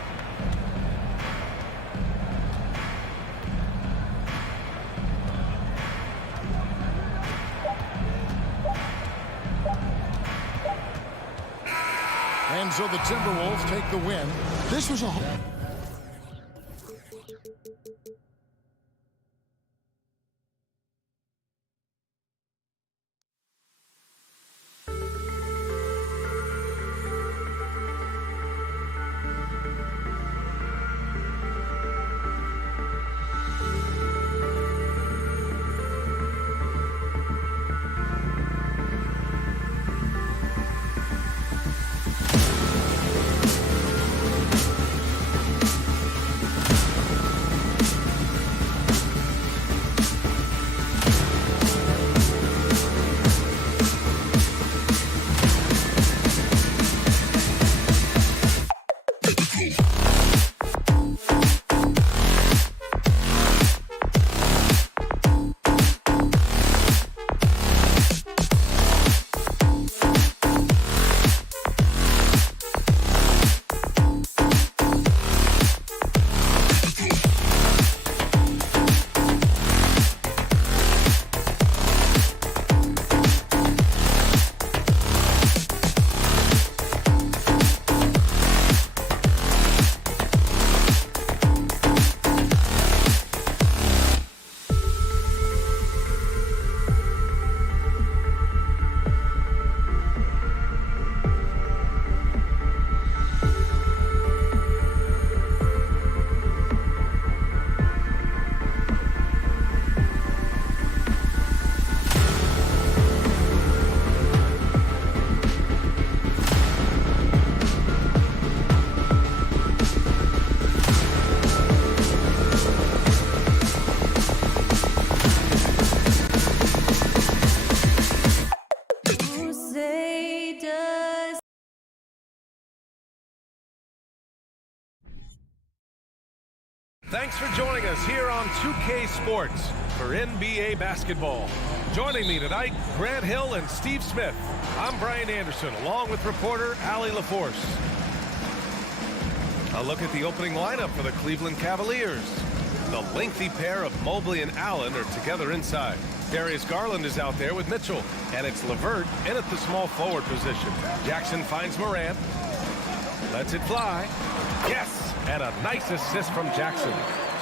And so the Timberwolves take the win. This was a... Thanks for joining us here on 2K Sports for NBA basketball. Joining me tonight, Grant Hill and Steve Smith. I'm Brian Anderson, along with reporter Allie LaForce. A look at the opening lineup for the Cleveland Cavaliers. The lengthy pair of Mobley and Allen are together inside. Darius Garland is out there with Mitchell, and it's LeVert in at the small forward position. Jackson finds Morant, lets it fly. Yes, and a nice assist from Jackson.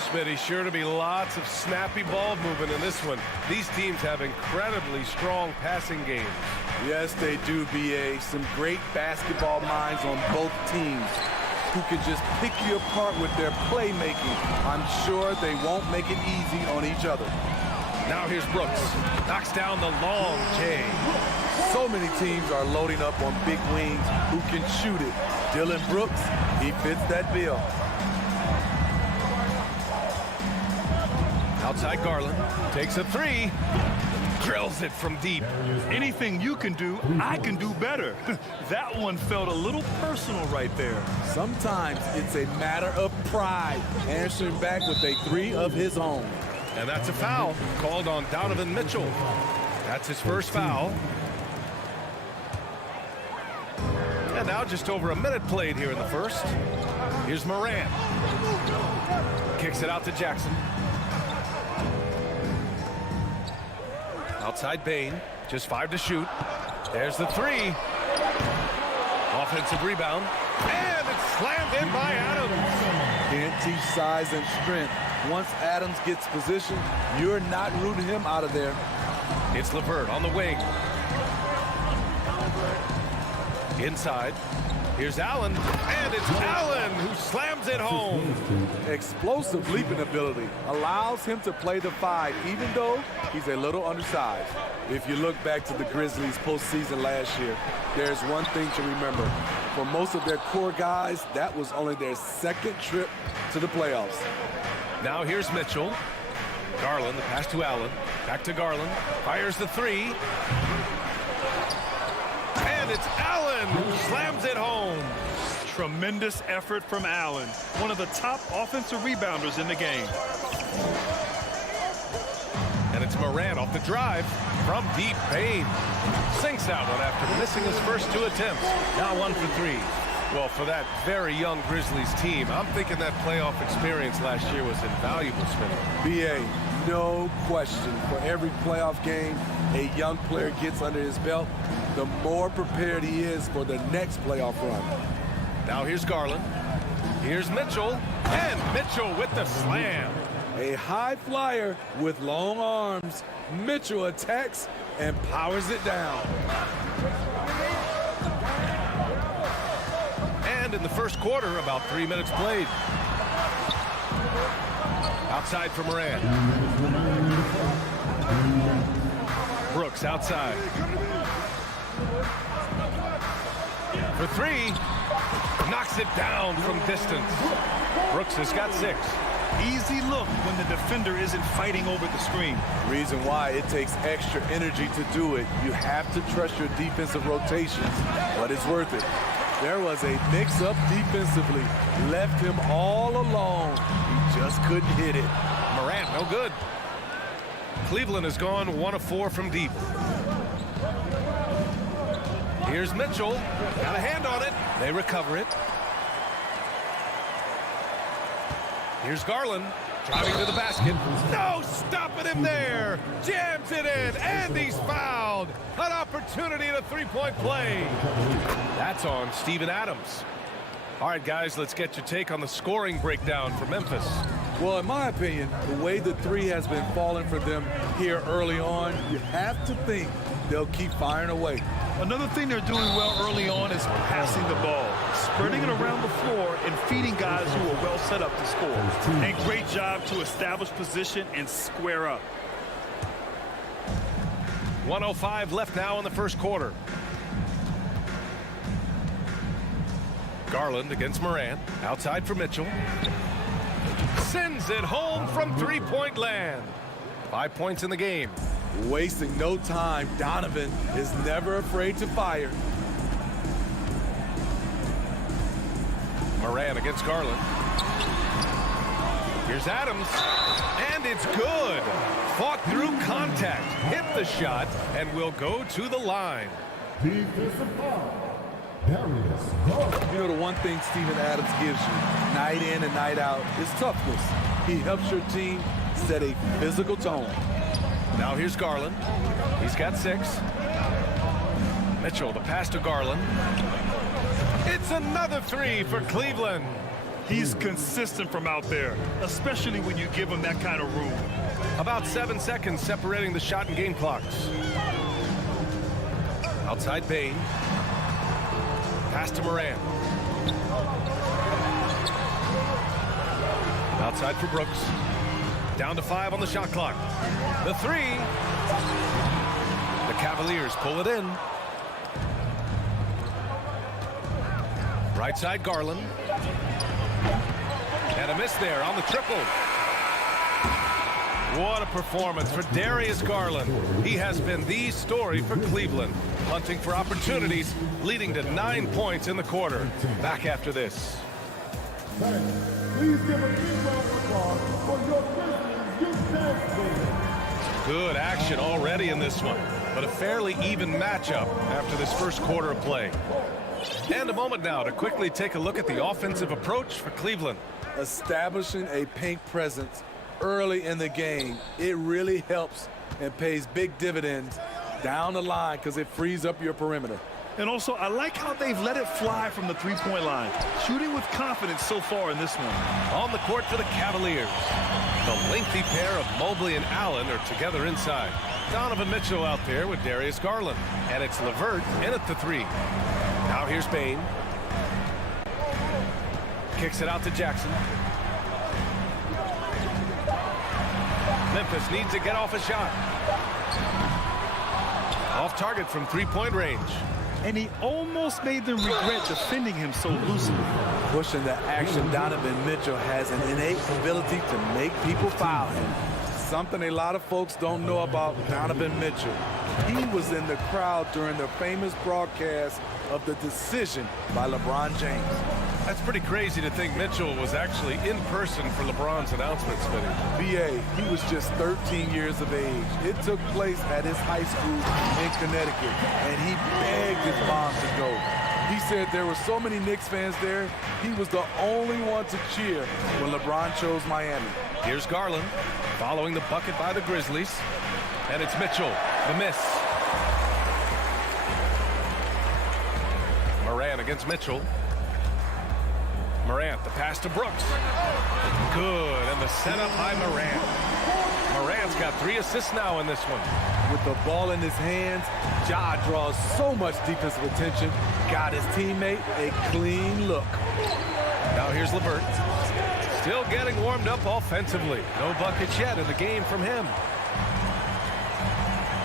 Smitty, sure to be lots of snappy ball movement in this one. These teams have incredibly strong passing games. Yes, they do, B.A. Some great basketball minds on both teams who can just pick you apart with their playmaking. I'm sure they won't make it easy on each other. Now here's Brooks. Knocks down the long J. So many teams are loading up on big wings who can shoot it. Dylan Brooks, he fits that bill. Outside Garland. Takes a three. Drills it from deep. Anything you can do, I can do better. That one felt a little personal right there. Sometimes it's a matter of pride, answering back with a three of his own. And that's a foul called on Donovan Mitchell. That's his first foul. And now just over a minute played here in the first. Here's Morant. Kicks it out to Jackson. Outside Bane, just 5 to shoot. There's the three. Offensive rebound. And it's slammed in by Adams. Can't teach size and strength. Once Adams gets position, you're not rooting him out of there. It's LeVert on the wing. Inside. Here's Allen. And it's Allen who slams it home. Explosive leaping ability allows him to play the 5, even though he's a little undersized. If you look back to the Grizzlies postseason last year, there's one thing to remember. For most of their core guys, that was only their second trip to the playoffs. Now here's Mitchell. Garland, the pass to Allen. Back to Garland. Fires the three. And it's Allen who slams it home. Tremendous effort from Allen, one of the top offensive rebounders in the game. And it's Morant off the drive from deep. Bane sinks that one after missing his first 2 attempts. Now 1 for 3. Well, for that very young Grizzlies team, I'm thinking that playoff experience last year was invaluable, Smitty. B.A., no question. For every playoff game a young player gets under his belt, the more prepared he is for the next playoff run. Now here's Garland. Here's Mitchell. And Mitchell with the slam. A high flyer with long arms. Mitchell attacks and powers it down. And in the first quarter, about 3 minutes played. Outside for Morant. Brooks outside. For three. Knocks it down from distance. Brooks has got 6. Easy look when the defender isn't fighting over the screen. Reason why it takes extra energy to do it. You have to trust your defensive rotations, but it's worth it. There was a mix-up defensively. Left him all alone. He just couldn't hit it. Morant, no good. Cleveland has gone 1 of 4 from deep. Here's Mitchell. Got a hand on it. They recover it. Here's Garland. Driving to the basket. No stopping him there. Jams it in. And he's fouled. An opportunity at a three-point play. That's on Steven Adams. All right, guys, let's get your take on the scoring breakdown for Memphis. Well, in my opinion, the way the three has been falling for them here early on, you have to think they'll keep firing away. Another thing they're doing well early on is passing the ball, spreading it around the floor and feeding guys who are well set up to score. A great job to establish position and square up. 1:05 left now in the first quarter. Garland against Morant. Outside for Mitchell. Sends it home from three-point land. 5 points in the game. Wasting no time. Donovan is never afraid to fire. Morant against Garland. Here's Adams, and it's good. Fought through contact, hit the shot, and will go to the line. Defensive foul. Darius Garland. You know, the one thing Steven Adams gives you, night in and night out, is toughness. He helps your team set a physical tone. Now here's Garland. He's got 6. Mitchell, the pass to Garland. It's another 3 for Cleveland. He's consistent from out there, especially when you give him that kind of room. About 7 seconds separating the shot and game clocks. Outside Bain. Pass to Moran. Outside for Brooks. Down to 5 on the shot clock. The 3. The Cavaliers pull it in. Right side Garland. And a miss there on the triple. What a performance for Darius Garland. He has been the story for Cleveland, hunting for opportunities, leading to 9 points in the quarter. Back after this. Please give a big round of applause for your Grizzlies youth dance team. Good action already in this one, but a fairly even matchup after this first quarter of play. And a moment now to quickly take a look at the offensive approach for Cleveland. Establishing a paint presence early in the game, it really helps and pays big dividends down the line because it frees up your perimeter. And also, I like how they've let it fly from the three-point line, shooting with confidence so far in this one. On the court for the Cavaliers. The lengthy pair of Mobley and Allen are together inside. Donovan Mitchell out there with Darius Garland. And it's LeVert in at the 3. Now here's Bain. Kicks it out to Jackson. Memphis needs to get off a shot. Off target from 3-point range. And he almost made them regret defending him so loosely. Pushing the action, Donovan Mitchell has an innate ability to make people foul him. Something a lot of folks don't know about Donovan Mitchell. He was in the crowd during the famous broadcast of the decision by LeBron James. That's pretty crazy to think Mitchell was actually in person for LeBron's announcement, Smitty. B.A., he was just 13 years of age. It took place at his high school in Connecticut, and he begged his mom to go. He said there were so many Knicks fans there, he was the only one to cheer when LeBron chose Miami. Here's Garland, following the bucket by the Grizzlies, and it's Mitchell, the miss. Morant against Mitchell. Morant, the pass to Brooks. Good, and the setup by Morant. Morant's got 3 assists now in this one. With the ball in his hands, Ja draws so much defensive attention, got his teammate a clean look. Now here's LeVert. Still getting warmed up offensively. No buckets yet in the game from him.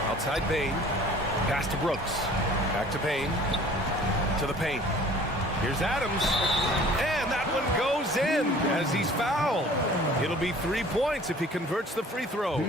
Outside Bain. Pass to Brooks. Back to Bain. To the paint. Here's Adams. And that one goes in as he's fouled. It'll be 3 points if he converts the free throw.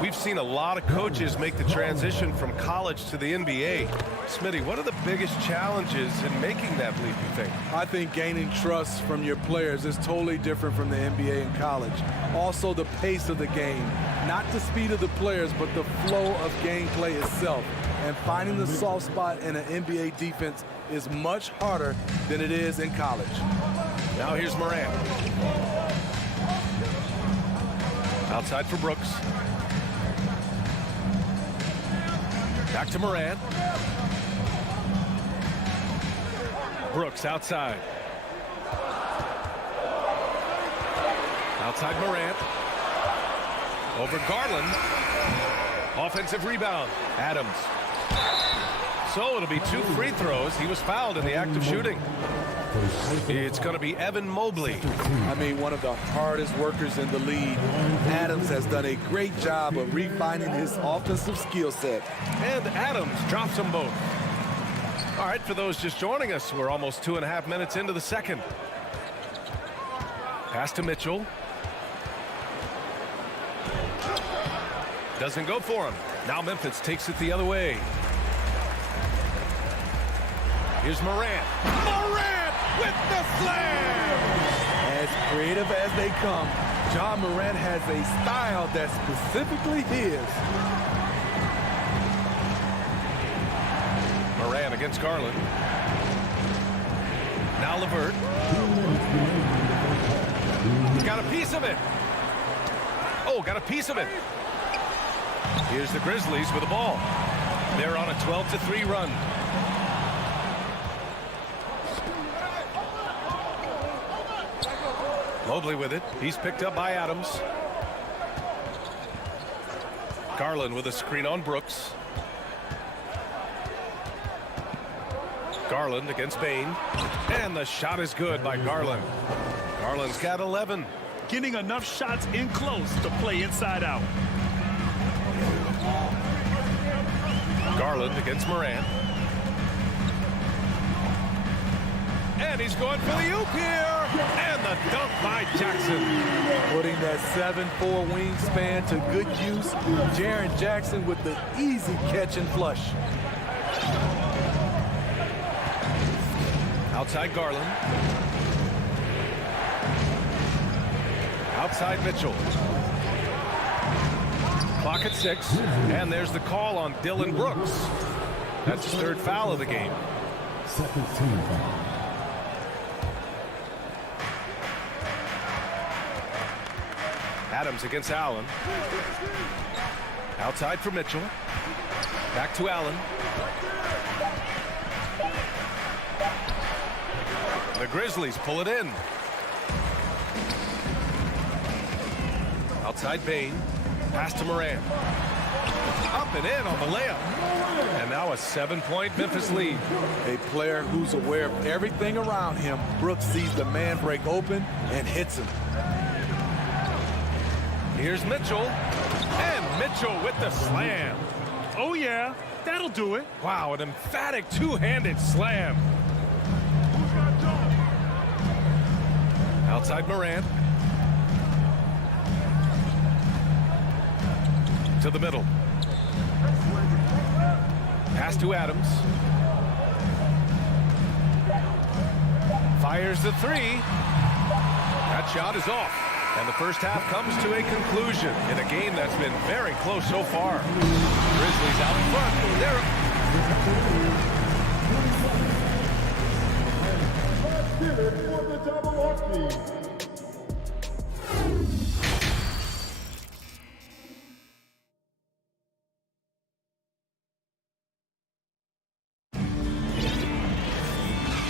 We've seen a lot of coaches make the transition from college to the NBA. Smitty, what are the biggest challenges in making that leap, you think? I think gaining trust from your players is totally different from the NBA and college. Also, the pace of the game. Not the speed of the players, but the flow of gameplay itself. And finding the soft spot in an NBA defense is much harder than it is in college. Now here's Morant. Outside for Brooks. Back to Morant. Brooks outside. Outside Morant. Over Garland. Offensive rebound. Adams. So it'll be 2 free throws. He was fouled in the act of shooting. It's going to be Evan Mobley. I mean, one of the hardest workers in the league. Adams has done a great job of refining his offensive skill set. And Adams drops them both. All right, for those just joining us, we're almost 2.5 minutes into the second. Pass to Mitchell. Doesn't go for him. Now Memphis takes it the other way. Here's Morant. Morant with the slam! As As creative as they come, John Morant has a style that's specifically his. Morant against Garland. Now LeVert. He's got a piece of it. Oh, got a piece of it. Here's the Grizzlies with the ball. They're on a 12-3 run. Mobley with it. He's picked up by Adams. Garland with a screen on Brooks. Garland against Bane. And the shot is good by Garland. Garland's got 11. Getting enough shots in close to play inside out. Garland against Morant. And he's going for the oop here. And the dunk by Jackson. Putting that 7'4" wingspan to good use. Jaren Jackson with the easy catch and flush. Outside Garland. Outside Mitchell. Clock at 6. And there's the call on Dylan Brooks. That's his third foul of the game. Second team foul. Adams against Allen. Outside for Mitchell. Back to Allen. The Grizzlies pull it in. Outside Bane. Pass to Morant. Up and in on the layup. And now a 7-point Memphis lead. A player who's aware of everything around him. Brooks sees the man break open and hits him. Here's Mitchell. And Mitchell with the slam. Oh, yeah. That'll do it. Wow, an emphatic two-handed slam. Outside Morant. To the middle. Pass to Adams. Fires the three. That shot is off. And the first half comes to a conclusion in a game that's been very close so far. Grizzlies out front.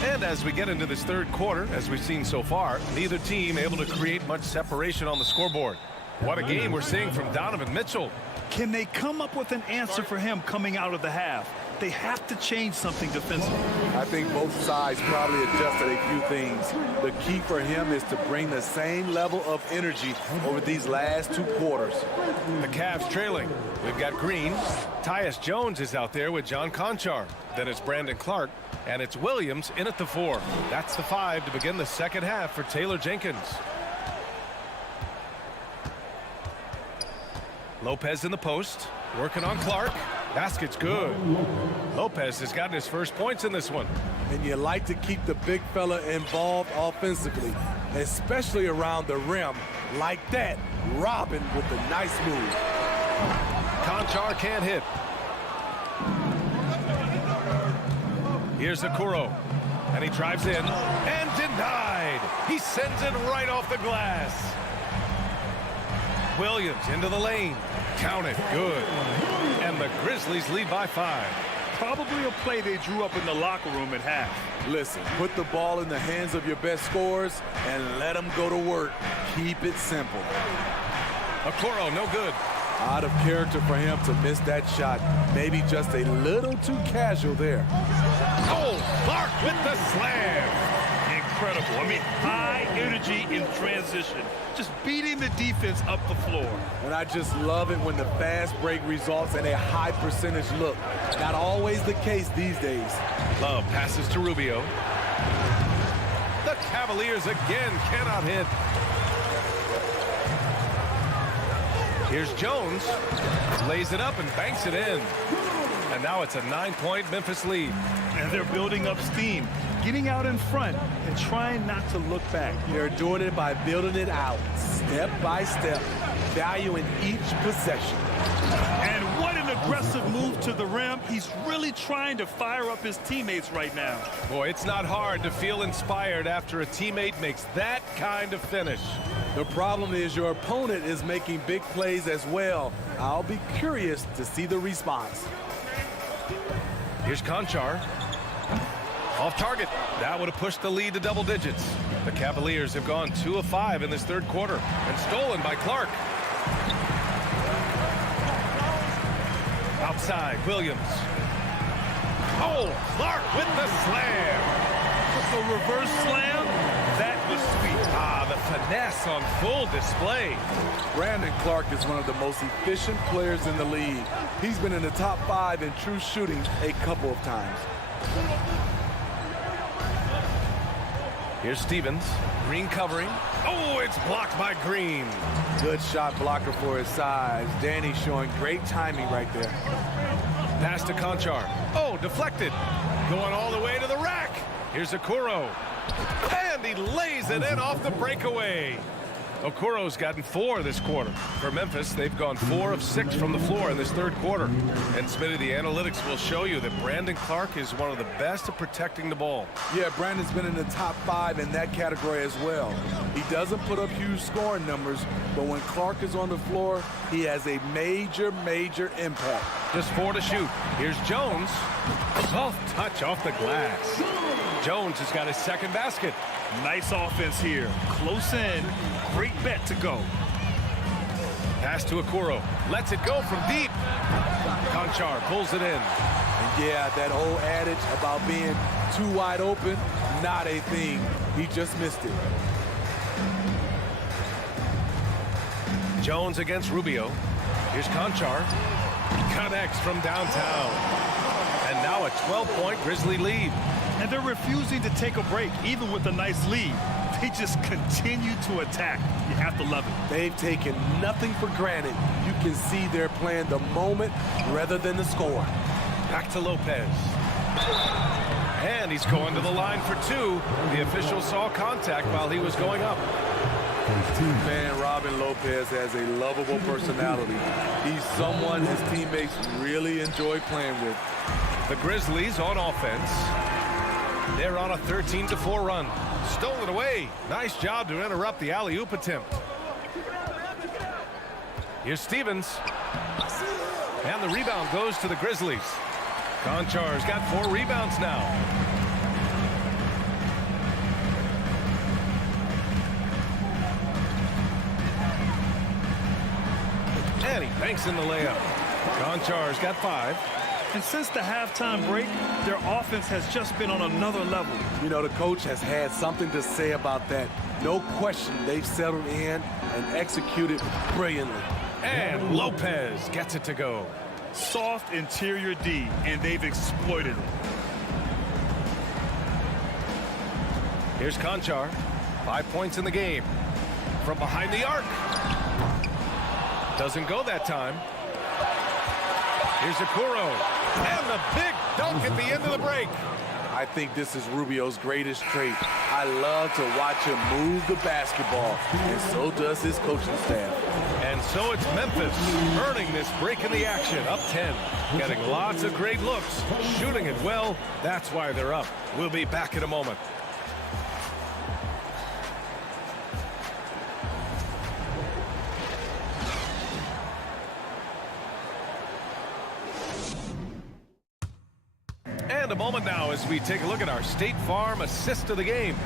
And as we get into this third quarter, as we've seen so far, neither team able to create much separation on the scoreboard. What a game we're seeing from Donovan Mitchell. Can they come up with an answer for him coming out of the half? They have to change something defensively. I think both sides probably adjusted a few things. The key for him is to bring the same level of energy over these last two quarters. The Cavs trailing. We've got Green. Tyus Jones is out there with John Conchar. Then it's Brandon Clark. And it's Williams in at the 4. That's the 5 to begin the second half for Taylor Jenkins. Lopez in the post. Working on Clark. Basket's good. Lopez has gotten his first points in this one. And you like to keep the big fella involved offensively, especially around the rim. Like that, Robin with the nice move. Conchar can't hit. Here's Okoro. And he drives in. And denied. He sends it right off the glass. Williams into the lane. Count it. Good. And the Grizzlies lead by 5. Probably a play they drew up in the locker room at half. Listen, put the ball in the hands of your best scorers and let them go to work. Keep it simple. Okoro, no good. Out of character for him to miss that shot. Maybe just a little too casual there. Oh, Clark with the slam. Incredible. I mean, high energy in transition. Just beating the defense up the floor. And I just love it when the fast break results in a high percentage look. Not always the case these days. Love passes to Rubio. The Cavaliers again cannot hit. Here's Jones. Lays it up and banks it in. And now it's a 9-point Memphis lead. And they're building up steam, getting out in front and trying not to look back. They're doing it by building it out, step by step, valuing each possession. And what an aggressive move to the rim. He's really trying to fire up his teammates right now. Boy, it's not hard to feel inspired after a teammate makes that kind of finish. The problem is your opponent is making big plays as well. I'll be curious to see the response. Here's Conchar. Off target. That would have pushed the lead to double digits. The Cavaliers have gone 2 of 5 in this third quarter and stolen by Clark. Outside, Williams. Oh, Clark with the slam. A reverse slam. That was sweet. Ah, the finesse on full display. Brandon Clark is one of the most efficient players in the league. He's been in the top 5 in true shooting a couple of times. Here's Stevens. Green covering. Oh, it's blocked by Green. Good shot blocker for his size. Danny showing great timing right there. Pass to Conchar. Oh, deflected. Going all the way to the rack. Here's Okoro. And he lays it in off the breakaway. Okoro's gotten 4 this quarter. For Memphis, they've gone 4 of 6 from the floor in this third quarter. And Smitty, the analytics will show you that Brandon Clark is one of the best at protecting the ball. Yeah, Brandon's been in the top 5 in that category as well. He doesn't put up huge scoring numbers, but when Clark is on the floor, he has a major, major impact. Just 4 to shoot. Here's Jones. Soft touch off the glass. Jones has got his second basket. Nice offense here. Close in. Great bet to go. Pass to Okoro. Lets it go from deep. Conchar pulls it in. And yeah, that old adage about being too wide open, not a thing. He just missed it. Jones against Rubio. Here's Conchar. Connects from downtown. And now a 12-point Grizzly lead. And they're refusing to take a break, even with a nice lead. They just continue to attack. You have to love it. They've taken nothing for granted. You can see they're playing the moment rather than the score. Back to Lopez. And he's going to the line for 2. The official saw contact while he was going up. Man, Robin Lopez has a lovable personality. He's someone his teammates really enjoy playing with. The Grizzlies on offense. They're on a 13-4 run. Stolen away. Nice job to interrupt the alley-oop attempt. Here's Stevens. And the rebound goes to the Grizzlies. Conchar's got 4 rebounds now. And he banks in the layup. Conchar's got 5. And since the halftime break, their offense has just been on another level. You know, the coach has had something to say about that. No question, they've settled in and executed brilliantly. And Lopez gets it to go. Soft interior D, and they've exploited it. Here's Conchar. 5 points in the game. From behind the arc. Doesn't go that time. Here's Okoro. And the big dunk at the end of the break. I think this is Rubio's greatest trait. I love to watch him move the basketball, and so does his coaching staff. And so it's Memphis earning this break in the action, up 10. Getting lots of great looks, shooting it well. That's why they're up. We'll be back in a moment. And a moment now as we take a look at our State Farm assist of the game.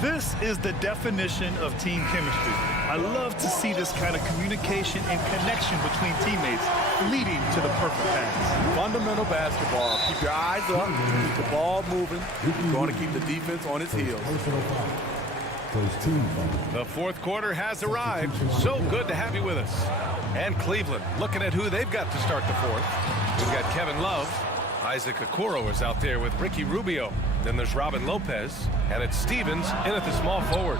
This is the definition of team chemistry. I love to see this kind of communication and connection between teammates leading to the perfect pass. Fundamental basketball. Keep your eyes up, keep the ball moving. You're going to keep the defense on its heels. The fourth quarter has arrived. So good to have you with us. And Cleveland looking at who they've got to start the fourth. We've got Kevin Love. Isaac Okoro is out there with Ricky Rubio. Then there's Robin Lopez. And it's Stevens in at the small forward.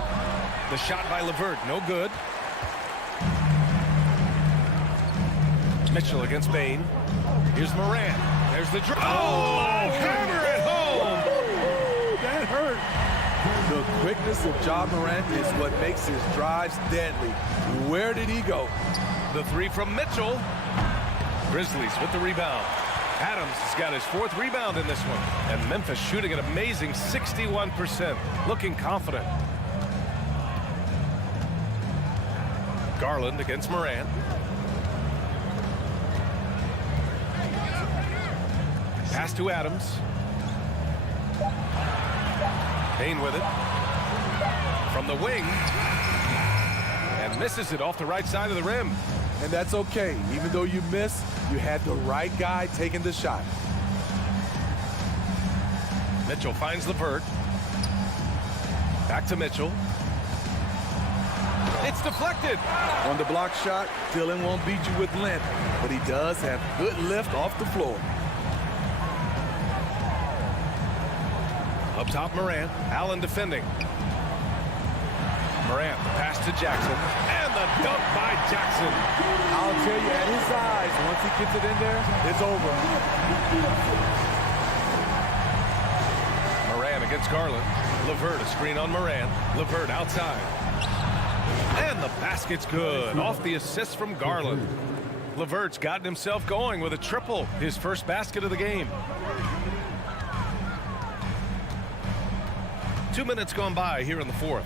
The shot by LeVert, no good. Mitchell against Bain. Here's Morant. There's the draw. Oh, hammer at home. That hurt. The quickness of Ja Morant is what makes his drives deadly. Where did he go? The three from Mitchell. Grizzlies with the rebound. Adams has got his 4th rebound in this one. And Memphis shooting an amazing 61%. Looking confident. Garland against Morant. Pass to Adams. Payne with it. From the wing. And misses it off the right side of the rim. And that's okay. Even though you miss, you had the right guy taking the shot. Mitchell finds LeVert. Back to Mitchell. It's deflected. On the block shot, Dillon won't beat you with length, but he does have good lift off the floor. Up top, Morant. Allen defending. Morant, pass to Jackson. And the dunk by Jackson. I'll tell you, at his size, once he gets it in there, it's over. Morant against Garland. LeVert, a screen on Morant. LeVert outside. And the basket's good. Off the assist from Garland. LeVert's gotten himself going with a triple. His first basket of the game. 2 minutes gone by here in the 4th.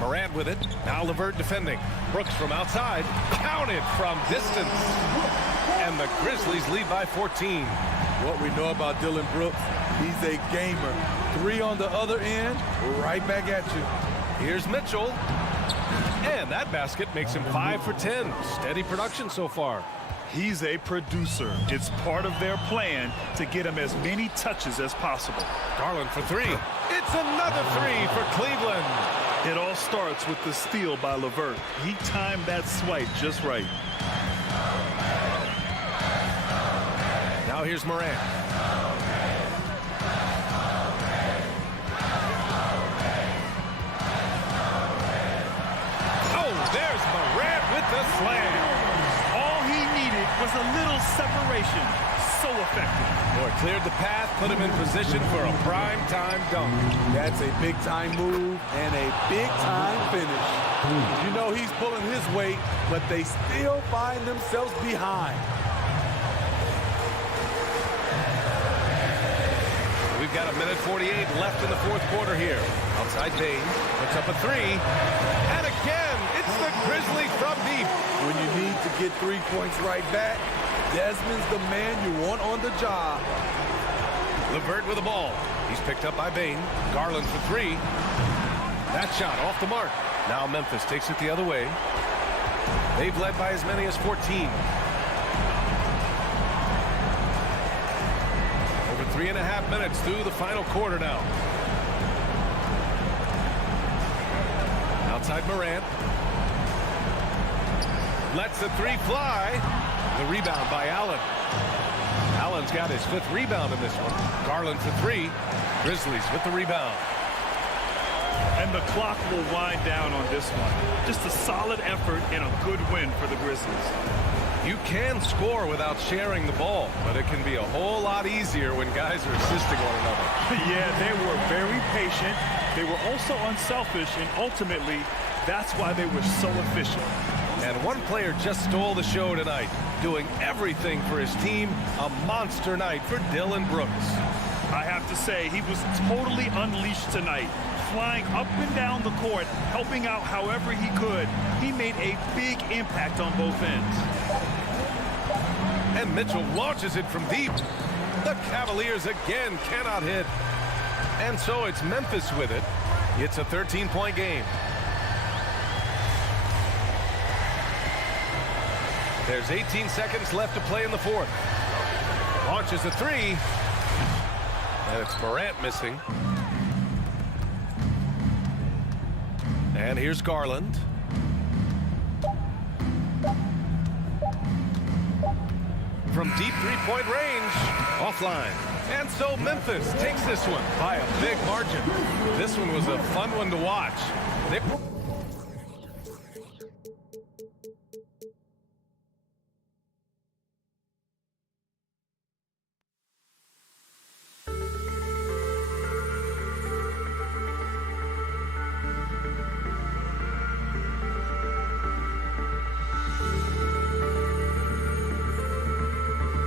Morant with it. Now LeVert defending. Brooks from outside. Counted from distance. And the Grizzlies lead by 14. What we know about Dillon Brooks, he's a gamer. 3 on the other end, right back at you. Here's Mitchell. And that basket makes him 5 for 10. Steady production so far. He's a producer. It's part of their plan to get him as many touches as possible. Garland for 3. It's another 3 for Cleveland. It all starts with the steal by LeVert. He timed that swipe just right. Now here's Morant. Oh, there's Morant with the slam. All he needed was a little separation. So effective. Boy, cleared the path, put him in position for a prime-time dunk. That's a big-time move and a big-time finish. You know he's pulling his weight, but they still find themselves behind. We've got 1:48 left in the 4th quarter here. Outside Payne, puts up a 3. And again, it's the Grizzlies from deep. When you need to get 3 points right back, Desmond's the man you want on the job. LeVert with the ball. He's picked up by Payne. Garland for 3. That shot off the mark. Now Memphis takes it the other way. They've led by as many as 14. Over 3.5 minutes through the final quarter now. Outside Morant. Lets the 3 fly. The rebound by Allen. Allen's got his 5th rebound in this one. Garland for 3. Grizzlies with the rebound. And the clock will wind down on this one. Just a solid effort and a good win for the Grizzlies. You can score without sharing the ball, but it can be a whole lot easier when guys are assisting one another. Yeah, they were very patient. They were also unselfish, and ultimately, that's why they were so efficient. And one player just stole the show tonight, doing everything for his team. A monster night for Dillon Brooks. I have to say, he was totally unleashed tonight. Flying up and down the court, helping out however he could. He made a big impact on both ends. And Mitchell launches it from deep. The Cavaliers again cannot hit. And so it's Memphis with it. It's a 13-point game. There's 18 seconds left to play in the 4th. Launches a 3. And it's Morant missing. And here's Garland. From deep 3-point range. Offline. And so Memphis takes this one by a big margin. This one was a fun one to watch.